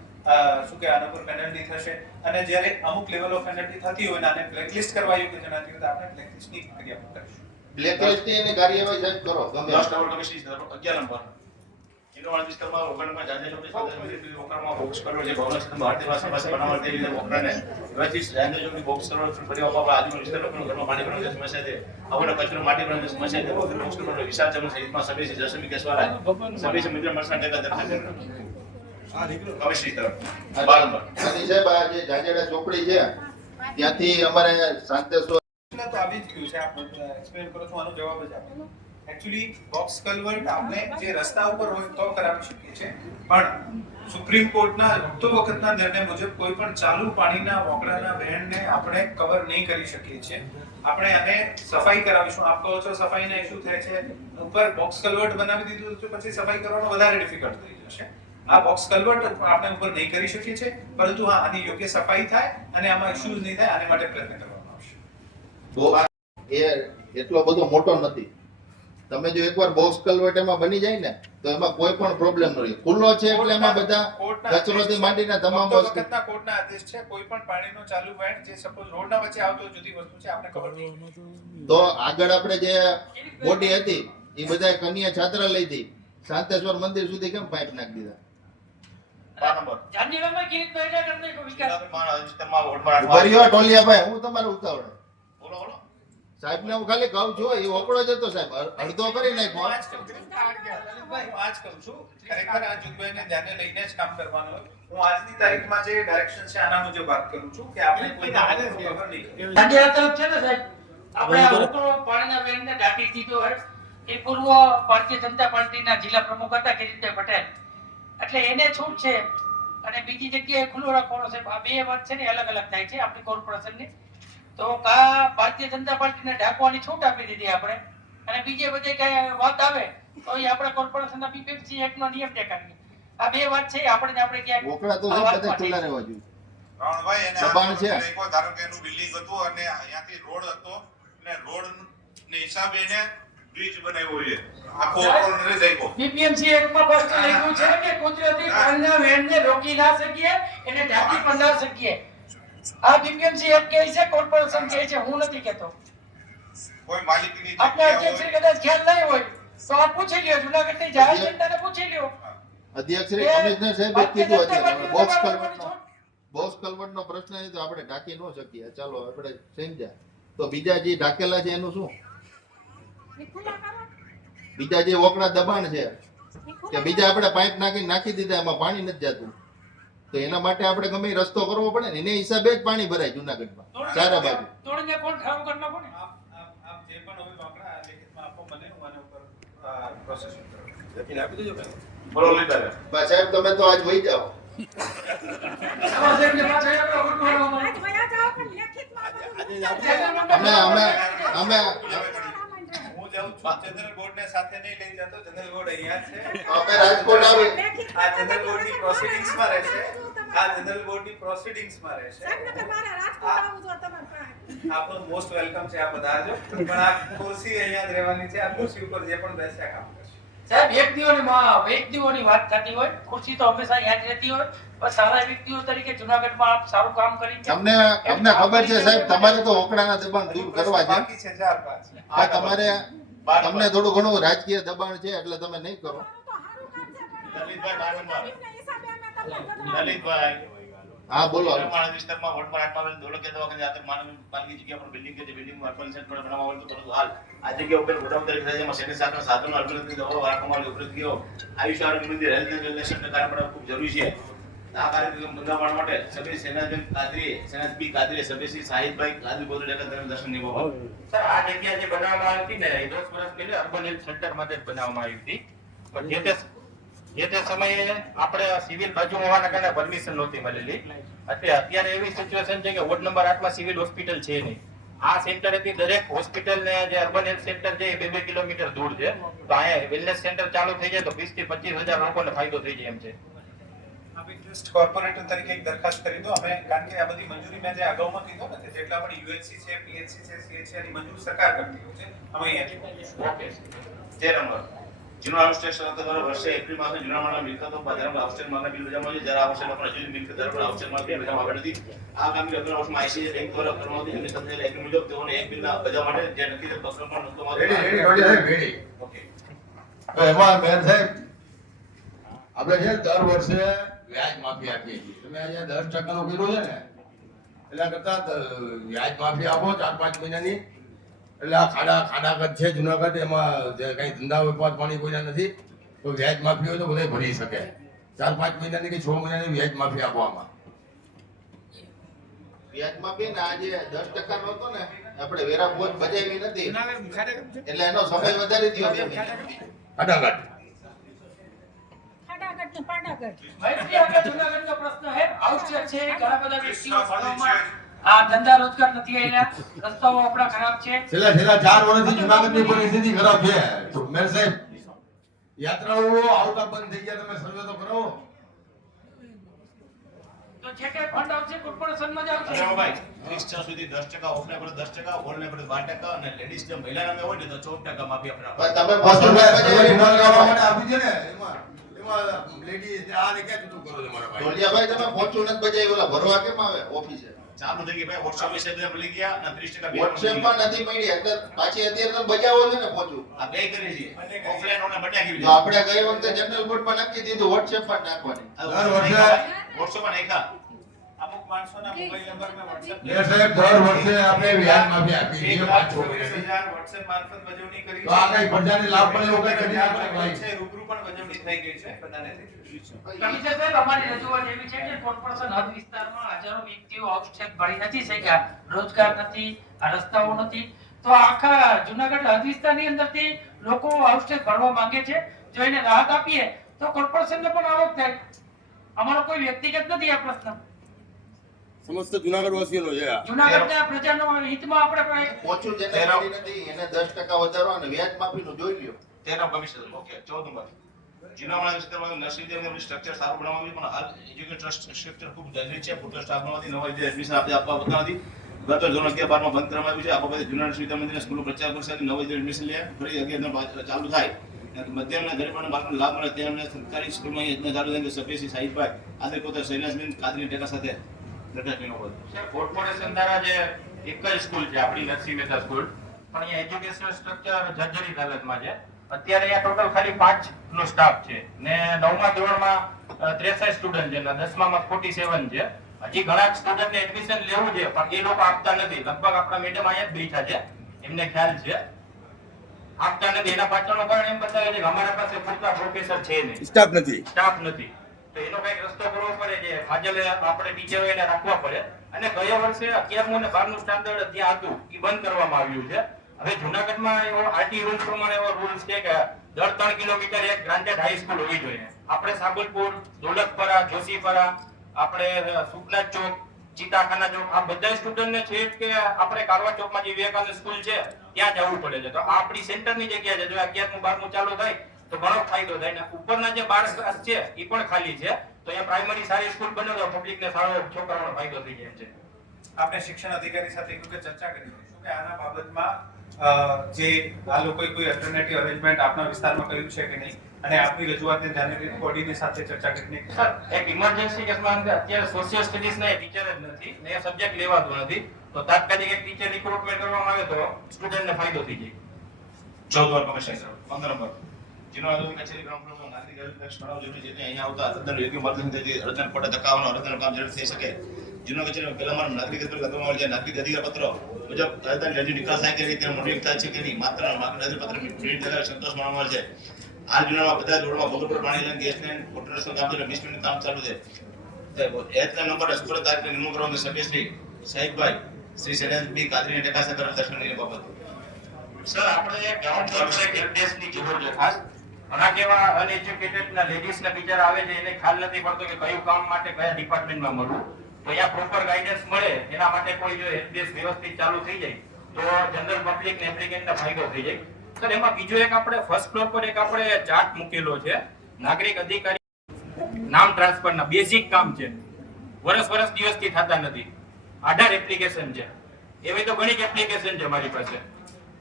શું કે આના પર પેનલ્ટી થશે. અને જ્યારે અમુક લેવલ ઓફ પેનલ્ટી થતી હોય ને આને બ્લેકલિસ્ટ કરવા યોગ્ય જણાતી હોય તો આપણે બ્લેકલિસ્ટની પ્રક્રિયા પણ કરીશું. બ્લેકલિસ્ટની એની કાર્યવાહી સાહેબ કરો. ગમે 10 નંબર કમિશનર 11 નંબર નીચાણવાળા વિસ્તારમાં વગરમાં જાંજે ચોકડી સાથે વગરમાં બોક્સ કરો જે ભવન છે ભારતીય ભાષા પાસે બનાવવા તે રીતે વગરાને વ્યવસ્થિત જાંજે ચોકડી બોક્સ કરો ફરી આપવા આજુબાજુ વિસ્તાર લોકોના ઘરમાં પાણી ભરવાની સમસ્યા છે આવડે કચરો માટી ભરવાની સમસ્યા છે બધું બોક્સ કરો વિશાળ જમીન સહિતમાં સભ્ય છે જસમી કેસવાળા સભ્ય છે મિત્ર મરસા ટેકા દર્શા કમિશનરી તરફ બારંબાર સાહેબ આ જે જાંજેડા ચોકડી છે ત્યાંથી અમારે શાંતેશ્વર તો આવી જ ગયું છે આપ એક્સપ્લેન કરો છો આનો જવાબ જ આપો એકચ્યુઅલી બોક્સ કલ્વર્ટ આપણે જે રસ્તા ઉપર હોય તો કરાવી શકીએ છીએ પણ સુપ્રીમ કોર્ટના તો વખતના નિર્ણય મુજબ કોઈ પણ ચાલુ પાણીના વોકડાના વહેણને આપણે કવર નહીં કરી શકીએ છીએ આપણે આને સફાઈ કરાવીશું આપ કહો છો સફાઈના ઇશ્યુ થાય છે ઉપર બોક્સ કલ્વર્ટ બનાવી દીધું તો પછી સફાઈ કરવાનો વધારે ડિફિકલ્ટ થઈ જશે આ બોક્સ કલ્વર્ટ આપણે ઉપર નહીં કરી શકીએ છીએ પરંતુ હા આની યોગ્ય સફાઈ થાય અને આમાં ઇશ્યુઝ નહીં થાય આને માટે પ્રયત્ન કરવામાં આવશે એ એટલો બધો મોટો નથી તમે જો એકવાર બોક્સ કલ્વર્ટ એમાં બની જાય ને તો એમાં કોઈ પણ પ્રોબ્લેમ ન રહે ખુલ્લો છે એટલે એમાં બધા કચરોથી માંડીને તમામ વખતના કોર્ટના આદેશ છે કોઈ પણ પાણીનો ચાલુ વહેણ જે સપોઝ રોડના વચ્ચે આવતો જુદી વસ્તુ છે આપણે કવર નહીં તો આગળ આપણે જે બોડી હતી એ બધા કન્યા છાત્રાલય થી શાંતેશ્વર મંદિર સુધી કેમ પાઇપ નાખી દીધા જાન્યુઆરીમાં કિરીટનો એના કરતા કોઈ વિકાસ મારા વિસ્તારમાં વોર્ડમાં ભર્યો ટોલિયાભાઈ હું તમારે ઉતાવળે બોલો બોલો સાહેબ ને હું ખાલી કહું છું એ ઓકળો જ હતો સાહેબ અડધો કરી નાખ્યો હું આજ કહું છું ખરેખર આ જુગભાઈને ધ્યાને લઈને જ કામ કરવાનું હોય હું આજની તારીખમાં જે ડાયરેક્શન છે આના મુજબ વાત કરું છું કે આપણે કોઈ ખબર નહીં જાન્યુઆરી તરફ છે ને સાહેબ આપણે આ લોકો પાણીના વેણને ઢાંકી દીધો હોય એ પૂર્વ ભારતીય જનતા પાર્ટીના જિલ્લા પ્રમુખ હતા કિરીટભાઈ પટેલ એટલે એને છૂટ છે અને બીજી જગ્યાએ ખુલ્લો રાખવાનો છે આ બે વાત છે ને અલગ અલગ થાય છે આપણી કોર્પોરેશનની તો કા ભારતીય જનતા પાર્ટીને ઢાંકવાની છૂટ આપી દીધી આપણે અને બીજે બધે કઈ વાત આવે તો એ આપણા કોર્પોરેશનના બીપીએમસી એક્ટ નો નિયમ ટેકાની આ બે વાત છે આપણે ક્યાંક ઓકળા તો સાહેબ બધા ખુલ્લા રહેવા જોઈએ રાવણભાઈ એને દબાણ છે એક ધારો કે એનું બિલ્ડિંગ હતું અને અહીંયાથી રોડ હતો અને રોડ ને હિસાબે એને બ્રિજ બનાવ્યો છે આખો ઓપન રહી જાય બીપીએમસી એક્ટ માં સ્પષ્ટ લખ્યું છે કે કુદરતી પાણીના વહેણને રોકી ના શકીએ એને ઢાંકી પણ ના શકીએ આ બીપીએમસી એક્ટ કહે છે કોર્પોરેશન કહે છે હું નથી કહેતો કોઈ માલિકીની આપણે અધ્યક્ષશ્રી કદાચ ખ્યાલ નહીં હોય તો આપ પૂછી લ્યો જુનાગઢની જાહેર જનતાને પૂછી લ્યો અધ્યક્ષશ્રી કમિશનર સાહેબે કીધું અત્યારે બોક્સ કલ્વર્ટ નો પ્રશ્ન છે તો આપણે ઢાંકી ન શકીએ ચાલો આપણે સમજ્યા તો બીજા જે ઢાકેલા છે એનું શું બીજા જે ઓકડા દબાણ છે કે બીજા આપણે પાઇપ નાખી દીધા એમાં પાણી નથી જતું તો એના માટે આપણે ગમે રસ્તો કરવો પડે ને એને હિસાબે જ પાણી ભરાય જુનાગઢમાં ચારે બાજુ તોડીને કોણ ખાવ કરવા કોને આપ જે પણ હોય વાપરા આ લેખિતમાં આપો મને હું આના ઉપર પ્રોસેસ કરું આપી દેજો બોલો લીધા બસ સાહેબ તમે તો આજ વહી જાઓ અમે હું જાઉં છું જનરલ બોર્ડ ને સાથે નહીં લઈ જતો જનરલ બોર્ડ અહીંયા છે અમે રાજકોટ આવે આ જનરલ બોર્ડ ની પ્રોસિડિંગ્સ માં રહેશે આ જનરલ બોર્ડ ની પ્રોસિડિંગ્સ માં રહેશે આપનો મોસ્ટ વેલકમ છે આ પધારજો પણ આ ખુરશી અહીંયા જ રહેવાની છે આ ખુરશી ઉપર જે પણ બેસે આ કામ કરશે સાહેબ વ્યક્તિઓની વાત થતી હોય ખુરશી તો હંમેશા યાદ રહેતી હોય પણ સારા વ્યક્તિઓ તરીકે જુનાગઢમાં આપ સારું કામ કરી અમને ખબર છે સાહેબ તમારે તો ઓકડાના દબાણ દૂર કરવા છે બાકી છે 4-5 આ તમારે તમને થોડું ઘણું રાજકીય દબાણ છે એટલે તમે નહીં કરો લલિતભાઈ હા બોલો મારા વિસ્તારમાં વોર્ડમાં આવેલ દોલકે દવાખાને આતર માનવી જગ્યા પર બિલ્ડિંગ છે બિલ્ડિંગ માં અર્બન સેન્ટર બનાવવા આવેલ તો પરંતુ હાલ આ જગ્યા ઉપર ગોડાઉન તરીકે થાય જેમાં સેનિટાઇઝર સાધનો અર્બન દવાઓ રાખવામાં આવી ઉપલબ્ધ ગયો આયુષ આરોગ્ય મંદિર હેલ્થ એન્ડ વેલનેસ સેન્ટર કાર્યક્રમ ખૂબ જરૂરી છે આ કાર્યક્રમ બંધાવવા માટે સભ્ય સેનાજન કાદરી સેનાજબી કાદરી સભ્યશ્રી સાહિદભાઈ કાદરી બોલ લેખક દર્શન નિભાવો સર આ જગ્યા જે બનાવવામાં આવી હતી ને 10 વર્ષ પહેલા અર્બન હેલ્થ સેન્ટર માટે જ બનાવવામાં આવી હતી પણ જે તે સમયે આપણે સિવિલ બાજુ હોવાના કારણે પરમિશન નહોતી મળેલી એટલે અત્યારે એવી સિચ્યુએશન છે કે વોર્ડ નંબર 8 માં સિવિલ હોસ્પિટલ છે નહીં આ સેન્ટરથી દરેક હોસ્પિટલ ને જે અર્બન હેલ્થ સેન્ટર છે એ 2 કિલોમીટર દૂર છે તો અહીંયા વેલનેસ સેન્ટર ચાલુ થઈ જાય તો 20 થી 25,000 લોકોને ફાયદો થઈ જાય એમ છે ટ્રસ્ટ કોર્પોરેટર તરીકે એક દરખાસ્ત કરી દો અમે કારણ કે આ બધી મંજૂરી મેં જે અગાઉમાં કીધું ને જેટલા પણ યુએચસી છે પીએચસી છે સીએચસી ની મંજૂરી સરકાર કરતી હોય છે અમે અહીંયા ઓકે જે નંબર જૂના હાઉસ દ્વારા વર્ષે એપ્રિલ માસે જૂના માળના મિલકતો ધર્મ હાઉસ માળના બિલ બજાવવામાં આવે જ્યારે આ વર્ષે લોકોના જૂની મિલકત ધર્મ હાઉસ માળના બિલ બજાવવામાં આવી નથી આ કામગીરી અગલા વર્ષમાં આઈસીઆઈ બેંક દ્વારા કરવામાં આવી અને સમજેલ એક મુજબ તેઓને એક બિલના બજાવવા માટે જે નક્કી પક્ષમાં નહોતો રેડી ઓકે એમાં મેન સાહેબ આપણે છે ને દર વર્ષે વ્યાજ માફી આપીએ છીએ. તમે આજે 10% કર્યું છે ને, એટલે કરતા વ્યાજ માફી આપો 4-5 મહિનાની. એટલે આ ખાડાગત છે જુનાગઢ, એમાં જે કઈ ધંધા વેપાર પાણી કોઈના નથી, તો વ્યાજ માફી હોય તો બધા ભરી શકે. 4-5 મહિનાની કે 6 મહિનાની વ્યાજ માફી આપો આમાં. વ્યાજમાં બી ને આજે 10% નો હતો ને, આપણે વેરા બોજ બજાવી નથી, એટલે એનો સમય વધારી દો 2 મહિના. ખાડાગત ફટાકડ ને પાડાકડ. મહેશજી, આપણે જૂનાગઢનો પ્રશ્ન છે, આઉટસ્ટેટ છે, ઘણા બધા વ્યક્તિઓ ભણવામાં આ ધંધા રોજગાર નથી આવેલા, રસ્તાઓ આપણા ખરાબ છે. છેલ્લા 4 વર્ષથી જુનાગઢની પરિસ્થિતિ ખરાબ છે. તો મેર સાહેબ, યાત્રાળુઓ આવતા બંધ થઈ ગયા, તમે સર્વે તો કરો. તો છે કે ફંડ આવશે કોર્પોરેશનમાં જ આવશે. અરે ભાઈ 30 સુધી 10%, ઓફને પર 10%, ઓનને પર 12% અને લેડીઝ જે મહિલા નામે હોય ને તો 14% માફી આપણે પણ તમે આપી દે ને, એમાં લેડીઝ આ ને ક્યાં તું કરો છો મારા ભાઈ? ઢોલિયાભાઈ, તમે પહોંચવું નથી બજાવી, ઓલા ભરવા કેમ આવે ઓફિસે? ચાલુ થઈ ગઈ ભાઈ WhatsApp વિશે બધા મળી ગયા અને 30% વોટ્સએપમાં નથી મળી, એટલે પાછી અત્યારે તમે બજાવો છો ને પહોંચવું. આ બે કરી છે ઓફલાઈન ઓને બટા કેવી તો આપણે ગઈ વખતે જનરલ બોર્ડમાં નક્કી દીધું વોટ્સએપમાં જ નાખવાની. WhatsAppમાં નાખ્યા. અમુક માણસોના મોબાઈલ નંબરમાં WhatsApp મેર સાહેબ, દર વર્ષે આપણે વ્યાજ માફી આપીએ છીએ 5-6 મહિનાની. 1,24,000 WhatsApp મારફત વજવણી કરી તો આ કઈ પ્રજાને લાભ મળે એવું કઈ કરી નાખો ભાઈ. છે. રૂબરૂ પણ વજવણી થઈ ગઈ છે, બધાને થઈ ગઈ છે. કમિશનર સાહેબ, અમારી રજૂઆત એવી છે કે કોર્પોરેશન હદ વિસ્તારમાં હજારો વ્યક્તિઓ આઉટસ્ટેટ ભરી નથી શક્યા, રોજગાર નથી, આ રસ્તાઓ નથી, તો આખા જૂનાગઢ હદ વિસ્તારની અંદરથી લોકો આઉટસ્ટેટ ભરવા માંગે છે. જો એને રાહત આપીએ તો કોર્પોરેશનને પણ આવક થાય. અમારો કોઈ વ્યક્તિગત નથી આ પ્રશ્ન, સમસ્ત જુનાગઢ વાસીઓનો છે આ. જૂનાગઢના પ્રજાનો હિતમાં આપણે પહોંચવું જેને મળી નથી એને 10% વધારો અને વ્યાજ માફીનું જોઈ લ્યો. 13 કમિશનર ઓકે 14 નંબર જૂનાવાડા વિસ્તારમાં નર્સિંગ વિદ્યાલયનું સ્ટ્રક્ચર સારું બનાવવામાં પણ હાલ એજ્યુકેશન સ્ટ્રક્ચર ખૂબ જર્જરિત છે. પૂરતો સ્ટાફ નથી, નવા વિદ્યાર્થી એડમિશન આપવા હોતા નથી. ગત ધોરણ 11-12 માં બંધ કરવામાં આવ્યું છે. આ બાબતે જૂનાગઢ વિદ્યામંદિરના સ્કૂલનો પ્રચાર કરશે, નવા વિદ્યાર્થી એડમિશન લે, ફરી 11 ચાલુ થાય. મધ્યમના ગરીબ અને બાળકોને લાભ મળે તેમને સરકારી સ્કૂલમાં યોજના ચાલુ થાય. સભ્યશ્રી સાહિબભાઈ આદિ કોતર શૈલાસબેન કાદરી ટેકા સાથે કોર્પોરેશન દ્વારા જે એક જ સ્કૂલ છે આપણી નરસિંહ મહેતા સ્કૂલ, પણ અહીંયા એજ્યુકેશનલ સ્ટ્રક્ચર જર્જરિત હાલતમાં છે. અત્યારે અહીંયા ટોટલ ખાલી 5 નો સ્ટાફ છે ને 9મા ધોરણમાં 63 સ્ટુડન્ટ છે ને 10મામાં 47 છે. હજી ઘણા સ્ટુડન્ટને એડમિશન લેવું છે પણ એ લોકો આપતા નથી. લગભગ આપણા મેડમ અહીંયા જ બેઠા છે, એમને ખ્યાલ છે, આપતા નથી. એના પાછળનું કારણ એમ બતાવે છે કે અમારા પાસે પૂરતા પ્રોફેસર છે નહીં, સ્ટાફ નથી. તો એનો કઈક રસ્તો કરવો પડે છે. ફાજલે આપણે ટીચરો એને રાખવા પડે. અને ગયા વર્ષે 11મું અને 12મું સ્ટાન્ડર્ડ ત્યાં હતું એ બંધ કરવામાં આવ્યું છે. હવે જૂનાગઢમાં એવો આરટી રૂલ્સ પ્રમાણે એવો રૂલ્સ છે કે દર 3 કિલોમીટર એક ગ્રાન્ટેડ હાઈસ્કૂલ હોવી જોઈએ. આપણે સાબલપુર, દોલતપરા, જોશીપરા, આપણે સુખનાથ ચોક, ચીતાખાના ચોક, આ બધા સ્ટુડન્ટને છે કે આપણે કારવા ચોકમાં જે વિવેકાનંદ સ્કૂલ છે ત્યાં જવું પડે છે. તો આ આપણી સેન્ટરની જગ્યા છે. જો 11મું 12મું ચાલુ થાય તો ઘણો ફાયદો થાય. ને ઉપરના જે 12 ક્લાસ છે એ પણ ખાલી છે. તો અહીંયા પ્રાઇમરી સારી સ્કૂલ બને તો પબ્લિકને સારો છોકરાઓનો ફાયદો થઈ જાય છે. આપણે શિક્ષણ અધિકારી સાથે એક વખત ચર્ચા કરી લઈશું કે આના બાબતમાં જે આ લોકોએ કોઈ અલ્ટરનેટિવ અરેન્જમેન્ટ આપના વિસ્તારમાં કર્યું છે કે નહીં, અને આપની રજૂઆતને ધ્યાને લઈને બોડીની સાથે ચર્ચા કરીને સર, એક ઇમરજન્સી કેસમાં અત્યારે સોશિયલ સ્ટડીઝના ટીચર જ નથી ને એ સબ્જેક્ટ લેવાતો નથી, તો તાત્કાલિક એક ટીચર રિક્રુટમેન્ટ કરવામાં આવે તો સ્ટુડન્ટને ફાયદો થઈ જાય. 14 વાર કમિશનર 15 નંબર જૂનાગઢ કચેરી ગ્રાઉન્ડ ફ્લોરમાં નાગરિક હેલ્પલાઇન બનાવવા જરૂરી છે. અહીંયા આવતા અર્જન યોગ્ય માર્ગદર્શન થઈ અર્જન પડે ધક્કાઓનો અર્જન કામ જરૂર થઈ શકે. જૂનાગઢ કચેરીમાં પહેલામાં નાગરિક કરવામાં આવે છે. નાગરિક અધિકાર પત્ર મુજબ અર્જન રજૂ નિકાસ થાય કે રીતે મોનિટરિંગ થાય છે કે નહીં, માત્ર નાગરિક પત્ર પ્રિન્ટ લગાવી સંતોષ માનવામાં આવે છે. હાલ જૂનામાં બધા રોડમાં ભૂગર્ભ પાણી લાઈન, ગેસ લાઈન, વોટરનું કામ ચાલે, 20 મિનિટ કામ ચાલુ છે. હેલ્પલાઇન નંબર સ્કૂલ તારીખે નિમણૂક કરવાનું સભ્યશ્રી સાહિબભાઈ શ્રી શૈલેન્દ્રબી કાદરીને ટેકા સાથે દર્શનની બાબત. સર, આપણે ગ્રાઉન્ડ ફ્લોર પર એક ડેસ્કની જરૂર છે ખાસ. ઘણા કેવા અનએજ્યુકેટેડ ના લેડીઝ ના ટીચર આવે છે, એને ખ્યાલ નથી પડતો કે કયું કામ માટે કયા ડિપાર્ટમેન્ટમાં મળવું. તો અહીંયા પ્રોપર ગાઈડન્સ મળે એના માટે કોઈ જો હેલ્પડેસ્ક વ્યવસ્થિત ચાલુ થઈ જાય તો જનરલ પબ્લિક ને એપ્લિકેન્ટને ફાયદો થઈ જાય. સર, એમાં બીજો એક આપણે ફર્સ્ટ ફ્લોર પર એક આપણે ચાર્ટ મૂકેલો છે નાગરિક અધિકારી નામ ટ્રાન્સફરના બેઝિક કામ છે, વર્ષ દિવસથી થતા નથી. 18 એપ્લિકેશન છે. એવી તો ઘણી એપ્લિકેશન છે મારી પાસે.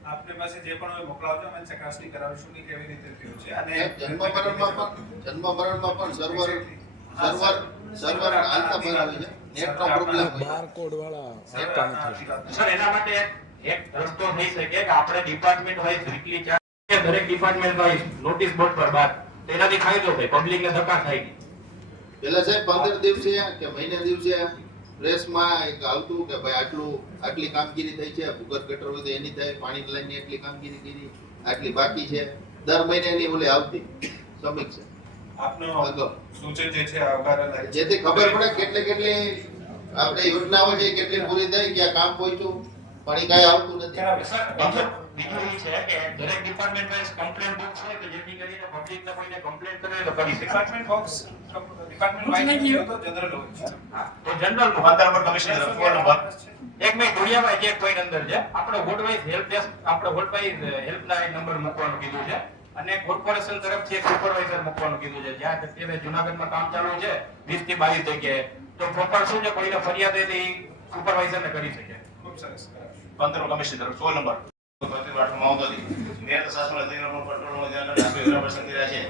આપની પાસે જે પણ હોય મોકલાવજો, અમે ચકાસણી કરાવીશું કે કેવી રીતે થયું છે. અને જન્મ મરણમાં પણ સર્વર હાલતા બનાવે છે. નેટનો પ્રોબ્લેમ બારકોડ વાળા સર, એના માટે એક રસ્તો થઈ શકે કે આપણે ડિપાર્ટમેન્ટ વાઇઝ વીકલી ચાર્ટ દરેક ડિપાર્ટમેન્ટ વાઇઝ નોટિસ બોર્ડ પર બાદ તો એનાથી ફાયદો થાય, પબ્લિકને ધક્કા થાય નહીં. પેલા સાહેબ 15 દિવસે કે મહિને દિવસે પ્રેસમાં એક આવતું કે ભાઈ આટલી કામગીરી થઈ છે, ભૂગર્ભ ગટર હોય તો એની થાય, પાણી લાઈનની એટલી કામગીરી કરી, આટલી બાકી છે. દર મહિને એની ઓલી આવતી સમીક્ષા. આપનો સૂચન જે છે આવકારદાયક છે. જેથી ખબર પડે કેટલી આપણે યોજનાઓ છે કેટલી પૂરી થઈ, ક્યાં કામ પહોંચ્યું, પાણી કાંઈ આવતું નથી. બીજું એ છે કે દરેક ડિપાર્ટમેન્ટ વાઇઝ કમ્પ્લેન્ટ બોક્સ હોય કે જેથી કરીને પબ્લિકને કોઈને કમ્પ્લેન્ટ કરે તો કરી શકે. ડિપાર્ટમેન્ટ બોક્સ ડિપાર્ટમેન્ટ વાઇઝ તો જનરલ હોય છે. હા, તો જનરલ વાતાવરણ પર કમિશનર ફોન નંબર એક મેં દોડિયામાં જે પોઈન્ટ અંદર છે, આપણે વોર્ડ વાઇઝ હેલ્પ ડેસ્ક, આપણે વોર્ડ વાઇઝ હેલ્પલાઇન નંબર મૂકવાનું કીધું છે અને કોર્પોરેશન તરફથી એક સુપરવાઇઝર મૂકવાનું કીધું છે. જ્યાં અત્યારે જુનાગઢમાં કામ ચાલુ છે 20 થી 22 જગ્યાએ, તો પ્રોપર શું છે કોઈને ફરિયાદ હોય તો એ સુપરવાઇઝરને કરી શકે. ખૂબ સરસ. 15 કમિશનર ફોન નંબર પ્રતિવાદમાં આવતો હતી. મેયર શાસન અધિકારીનો કંટ્રોલનો ધ્યાન રાખી વિરાપર સંધિ છે.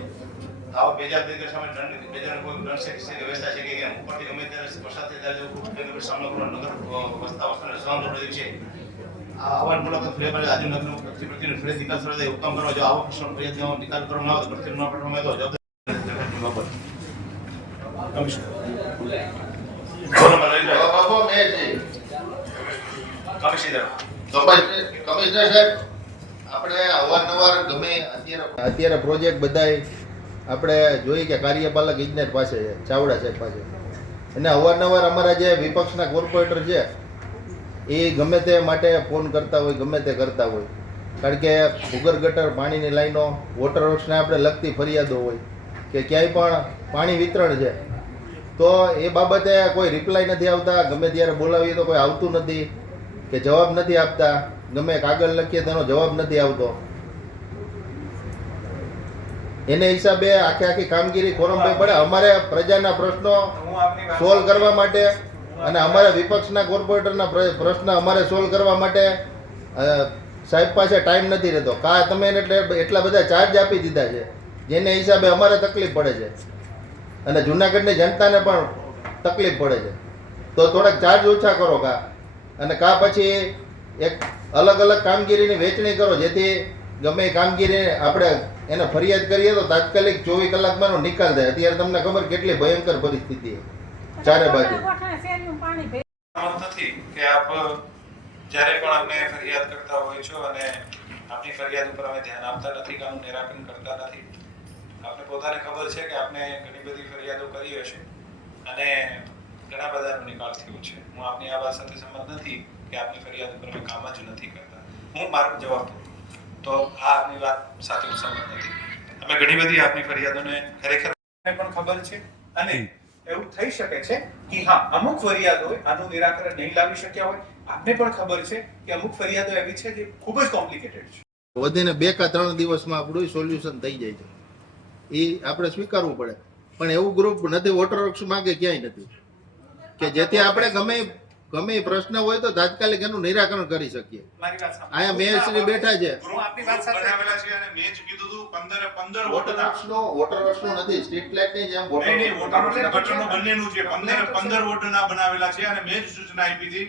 આવો બેજાબદારી સામે દંડ બેજાને કોઈ દંડ છે કે વ્યવસ્થા છે કે કેમ ઉપરથી ગમે ત્યારે પસાર થઈ જાય એવું ખૂબ સામનો કરવાનો નગર વસ્તા વસ્તુને સહન જોડે છે. આ આવાન મુલાકાત ફ્રી પર આજુ નગરનો પ્રતિનિધિ ફ્રી નિકાલ સર્વે ઉત્તમ કરવા જો આવો પ્રશ્ન ફરિયાદનો નિકાલ કરવામાં આવે તો પ્રતિનિધિનો આપણે તો જવાબદારી કમિશનર ફોન નંબર લઈ જાઓ બાબો મેજી કમિશનર કમિશનર સાહેબ, આપણે અવારનવાર ગમે અત્યારે પ્રોજેક્ટ બધાય આપણે જોઈએ કે કાર્યપાલક ઇજનેર પાસે છે, ચાવડા સાહેબ પાસે, અને અવારનવાર અમારા જે વિપક્ષના કોર્પોરેટર છે એ ગમે તે માટે ફોન કરતા હોય, ગમે તે કરતા હોય. કારણ કે ભૂગર્ભ ગટર, પાણીની લાઈનો, વોટર વર્ક્સને આપણે લગતી ફરિયાદો હોય કે ક્યાંય પણ પાણી વિતરણ છે તો એ બાબતે કોઈ રિપ્લાય નથી આવતા. ગમે ત્યારે બોલાવીએ તો કોઈ આવતું નથી કે જવાબ નથી આપતા. ગમે કાગળ લખીએ તેનો જવાબ નથી આવતો. એને હિસાબે આખી કામગીરી ખોરંભાઈ પડે. અમારે પ્રજાના પ્રશ્નો સોલ્વ કરવા માટે અને અમારા વિપક્ષના કોર્પોરેટરના પ્રશ્ન અમારે સોલ્વ કરવા માટે સાહેબ પાસે ટાઈમ નથી રહેતો. તમે એને એટલા બધા ચાર્જ આપી દીધા છે જેને હિસાબે અમારે તકલીફ પડે છે અને જુનાગઢની જનતાને પણ તકલીફ પડે છે. તો થોડાક ચાર્જ ઓછા કરો અને પછી એક અલગ અલગ કામગીરીની વહેંચણી કરો જેથી ગમે એ કામગીરી આપણે એને ફરિયાદ કરીએ તો તાત્કાલિક 24 કલાકમાં એનો નિકાલ થાય. અત્યારે તમને ખબર કેટલી ભયંકર પરિસ્થિતિ છે ચારે બાજુ. નથી કે આપ જ્યારે પણ આપણે ફરિયાદ કરતા હોય છો અને આપની ફરિયાદ ઉપર અમે ધ્યાન આપતા નથી કે આનું નિરાકરણ કરતા નથી. આપને પોતાને ખબર છે કે આપણે ઘણી બધી ફરિયાદો કરી હશે અને ઘણા બધાનો નિકાલ થયો છે. હું આપની આ વાત સાથે સંમત નથી કે આપની ફરિયાદ ઉપર અમે કામ જ નથી કરતા. હું મારો જવાબ દઉં તો આ આપની વાત સાથે હું સંમત નથી. અમે ઘણી બધી આપની ફરિયાદોને ખરેખર પણ ખબર છે અને એવું થઈ શકે છે કે હા અમુક ફરિયાદો આનું નિરાકરણ નહીં લાવી શક્યા હોય. આપને પણ ખબર છે કે અમુક ફરિયાદો એવી છે જે ખૂબ જ કોમ્પ્લિકેટેડ છે. વધીને 2 કે 3 દિવસમાં આપણું સોલ્યુશન થઈ જાય છે. એ આપણે સ્વીકારવું પડે. પણ એવું ગ્રુપ નથી વોટર વર્ક્સમાં કે ક્યાંય નથી કે જેથી આપણે ગમે પ્રશ્ન હોય તો તાત્કાલિક એનું નિરાકરણ કરી શકીએ. મારી વાત સાંભળો. અહીંયા મેયરશ્રી બેઠા છે. હું આપની વાત સાથે બનાવેલા છે અને મેં જ કીધું હતું 15 વોટર વર્ક્સનું નથી, સ્ટ્રીટ લાઇટની જેમ વોટર નહીં વોટર વર્ક્સ અને ગટરનું બંનેનું છે. 15 વોટરના બનાવેલા છે અને મેં જ સૂચના આપી હતી.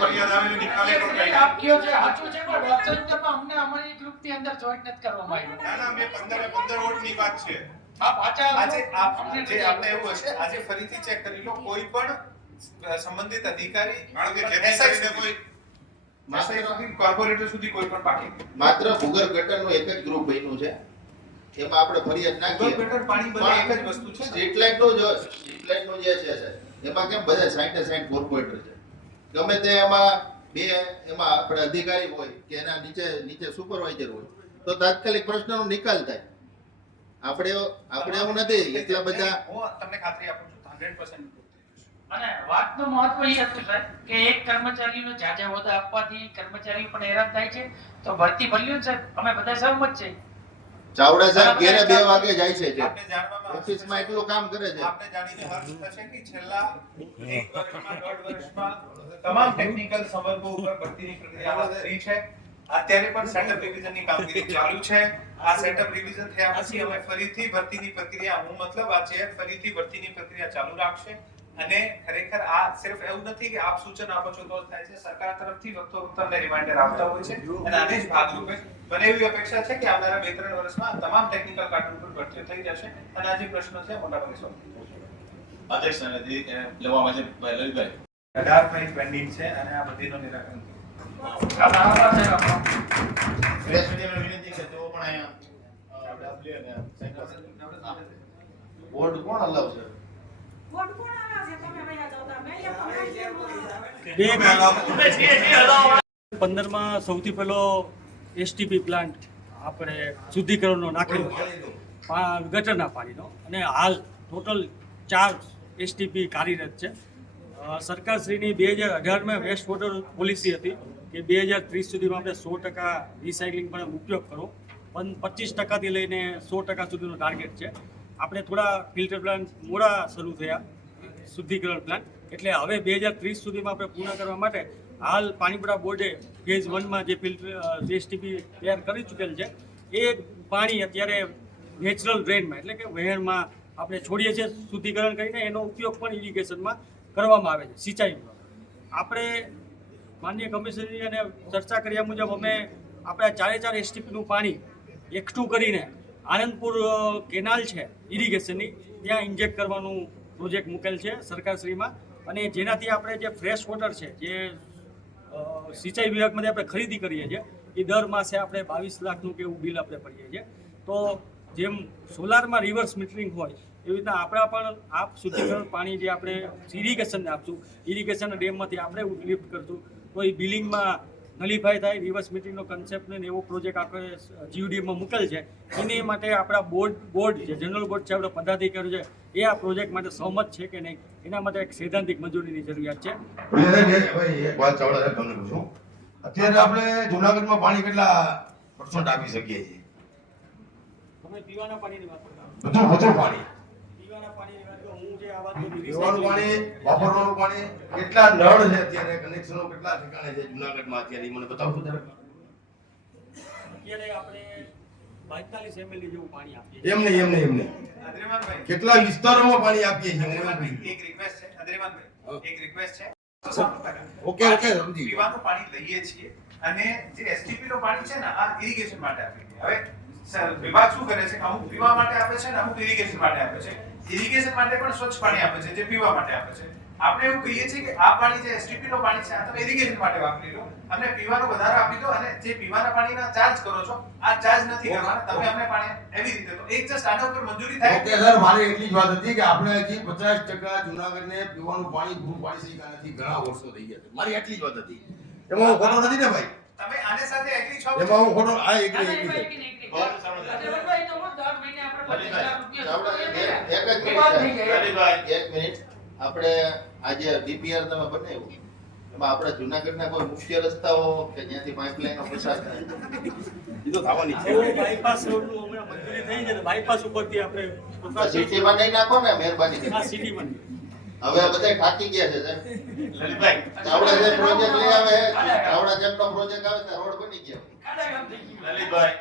ફરિયાદ આવીને નિકાલે પણ કઈ આપ કયો છે સાચું છે પણ વાસ્તવિકતામાં અમને અમારી ગ્રુપની અંદર જોઈન્ટ નથી કરવામાં આવ્યું. ના ના મેં 15 વોટની વાત છે. આપ પાછા આજે જે આપણે એવું હશે આજે ફરીથી ચેક કરી લો. કોઈ પણ સંબંધિત અધિકારી કારણ કે જેથી કરીને કોઈ કોર્પોરેટર સુધી કોઈ પણ બાકી માત્ર ભૂગર્ભ ગટરનું એક જ ગ્રુપ બન્યું છે. એમાં આપણે ફરિયાદ નાખીએ. ગટર પાણી બંને એક જ વસ્તુ છે. સ્ટ્રીટ લાઇટનું જે છે એમાં કેમ બધા 60 કોર્પોરેટર છે. ગમે તે એમાં આપણે અધિકારી હોય કે એના નીચે સુપરવાઇઝર હોય તો તાત્કાલિક પ્રશ્નનો નિકાલ થાય. આપણે એવું નથી એટલા બધા. હું તમને ખાતરી આપું છું 100% અને વાતનું મહત્વ એ હતું સર કે એક કર્મચારીનો જાજા હોદ્દા આપવાથી કર્મચારીઓ પણ હેરાન થાય છે. તો ભરતી ભર્યું સર અમે બધા સહમત છે. ચાવડા સાહેબ ઘેરે 2 વાગે જાય છે આપને જાણવામાં ઓફિસમાં એટલું કામ કરે છે. આપને જાણીને હર્ષ થશે કે છેલ્લા 1 વર્ષમાં 1.5 વર્ષમાં તમામ ટેકનિકલ સંવર્ગો ઉપર ભરતીની પ્રક્રિયા હાથ ધરી છે. અત્યારે પણ સેટઅપ રિવિઝનની કામગીરી ચાલુ છે. આ સેટઅપ રિવિઝન થયા પછી અમે ફરીથી ભરતીની પ્રક્રિયા ફરીથી ભરતીની પ્રક્રિયા ચાલુ રાખશે. અને ખરેખર આ સિર્ફ એવું નથી કે આપ સૂચન આપો છો તો જ થાય છે, સરકાર તરફથી વખતો તમને રિમાઇન્ડર આપતા હોય છે અને આને જ ભાગરૂપે મને એવી અપેક્ષા છે કે આવનારા 2-3 વર્ષમાં તમામ ટેકનિકલ કાર્ડ ઉપર ભરતીઓ થઈ જશે અને આ જે પ્રશ્ન છે મોટાભાગે સોલ્વ થઈ જશે. અધ્યક્ષ લેવામાં છે લલિતભાઈ 18 ફાઇલ પેન્ડિંગ છે અને આ બધીનું નિરાકરણ પ્રેસ મીડિયામાં વિનંતી છે તેઓ પણ અહીંયા ડબલ્યુ અને બોર્ડ કોણ હલાવશે? બોર્ડ કોણ આવે છે? તમે વયા જાઓ તો મેં બે 15માં સૌથી પહેલો એસટીપી પ્લાન્ટ આપણે શુદ્ધિકરણનો નાખેલો ગટરના પાણીનો, અને હાલ ટોટલ 4 એસટીપી કાર્યરત છે. સરકારશ્રીની 2018માં વેસ્ટ વોટર પોલિસી હતી કે 2030 સુધીમાં આપણે 100% રિસાયકલિંગ પણ ઉપયોગ કરો, પણ 25%થી લઈને 100% સુધીનો ટાર્ગેટ છે. આપણે થોડા ફિલ્ટર પ્લાન્ટ મોડા શરૂ થયા, શુદ્ધિકરણ પ્લાન્ટ, એટલે હવે 2030 સુધીમાં આપણે પૂર્ણ કરવા માટે હાલ પાણીપુરા બોર્ડે ફેઝ 1માં જે ફિલ્ટર એસટીપી તૈયાર કરી ચૂકેલ છે એ પાણી અત્યારે નેચરલ ડ્રેનમાં એટલે કે વહેણમાં આપણે છોડીએ છીએ શુદ્ધિકરણ કરીને, એનો ઉપયોગ પણ ઇરિગેશનમાં કરવામાં આવે છે, સિંચાઈમાં. આપણે માનનીય કમિશનરી અને ચર્ચા કર્યા મુજબ અમે આપણે 4 એસટીપીનું પાણી એકઠું કરીને આનંદપુર કેનાલ છે ઇરિગેશનની, ત્યાં ઇન્જેક્ટ કરવાનું પ્રોજેક્ટ મૂકેલ છે સરકારશ્રીમાં, અને જેનાથી આપણે જે ફ્રેશ વોટર છે જે સિંચાઈ વિભાગમાંથી આપણે ખરીદી કરીએ છીએ એ દર માસે આપણે 22 લાખનું કે એવું બિલ આપણે ભરીએ છીએ. તો જેમ સોલારમાં રિવર્સ મીટરિંગ હોય એવી રીતના આપણા પણ આપ શુદ્ધિકરણ પાણી જે આપણે ઇરિગેશનને આપશું, ઇરિગેશનના ડેમમાંથી આપણે લિફ્ટ કરશું, તો એ બિલિંગમાં નલિફાઈ થાય, રિવર્સ મીટરિંગનો કન્સેપ્ટને એવો પ્રોજેક્ટ આપણે જીયુડીમાં મૂકેલ છે. એની માટે આપણા બોર્ડ જે જનરલ બોર્ડ છે, આપણા પદાધિકારીઓ છે, એ આ પ્રોજેક્ટ માટે સહમત છે કે નહીં, એના માટે એક સૈદ્ધાંતિક મંજૂરીની જરૂરિયાત છે. એક વાત ચાવડા સાહેબ તમને પૂછું, અત્યારે આપણે જુનાગઢમાં પાણી કેટલા % આપી શકીએ છીએ? તમે પીવાના પાણીની વાત કરો, બધું પાણી, પીવાના પાણીની વાત કરો, હું જે આ વાત પીવાનું પાણી, વાપરવાનું પાણી, કેટલા નળ છે અત્યારે, કનેક્શનો કેટલા ઠેકાણે છે જુનાગઢમાં અત્યારે, મને બતાવશો જરા? અત્યારે આપણે 42 ml જેવું પાણી આપીએ એમ નહીં અદ્રિમાનભાઈ કેટલા વિસ્તારોમાં પાણી આપીએ છીએ હું એમ એક પૂછું. રિક્વેસ્ટ છે અદ્રિમાનભાઈ, એક રિક્વેસ્ટ છે. ઓકે સમજી ગયો. પીવાનું પાણી લઈએ છીએ અને જે એસટીપી નું પાણી છે ને આ ઇરિગેશન માટે આપીએ છીએ. હવે વિભાગ શું કરે છે કે અમુક પીવા માટે આપે છે ને અમુક ઇરિગેશન માટે આપે છે. ઇરિગેશન માટે પણ સ્વચ્છ પાણી આપે છે જે પીવા માટે આપે છે. આપણે એવું કહીએ છીએ કે આ પાણી જે એસટીપી નું પાણી છે આ તમે ઇરિગેશન માટે વાપરી લો, અમને પીવાનું વધારે આપી દો, અને જે પીવાના પાણીના ચાર્જ કરો છો આ ચાર્જ નથી કરવાના તમે અમને પાણી એવી રીતે. તો એક જસ્ટ આના ઉપર મંજૂરી થાય. ઓકે સર, મારી એટલી જ વાત હતી કે આપણે હજી 50% જુનાગઢને પીવાનું પાણી પૂરું પાડી શક્યા નથી, ઘણા વર્ષો થઈ ગયા છે. મારી એટલી જ વાત હતી, એમાં હું ખોટો નથી ને ભાઈ? તમે આને સાથે એગ્રી છો? એમાં હું ખોટો આ એગ્રી એક જ મિનિટ આપણે આજે ડીપીઆર તમે બનાવ્યું એમાં આપણા જુનાગઢના કોઈ મુખ્ય રસ્તાઓ કે જ્યાંથી પાઇપલાઇનો પસાર થાય એ તો થવાની છે. બાયપાસ રોડનું હમણાં મંજૂરી થઈ છે, બાયપાસ ઉપરથી આપણે સિટીમાં નહીં નાખો ને મહેરબાની કરી. આ સિટીમાં હવે બધા થાકી ગયા છે સાહેબ. લલિતભાઈ ચાવડા જે પ્રોજેક્ટ લઈ આવે ચાવડા જેમનો પ્રોજેક્ટ આવે તો રોડ બની ગયા. લલિતભાઈ